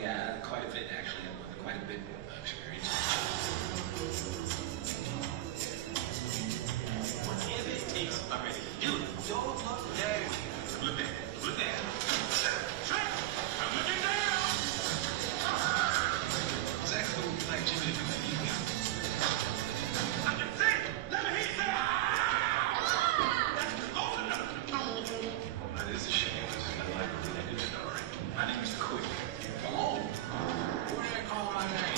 Yeah, quite a bit actually. Quite a bit of experience. Whatever it takes, I'm ready to do it. Don't look down. Look down. Look down. Straight. I'm looking down. Exactly what we like Jimmy to do for you. I can see. Let me hear you. That's close enough. That is a shame. This is not like what I did to Dory. My name is Quick. Come on. Who they call my name?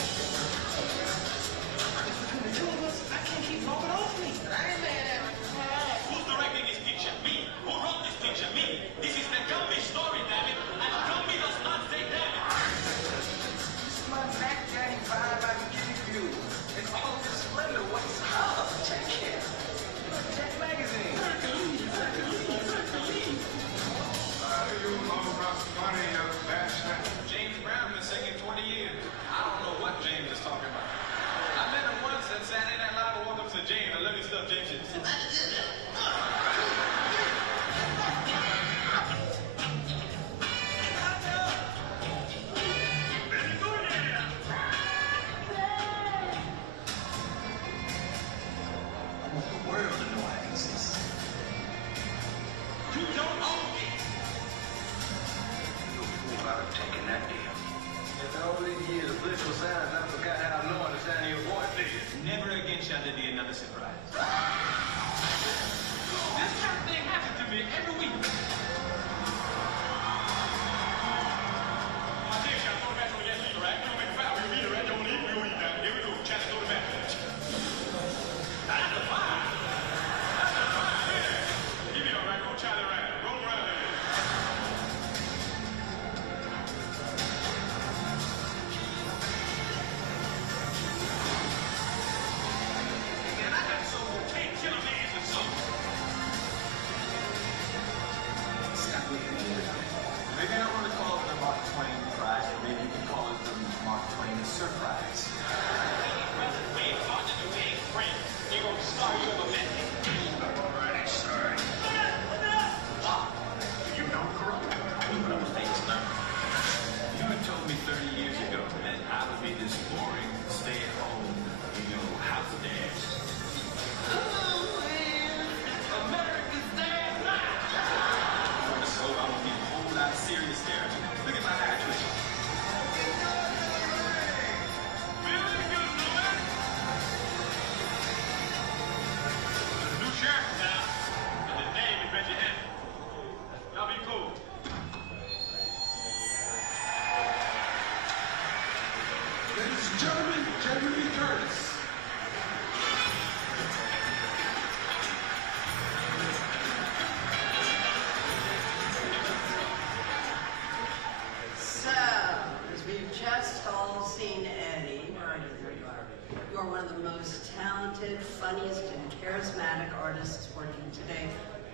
one of the most talented, funniest, and charismatic artists working today.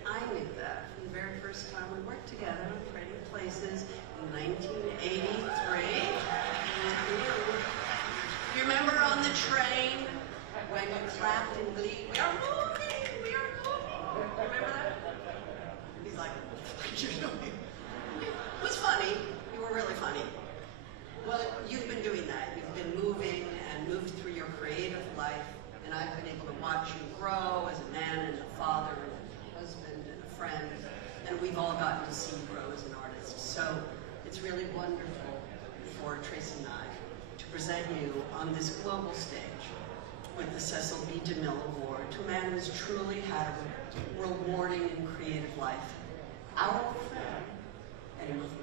I knew that from the very first time we worked together on Trading Places in 1983. You remember on the train when you clapped in glee? We are moving! We are moving! Remember that? He's like, you're doing. It was funny. You were really funny. Well, you've been doing that. You've been moving and moved through your creative life, and I've been able to watch you grow as a man and a father and a husband and a friend, and we've all gotten to see you grow as an artist. So it's really wonderful for Tracy and I to present you on this global stage with the Cecil B. DeMille Award to a man who has truly had a rewarding and creative life. Our old friend, Eddie Murphy.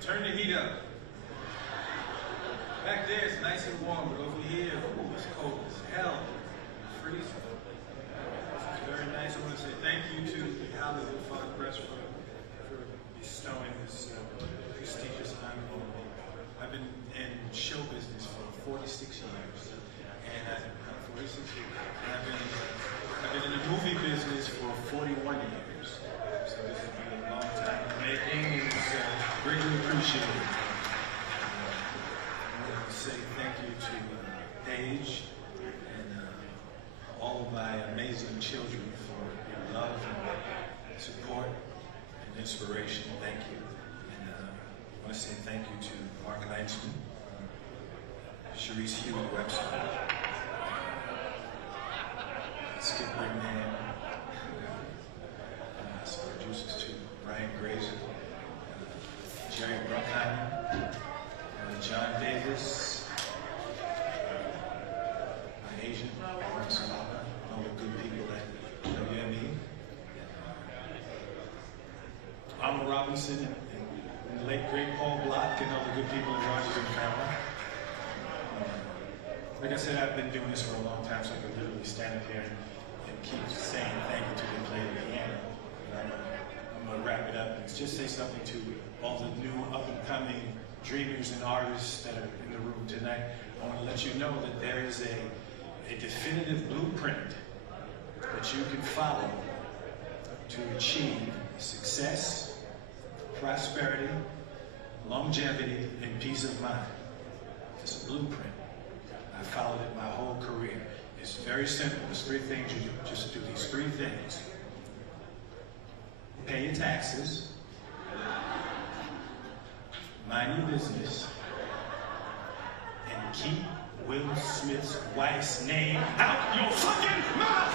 Turn the heat up. Back there it's nice and warm, but over here, ooh, it's cold as hell. It's freezing. It's very nice. I want to say thank you to the Hollywood Foreign Press for bestowing this prestigious honor on me. I've been in show business for 46 years. And I've been in the movie business for 41 years. So this has been a long time in the making, and it's greatly appreciated. I want to say thank you to Paige and all of my amazing children for your love and support and inspiration. Thank you. And I want to say thank you to Mark Langston, Sharice Hughes website, Skip Brickman, some producers too, Brian Grazer, Jerry Bruckheimer, John Davis, my agent, Mark Solana, all the good people at WME, Alma Robinson, and the late great Paul Block, and all the good people in Rogers and Carolina. Like I said, I've been doing this for a long time, so I can literally stand up here and keep saying thank you to the player of the piano. I'm going to wrap it up and just say something to all the new up-and-coming dreamers and artists that are in the room tonight. I want to let you know that there is a definitive blueprint that you can follow to achieve success, prosperity, longevity, and peace of mind. It's a blueprint. I followed it my whole career. It's very simple. There's three things you do. Just do these three things. Pay your taxes, mind your business, and keep Will Smith's wife's name out your fucking mouth!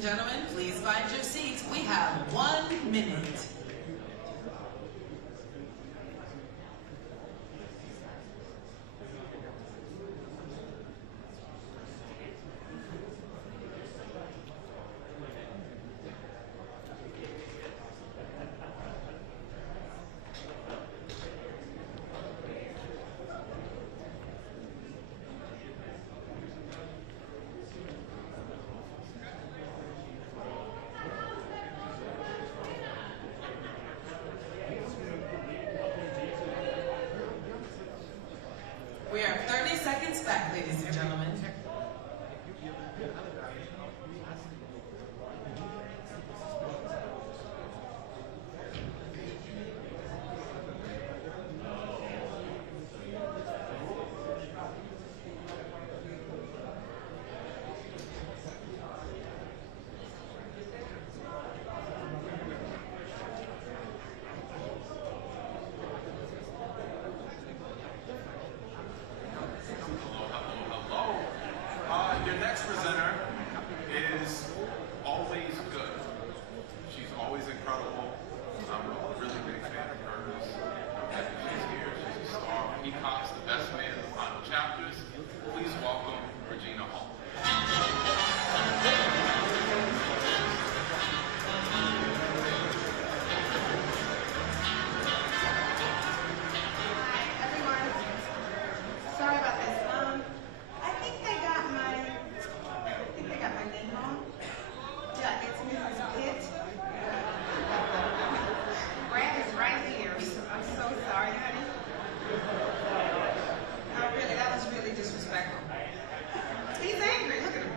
and gentlemen, please find your seats. We have 1 minute. We are 30 seconds back, ladies and gentlemen. Your next presenter is always good. She's always incredible. I'm a really big fan of hers. She's here. She's a star. He cops the best man in the final chapters. Please welcome Regina Hall. Sorry about this. I think they got my name wrong. Yeah, it's Mrs. Pitt. Brad is right here. I'm so sorry, honey. No, really, that was really disrespectful. He's angry. Look at him.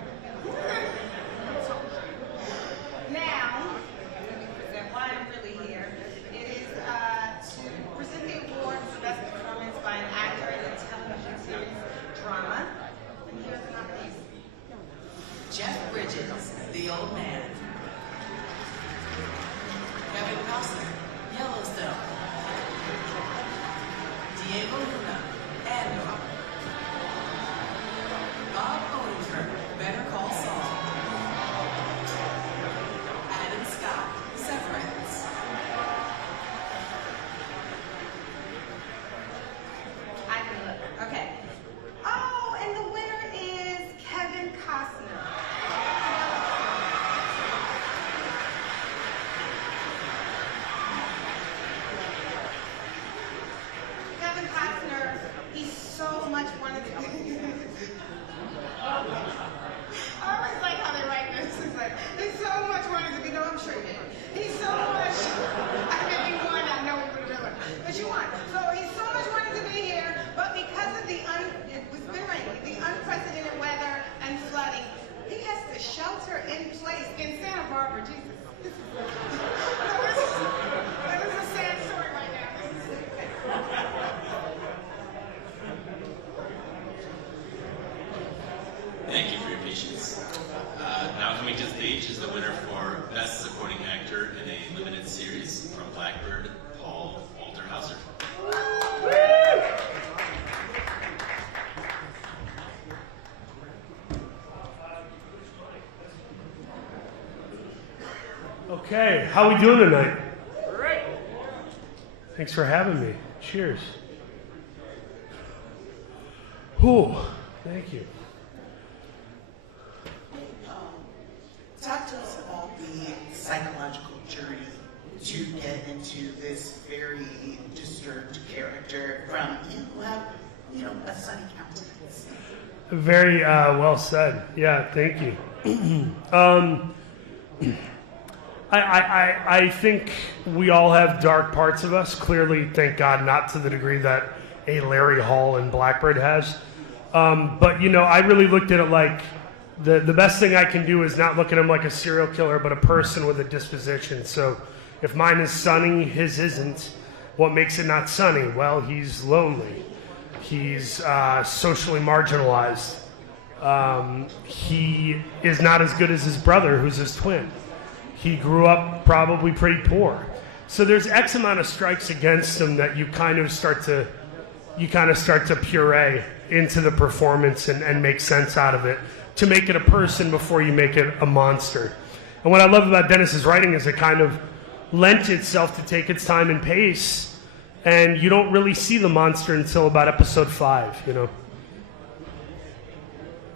Now, let me present why I'm really here. It is to present the award for best performance by an actor in a television series drama. And here's the nominees. Jeff Bridges, The Old Man. Kevin Costner, Yellowstone. Diego Luna, Andor. Bob Odenkirk, Better Call Saul. Adam Scott, Severance. I can look. Okay. Oh, and the winner is Kevin Costner. Kevin Costner, he so much wanted to be. I always like how they write this. It's like, he so much wanted to be, no, I'm sure he did. He so much, if you won, I know he would have done it. But you won. So he so much wanted to be here, but because of it was been raining, the unprecedented weather and flooding, he has to shelter in place in Santa Barbara. Jesus. That is a sad story right now. Thank you for your patience. Now coming to the stage is the winner for Best Supporting Actor in a Limited Series from Blackbird, Paul Walter-Hauser. Okay, how we doing tonight? Great. Thanks for having me. Cheers. Whew, thank you. Talk to us about the psychological journey to get into this very disturbed character from you who have, a sunny countenance. Very well said. Yeah, thank you. I think we all have dark parts of us. Clearly, thank God, not to the degree that a Larry Hall and Blackbird has. But, I really looked at it like the best thing I can do is not look at him like a serial killer, but a person with a disposition. So if mine is sunny, his isn't. What makes it not sunny? Well, he's lonely. He's socially marginalized. He is not as good as his brother, who's his twin. He grew up probably pretty poor. So there's X amount of strikes against him that you kind of start to puree into the performance and make sense out of it to make it a person before you make it a monster. And what I love about Dennis's writing is it kind of lent itself to take its time and pace, and you don't really see the monster until about episode 5, you know.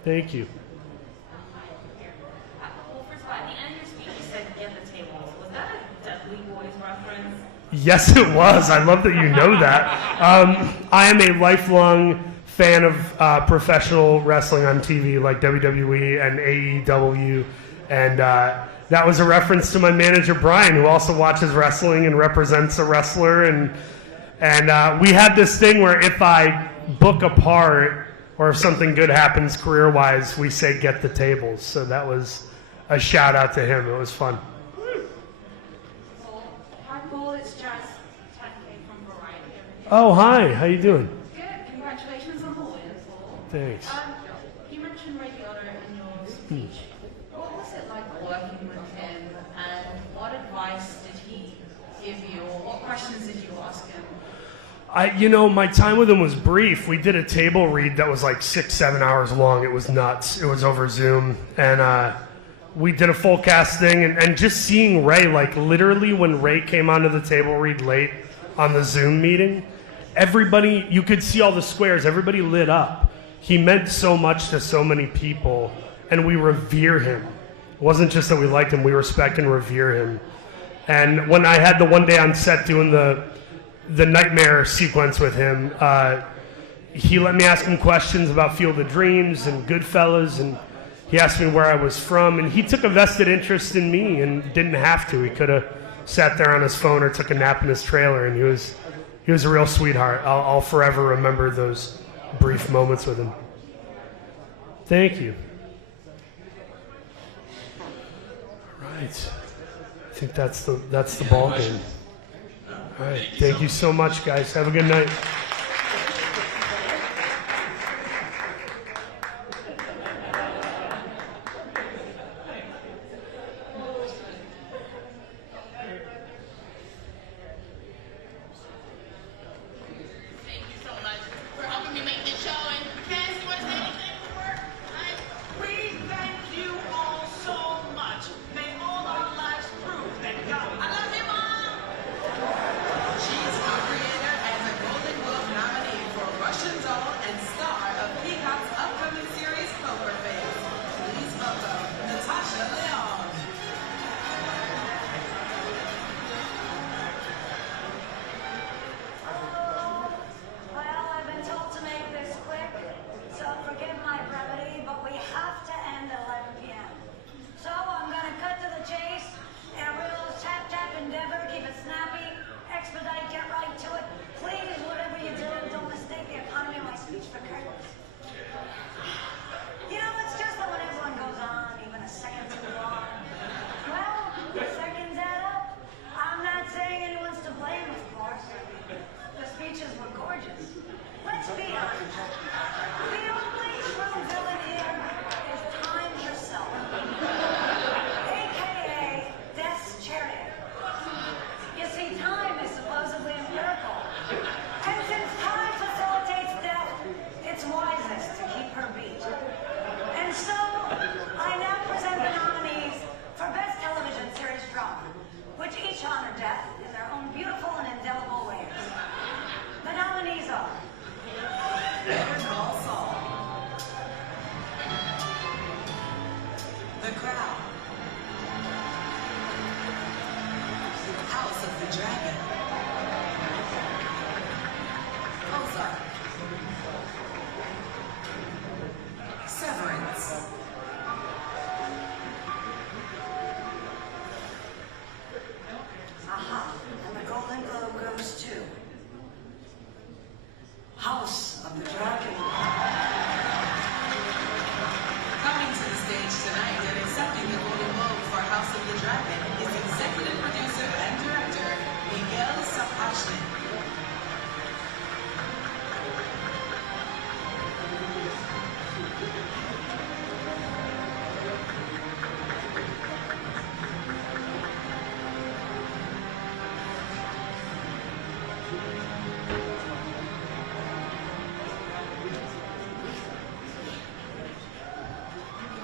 Thank you. Well, first of all, at the end of your speech, you said get the tables. Was that a Dudley Boys reference? Yes, it was. I love that you know that. I am a lifelong fan of professional wrestling on TV, like WWE and AEW, and that was a reference to my manager Brian, who also watches wrestling and represents a wrestler. And we had this thing where if I book a part or if something good happens career-wise, we say get the tables. So that was a shout out to him. It was fun. Hi, Paul. It's Jazz 10K from Variety. Oh, hi. How you doing? Good. Congratulations on the win, Paul. Thanks. You mentioned Ray Liotta in your speech. What was it like working with him, and what advice did he give you, or what questions did you ask him? My time with him was brief. We did a table read that was like 6-7 hours long. It was nuts. It was over Zoom. And we did a full cast thing. And just seeing Ray, like literally when Ray came onto the table read late on the Zoom meeting, everybody, you could see all the squares. Everybody lit up. He meant so much to so many people. And we revere him. It wasn't just that we liked him. We respect and revere him. And when I had the one day on set doing the nightmare sequence with him, he let me ask him questions about Field of Dreams and Goodfellas, and he asked me where I was from, and he took a vested interest in me and didn't have to. He could have sat there on his phone or took a nap in his trailer, and he was a real sweetheart. I'll forever remember those brief moments with him. Thank you. All right. I think that's the ball game. All right. Thank you so much, guys. Have a good night.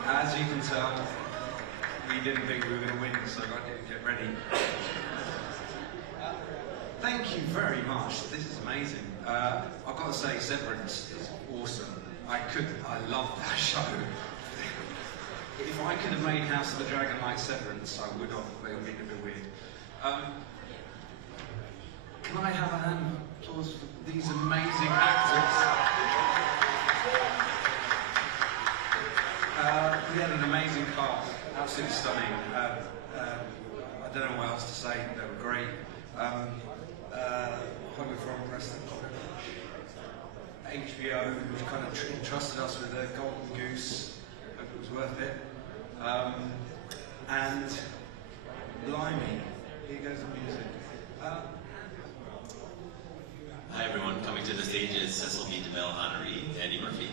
As you can tell, we didn't think we were going to win, so I didn't get ready. Thank you very much. This is amazing. I've got to say, Severance is awesome. I love that show. If I could have made House of the Dragon like Severance, I would have. It would have been a bit weird. Can I have a hand of applause for these amazing actors? We had an amazing cast, absolutely stunning. I don't know what else to say, they were great. Hungry for Preston. HBO, which kind of entrusted us with a golden goose. Hope it was worth it. And blimey, here goes the music. Hi everyone, coming to the stage is Cecil B. DeMille honoree, Eddie Murphy.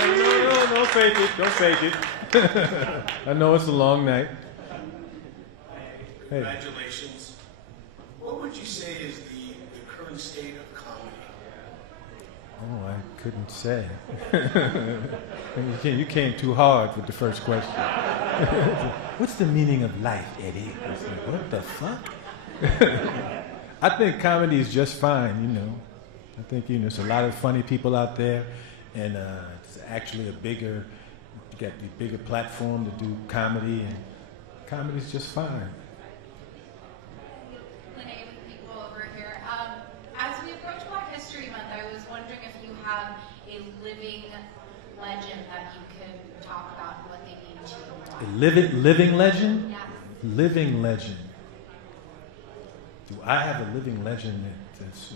No, don't fake it, don't fake it. I know it's a long night. Hey. Congratulations. What would you say is the current state of comedy? Oh, I couldn't say. You came too hard with the first question. What's the meaning of life, Eddie? I was like, what the fuck? I think comedy is just fine, you know. I think, there's a lot of funny people out there, and it's actually a bigger platform to do comedy, and comedy's just fine. As we approach Black History Month, I was wondering if you have a living legend that you could talk about what they mean to you. A living legend? Yes. Living legend. Do I have a living legend that's...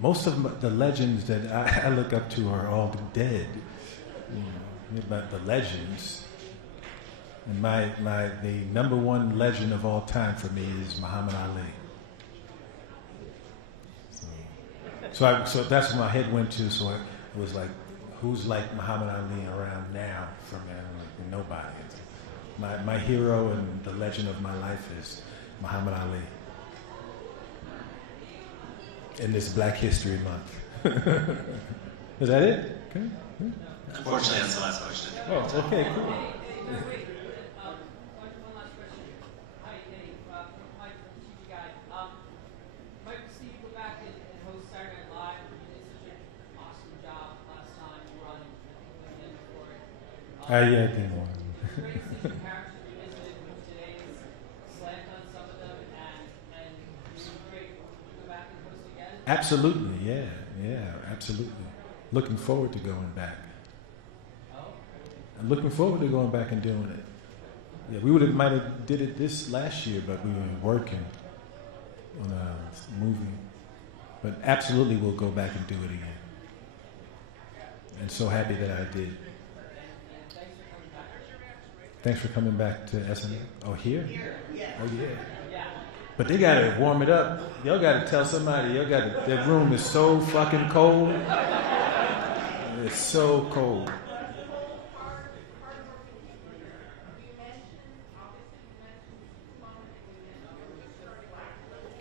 most of the legends that I look up to are all dead. About the legends. And the number one legend of all time for me is Muhammad Ali. So that's what my head went to. So it was like, who's like Muhammad Ali around now? For me, like nobody. My hero and the legend of my life is Muhammad Ali. In this Black History Month. Is that it? Okay. Unfortunately, that's the last question. Oh, okay, cool. Yeah, I did one. Absolutely, yeah, absolutely. Looking forward to going back. I'm looking forward to going back and doing it. Yeah, we might have did it this last year, but we were working on a movie. But absolutely, we'll go back and do it again. And so happy that I did. Thanks for coming back to SNL. Oh, here? Oh, yeah. But they gotta warm it up. Y'all gotta tell somebody. That room is so fucking cold. It's so cold.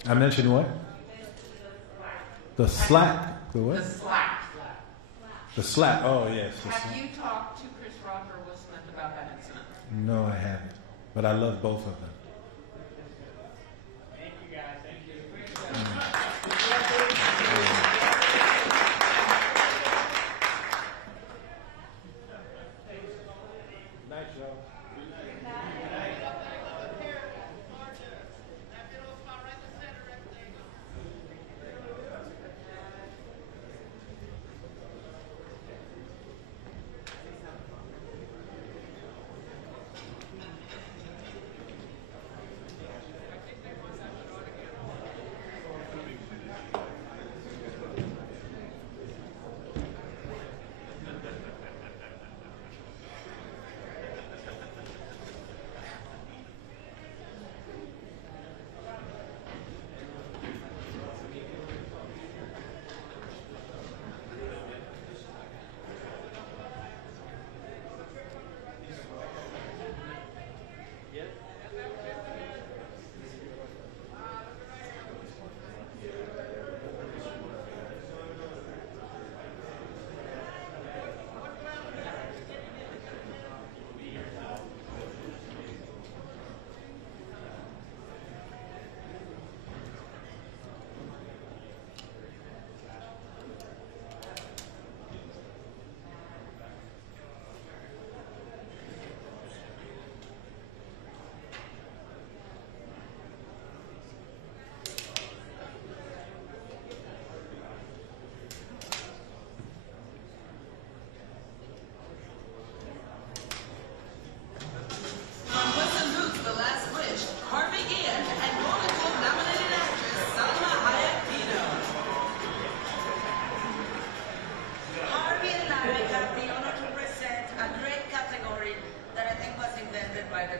I mentioned what? The slack. The what? The slack. The slack. Oh, yes. Have you talked to Chris Rock or Will Smith about that incident? No, I haven't. But I love both of them. Thank you, guys. Thank you. Night, y'all.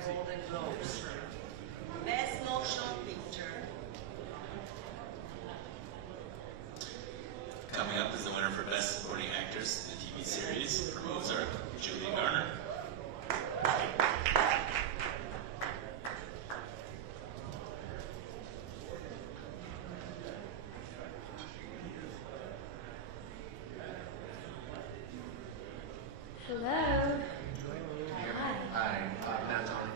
Golden Globes. Best Motion Picture. Coming up is the winner for Best Supporting Actress in a TV Series for Ozark, Julie Garner. Hello. Hi, Matt Tony.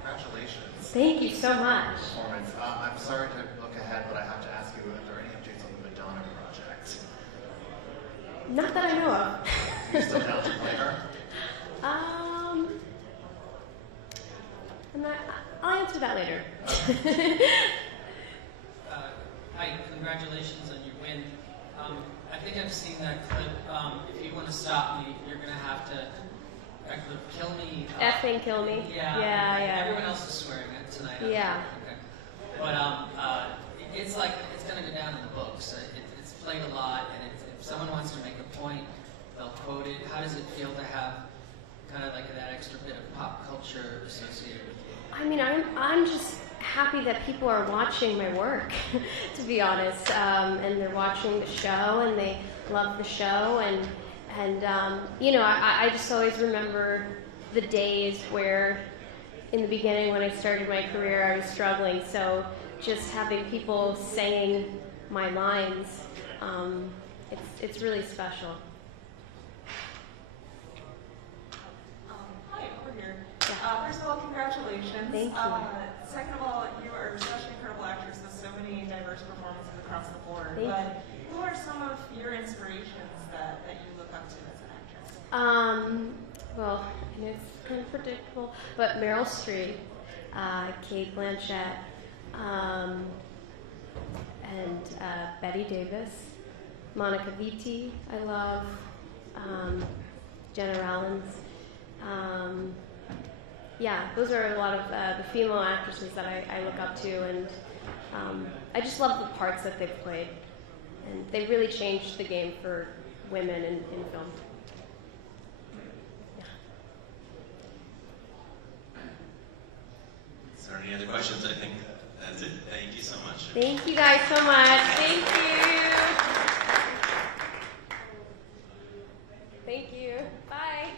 Congratulations. Thank you so much. Performance. I'm sorry to look ahead, but I have to ask you if there are any updates on the Madonna project. Not that I know of. You still down to play her? I'll answer that later. Hi, congratulations on your win. I think I've seen that clip. If you want to stop me, you're going to have to kill me. Effing kill me. Yeah. Everyone else is swearing it tonight. Yeah. Okay. But it's like, it's going to go down in the books. It's played a lot, and if someone wants to make a point, they'll quote it. How does it feel to have kind of like that extra bit of pop culture associated with you? I mean, I'm just happy that people are watching my work, to be honest, and they're watching the show and they love the show, and you know, I just always remember the days where, in the beginning when I started my career, I was struggling. So just having people saying my lines, it's really special. Hi, over here. First of all, congratulations. Thank you. Second of all, you are such an incredible actress with so many diverse performances across the board. Thank But who are some of your inspirations that you look up to as an actress? Well, I know it's kind of predictable, but Meryl Streep, Kate Blanchett, and Betty Davis, Monica Vitti, I love, Jenna Rollins. Yeah, those are a lot of the female actresses that I look up to, and I just love the parts that they've played. And they really changed the game for women in film. Yeah. Is there any other questions? I think that's it. Thank you so much. Thank you guys so much. Thank you. Thank you. Bye.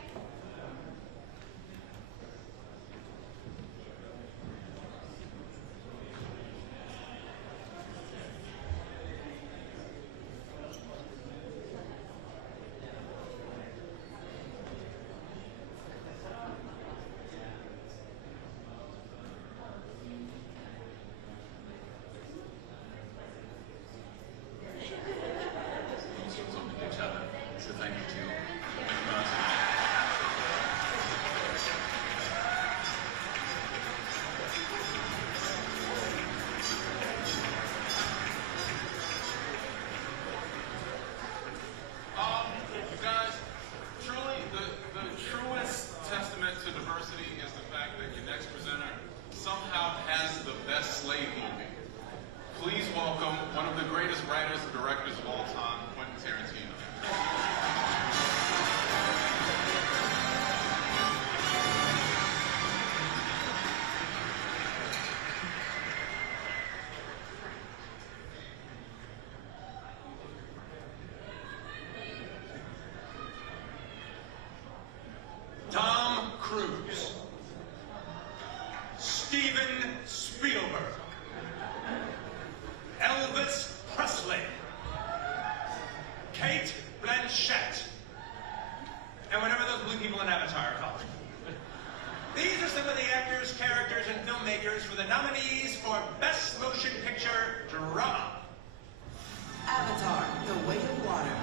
So thank you to you guys, truly, the truest testament to diversity is the fact that your next presenter somehow has the best slave movie. Please welcome one of the greatest writers and directors of all time, Quentin Tarantino. Tom Cruise, Steven Spielberg, Elvis Presley, Kate Blanchett, and whatever those blue people in Avatar are called. These are some of the actors, characters, and filmmakers for the nominees for Best Motion Picture Drama. Avatar, The Way of Water.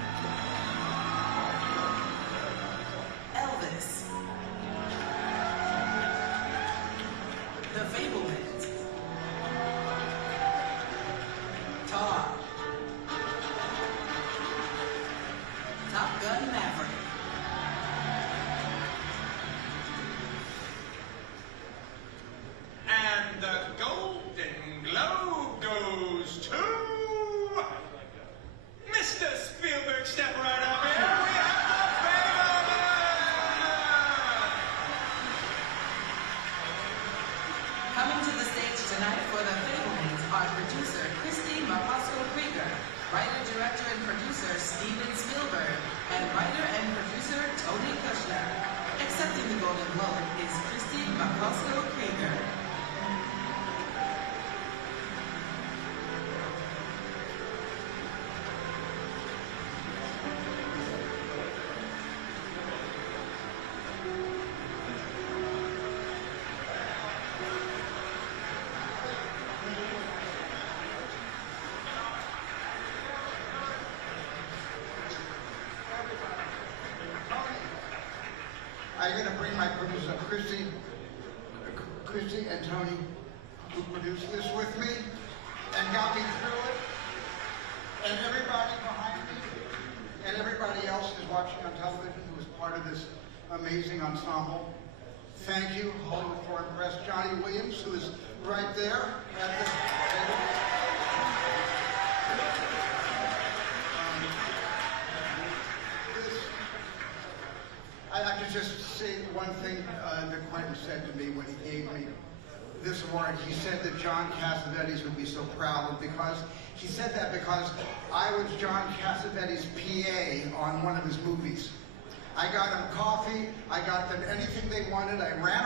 Elvis. The Fabelmans. Tar. Top Gun Maverick. And the Golden Globe goes to Mr. Spielberg. Step right up here. We have the Fabelmans. Tonight for The Fablemans are producer Christy Mapasco-Krieger, writer, director, and producer Steven Spielberg, and writer and producer Tony Kushner. Accepting the Golden Globe is Christy Mapasco-Krieger. I'm going to bring my producer, Christy and Tony, who produced this with me and got me through it. And everybody behind me and everybody else who's watching on television who was part of this amazing ensemble. Thank you, Hollywood Foreign Press. Johnny Williams, who is right there at the table. I'd like to just say one thing that Quentin said to me when he gave me this award. He said that John Cassavetes would be so proud because he said that because I was John Cassavetes' PA on one of his movies. I got them coffee, I got them anything they wanted. I ran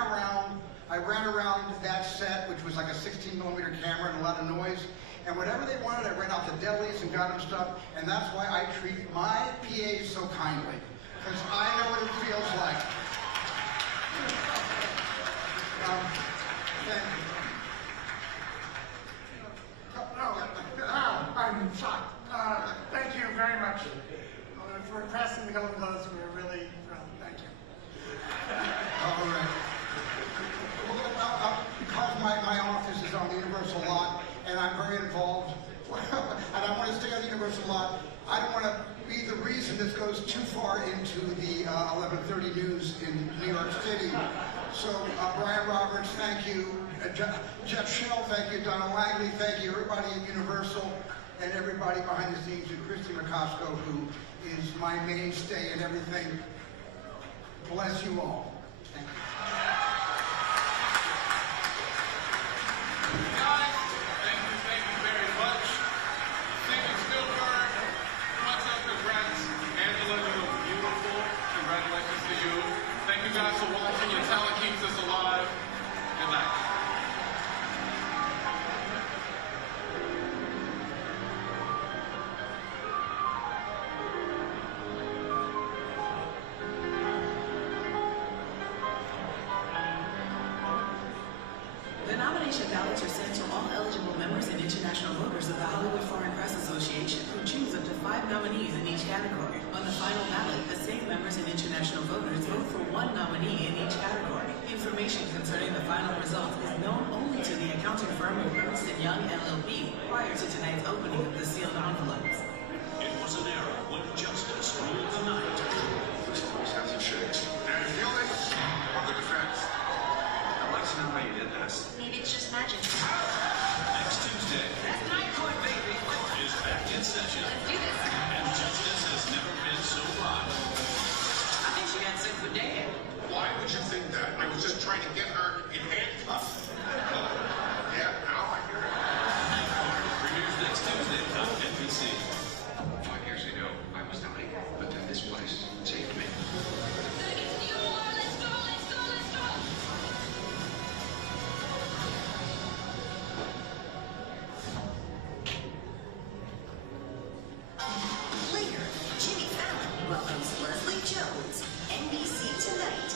around that set, which was like a 16mm camera and a lot of noise. And whatever they wanted, I ran out to delis and got them stuff. And that's why I treat my PAs so kindly. Because I know what it feels like. Thank you. I'm shocked. Thank you very much for pressing the Golden Globes. We're really thrilled. Thank you. All right. Well, because my office is on the Universal lot, and I'm very involved, and I want to stay on the Universal lot, I don't want to be the reason this goes too far into the 11:30 news in New York City. So Brian Roberts, thank you. Jeff Shell, thank you. Donna Langley, thank you. Everybody at Universal and everybody behind the scenes, and Christy McCosco, who is my mainstay and everything. Bless you all. Thank you. Guys, thank you very much. Steven Spielberg, what's up, congrats. Angela, you look beautiful. Congratulations to you. Thank you guys for watching. Your talent keeps us alive. Good night. The nomination ballots are sent to all eligible members and international voters of the Hollywood Foreign Press Association, who choose up to 5 nominees in each category. On the final ballot, the same members and international voters vote for 1 nominee in each category. Information concerning the final results is known only to the accounting firm of Ernst & Young LLP prior to tonight's opening of the sealed envelopes. It was an era when justice ruled the night. This voice has a shakes. And feelings on the defense. I'd like to know how you did this. Maybe it's just magic. Next Tuesday. That's night court, baby. Is back in session. Let's do this. And justice has never been so live. I think she got sick for dead. Why would you think that? I was just trying to get her in handcuffs. Yeah, now I hear it. Night Court premieres next Tuesday on NBC. 5 years ago, I was dying, but then this place saved me. Later, Jimmy Fallon welcomes Leslie Jones, NBC Tonight.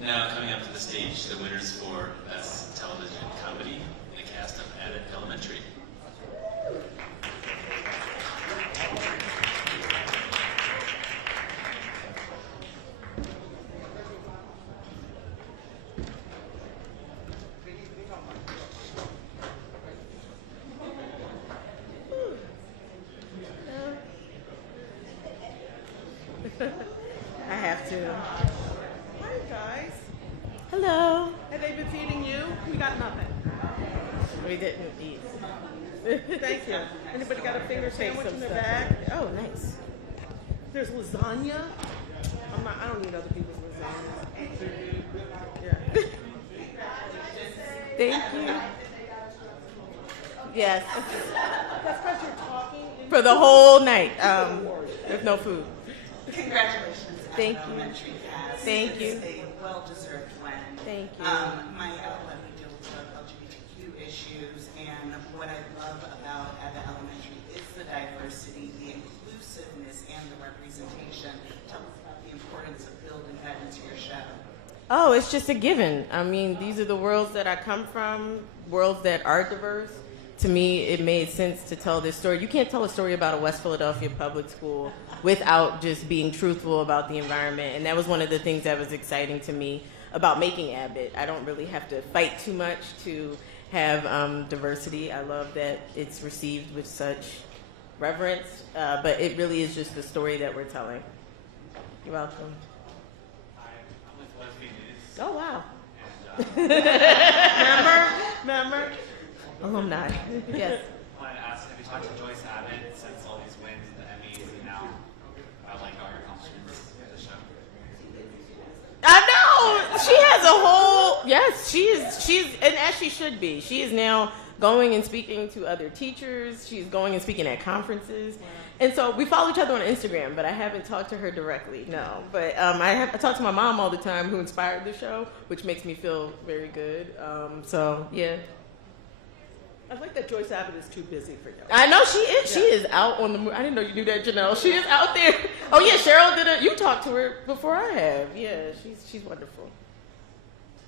Now coming up to the stage, the winners for Best Television Comedy in the cast of Added Elementary. I have to. Hi, guys. Hello. Have they been feeding you? We got nothing. We didn't eat. Thank you. Anybody got a finger Take sandwich some in their stuff. bag? Oh, nice. There's lasagna. I don't need other people's lasagna. Yeah. Thank you. Yes. That's because you're talking. For the whole night. With no food. Congratulations, Thank Added you. Elementary cast. Thank you. It's a well-deserved win. Thank you. My LLM deals with LGBTQ issues, and what I love about Added Elementary is the diversity, the inclusiveness, and the representation. Tell us about the importance of building that into your show. Oh, it's just a given. I mean, these are the worlds that I come from, worlds that are diverse. To me, it made sense to tell this story. You can't tell a story about a West Philadelphia public school without just being truthful about the environment. And that was one of the things that was exciting to me about making Abbott. I don't really have to fight too much to have diversity. I love that it's received with such reverence, but it really is just the story that we're telling. You're welcome. Hi, I'm with Lesbian News. Oh, wow. And, Remember? Alumni. Yes. I wanted to ask, have you talked to Joyce Abbott since all these wins and the Emmys and now about like all your accomplishments at the show? I know! She has a whole, yes, she's, and as she should be. She is now going and speaking to other teachers. She's going and speaking at conferences. And so we follow each other on Instagram, but I haven't talked to her directly, no. But I talk to my mom all the time, who inspired the show, which makes me feel very good. So, yeah. I like that Joyce Abbott is too busy for you. I know she is. Yeah. She is out on the move. I didn't know you knew that, Janelle. She is out there. Oh, yeah, Cheryl did you talked to her before I have. Yeah, she's wonderful.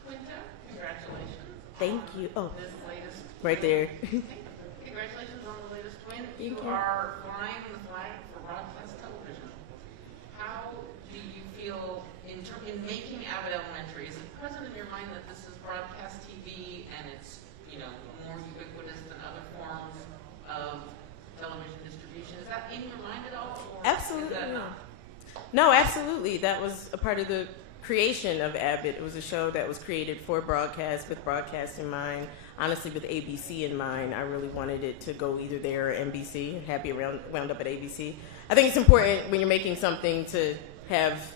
Fuente, congratulations. Thank you. Oh, This latest right there. Congratulations on the latest win. Thank you. Are flying the flag for broadcast television. How do you feel in making Abbott Elementary? Is it present in your mind that this is broadcast TV and it's, you know, more ubiquitous than other forms of television distribution? Is that in your mind at all? Or Absolutely. Is that not? No, absolutely. That was a part of the creation of Abbott. It was a show that was created for broadcast, with broadcast in mind. Honestly, with ABC in mind, I really wanted it to go either there or NBC. Happy wound up at ABC. I think it's important when you're making something to have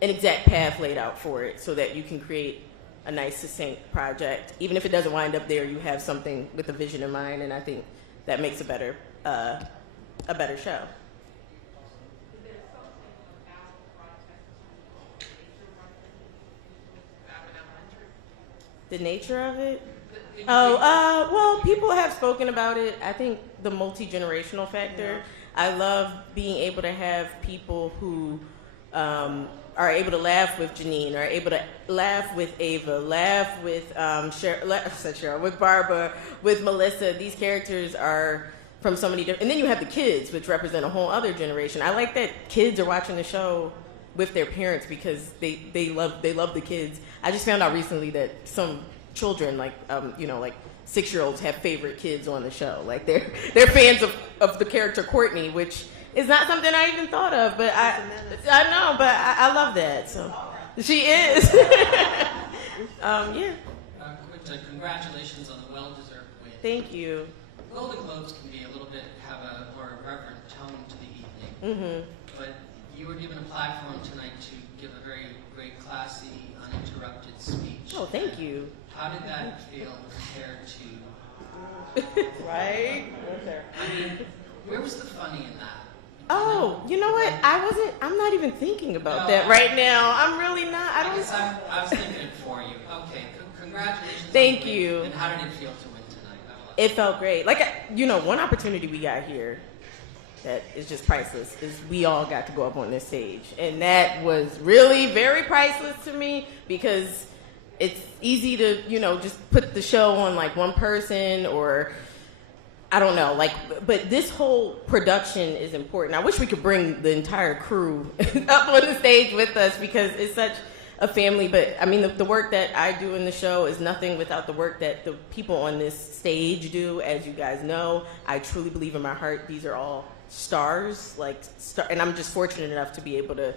an exact path laid out for it so that you can create a nice, succinct project. Even if it doesn't wind up there, you have something with a vision in mind, and I think that makes a better show. The nature of it? Well, people have spoken about it. I think the multi-generational factor. Yeah. I love being able to have people who are able to laugh with Janine, are able to laugh with Ava, laugh with Cheryl, with Barbara, with Melissa. These characters are from so many different, and then you have the kids, which represent a whole other generation. I like that kids are watching the show with their parents because they love the kids. I just found out recently that some children, like 6-year-olds, have favorite kids on the show. Like they're fans of the character Courtney, which is not something I even thought of. But I know, but I love that. So she is. Yeah. Congratulations on the well-deserved win. Thank you. Golden Globes can be a little bit, have a more reverent tone to the evening. Mm-hmm. But you were given a platform tonight to give a very great, classy, uninterrupted speech. Oh, thank you. How did that feel compared to... Right? I mean, where was the funny in that? Oh, you know what? I'm not even thinking about that right now. I'm really not. I was thinking it for you. Okay, congratulations. Thank you. And how did it feel to win tonight? It felt great. Like, one opportunity we got here that is just priceless is we all got to go up on this stage. And that was really very priceless to me because it's easy to, just put the show on like one person or I don't know, but this whole production is important. I wish we could bring the entire crew up on the stage with us because it's such a family. But I mean, the work that I do in the show is nothing without the work that the people on this stage do. As you guys know, I truly believe in my heart these are all stars, and I'm just fortunate enough to be able to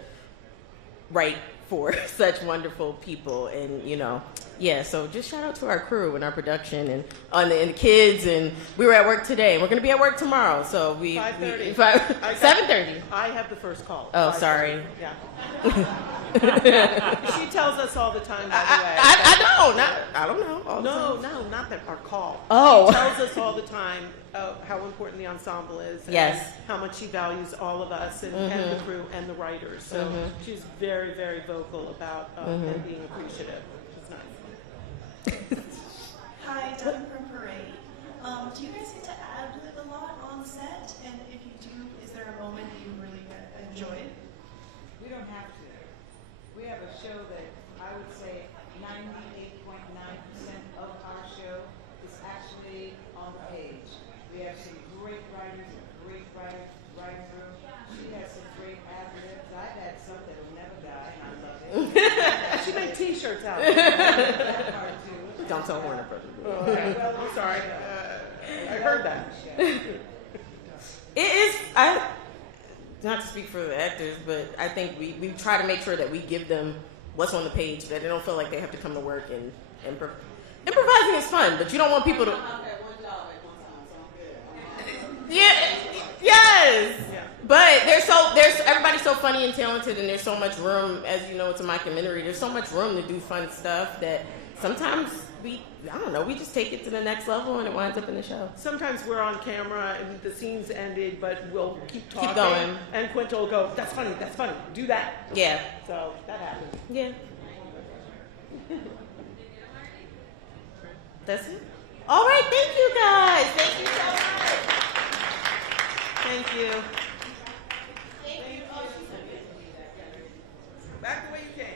write for such wonderful people. And so just shout out to our crew and our production and the kids. And we were at work today and we're going to be at work tomorrow, so 5:30. 7:30. I have the first call. Oh, sorry. Yeah. She tells us all the time, by the way. I don't know. No, not that our call. Oh. She tells us all the time how important the ensemble is. Yes. And how much she values all of us and the crew and the writers. So she's very, very vocal about and being appreciative. It's nice. Hi, Devin from Parade. Do you guys get to ad-lib a lot on set? And if you do, is there a moment that you really enjoyed? We don't have to. We have a show that I would say 98.9% of our show is actually on the page. We have some great writers, a great writing room. She has some great ad-libs. I've had some that will never die, and I love it. She made T-shirts out. Don't tell Warner Brothers. Oh, okay. Well, I'm sorry. I heard that. It is, not to speak for the actors, but I think we try to make sure that we give them what's on the page, that they don't feel like they have to come to work and improvising is fun, but you don't want people to. Yeah, yes. Yeah. But there's everybody's so funny and talented, and there's so much room, as you know, it's a mockumentary. There's so much room to do fun stuff that sometimes we just take it to the next level and it winds up in the show. Sometimes we're on camera and the scene's ended, but we'll keep talking. Keep going. And Quinto will go, that's funny, do that. Yeah. So that happens. Yeah. That's it. All right, thank you guys. Thank you so much. Thank you. Thank you. Back the way you came.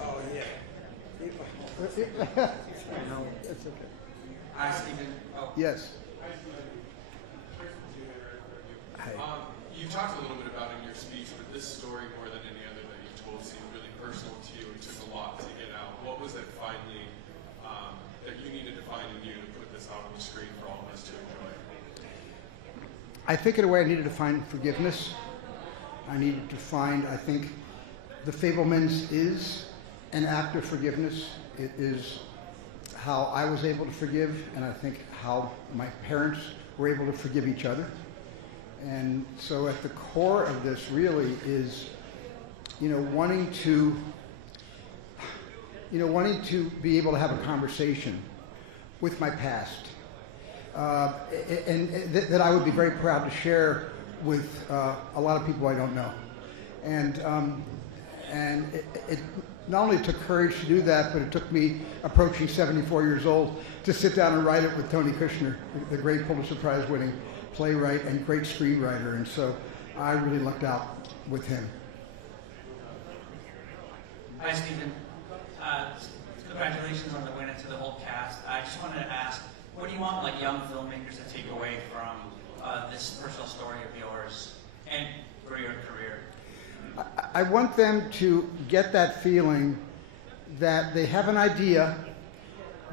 Oh, yeah. No, it's okay. Hi, Stephen. Oh. Yes. You talked a little bit about in your speech, but this story, more than any other that you told, seemed really personal to you and took a lot to get out. What was it finally that you needed to find in you to put this out on the screen for all of us to enjoy? I think in a way I needed to find forgiveness. I needed to find, I think, The Fabelmans is an act of forgiveness. It is how I was able to forgive, and I think how my parents were able to forgive each other. And so at the core of this really is, wanting to be able to have a conversation with my past, and that I would be very proud to share with a lot of people I don't know. And it not only took courage to do that, but it took me approaching 74 years old to sit down and write it with Tony Kushner, the great Pulitzer Prize winning playwright and great screenwriter. And so I really lucked out with him. Hi, Stephen. Congratulations on the win and to the whole cast. I just wanted to ask, what do you want young filmmakers to take away from this personal story of yours and for your career? I want them to get that feeling that they have an idea,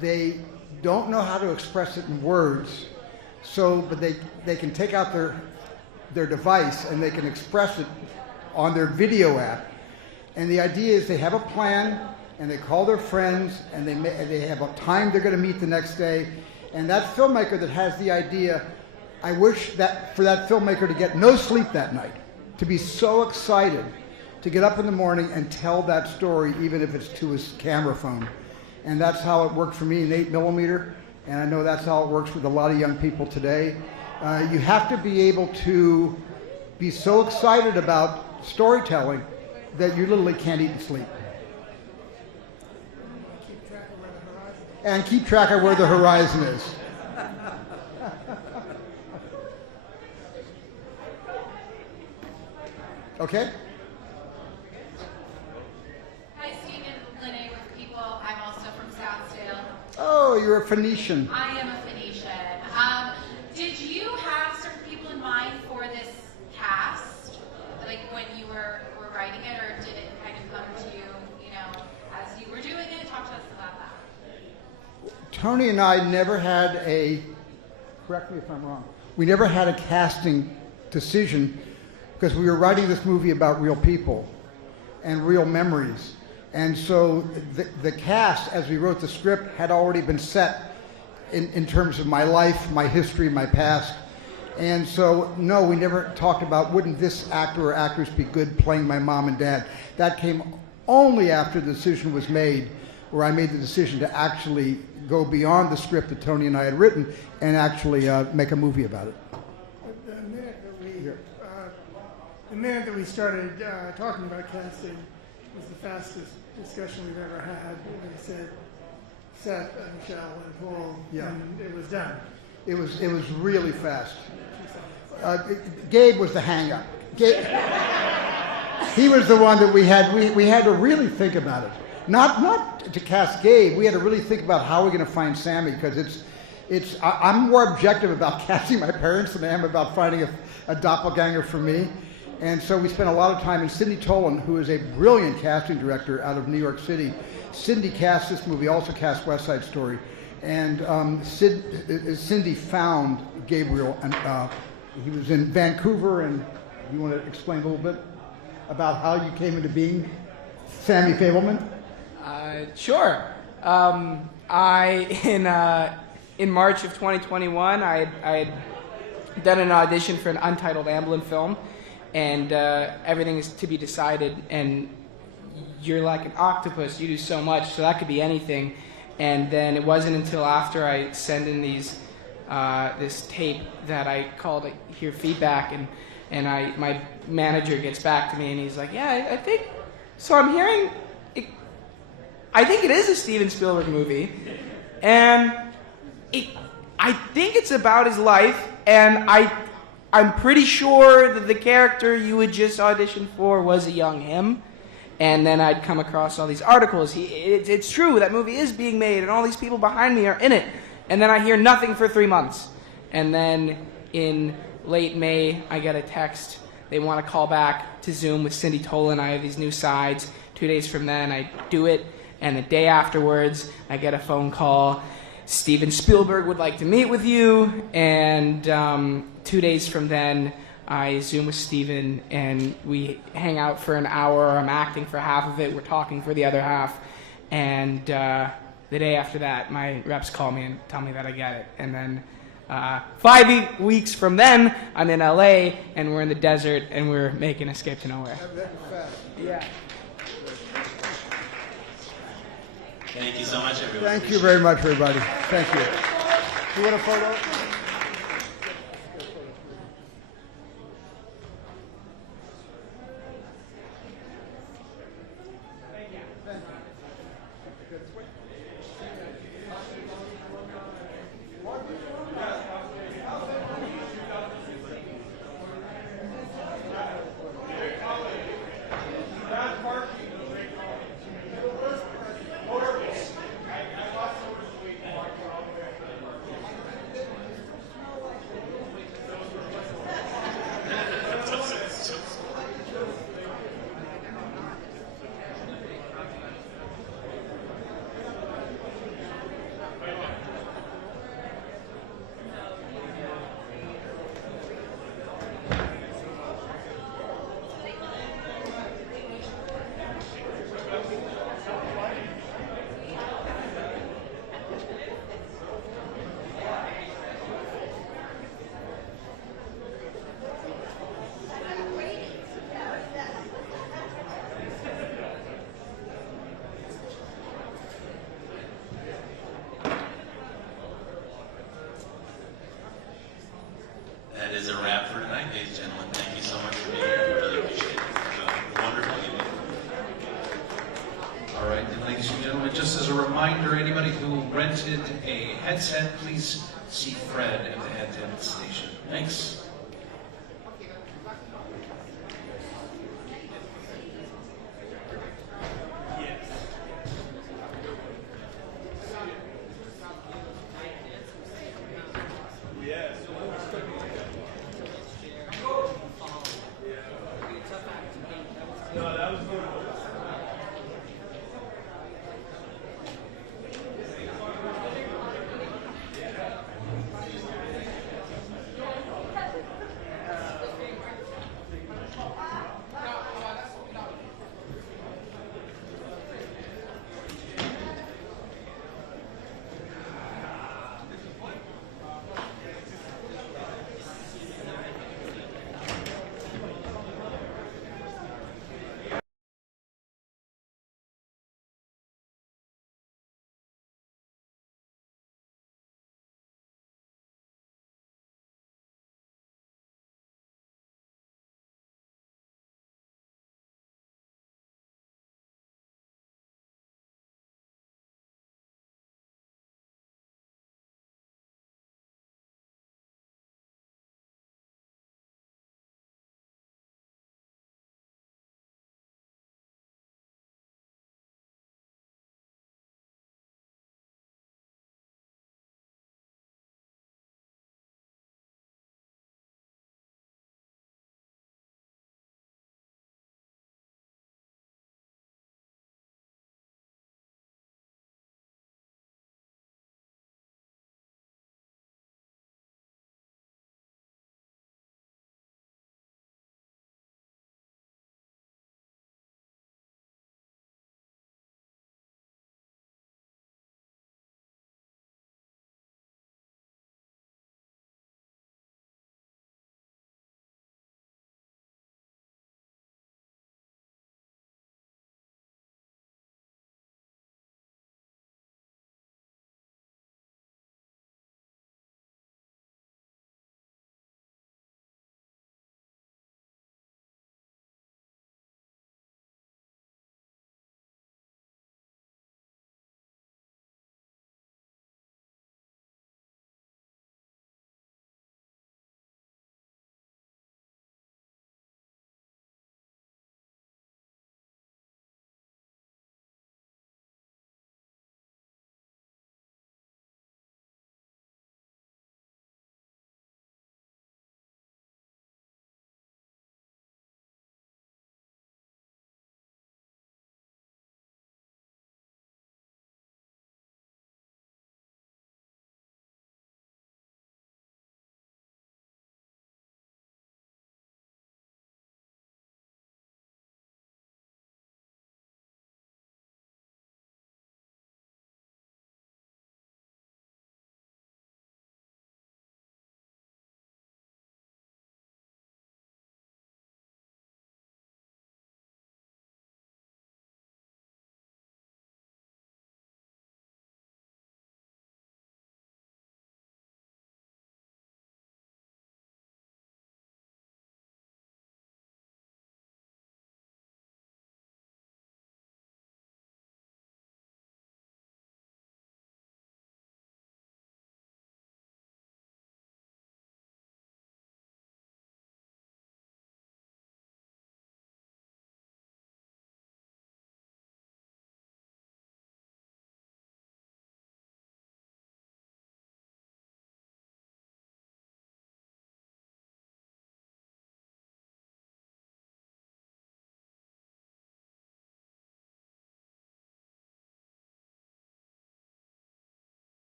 they don't know how to express it in words, but they can take out their device and they can express it on their video app. And the idea is they have a plan and they call their friends and they have a time they're going to meet the next day. And that filmmaker that has the idea, I wish that for that filmmaker to get no sleep that night, to be so excited to get up in the morning and tell that story, even if it's to his camera phone. And that's how it worked for me in 8mm, and I know that's how it works with a lot of young people today. You have to be able to be so excited about storytelling that you literally can't eat and sleep. And keep track of where the horizon is. Okay? Hi, Stephen. Lene with People. I'm also from Scottsdale. Oh, you're a Phoenician. I am a Phoenician. Did you have certain people in mind for this cast, like when you were writing it, or did it kind of come to you, as you were doing it? Talk to us about that. Tony and I never had correct me if I'm wrong, we never had a casting decision because we were writing this movie about real people and real memories. And so the cast, as we wrote the script, had already been set in terms of my life, my history, my past. And so, no, we never talked about, wouldn't this actor or actress be good playing my mom and dad? That came only after the decision was made, where I made the decision to actually go beyond the script that Tony and I had written and actually make a movie about it. The minute that we started talking about casting was the fastest discussion we've ever had. We said, Seth, Michelle, and Paul, and it was done. It was really fast. Gabe was the hang-up. He was the one that we had to really think about it. Not to cast Gabe, we had to really think about how we're going to find Sammy, because I'm more objective about casting my parents than I am about finding a doppelganger for me. And so we spent a lot of time, and Cindy Tolan, who is a brilliant casting director out of New York City. Cindy cast this movie, also cast West Side Story. And Cindy found Gabriel, and he was in Vancouver, and you want to explain a little bit about how you came into being Sammy Fabelman? Sure. In March of 2021, I had done an audition for an untitled Amblin film, and everything is to be decided, and you're like an octopus, you do so much, so that could be anything. And then it wasn't until after I send in this tape that I called to hear feedback, and my manager gets back to me and he's like, yeah, I think, so I'm hearing, I think it is a Steven Spielberg movie, and I think it's about his life, and I'm pretty sure that the character you had just auditioned for was a young him. And then I'd come across all these articles. It's true, that movie is being made, and all these people behind me are in it. And then I hear nothing for 3 months. And then in late May, I get a text. They want to call back to Zoom with Cindy Tolan. I have these new sides. 2 days from then, I do it. And the day afterwards, I get a phone call. Steven Spielberg would like to meet with you. And 2 days from then, I Zoom with Steven, and we hang out for an hour. I'm acting for half of it. We're talking for the other half. And the day after that, my reps call me and tell me that I get it. And then 5 weeks from then, I'm in LA, and we're in the desert, and we're making Escape to Nowhere. Yeah. Thank you so much, everyone. Thank you very much, everybody. Thank you. You want a photo? That is a wrap for tonight, ladies and gentlemen. Thank you so much for being here. We really appreciate it. Have a wonderful evening. All right, and ladies and gentlemen, just as a reminder, anybody who rented a headset, please see Fred at the headset station. Thanks. No, that was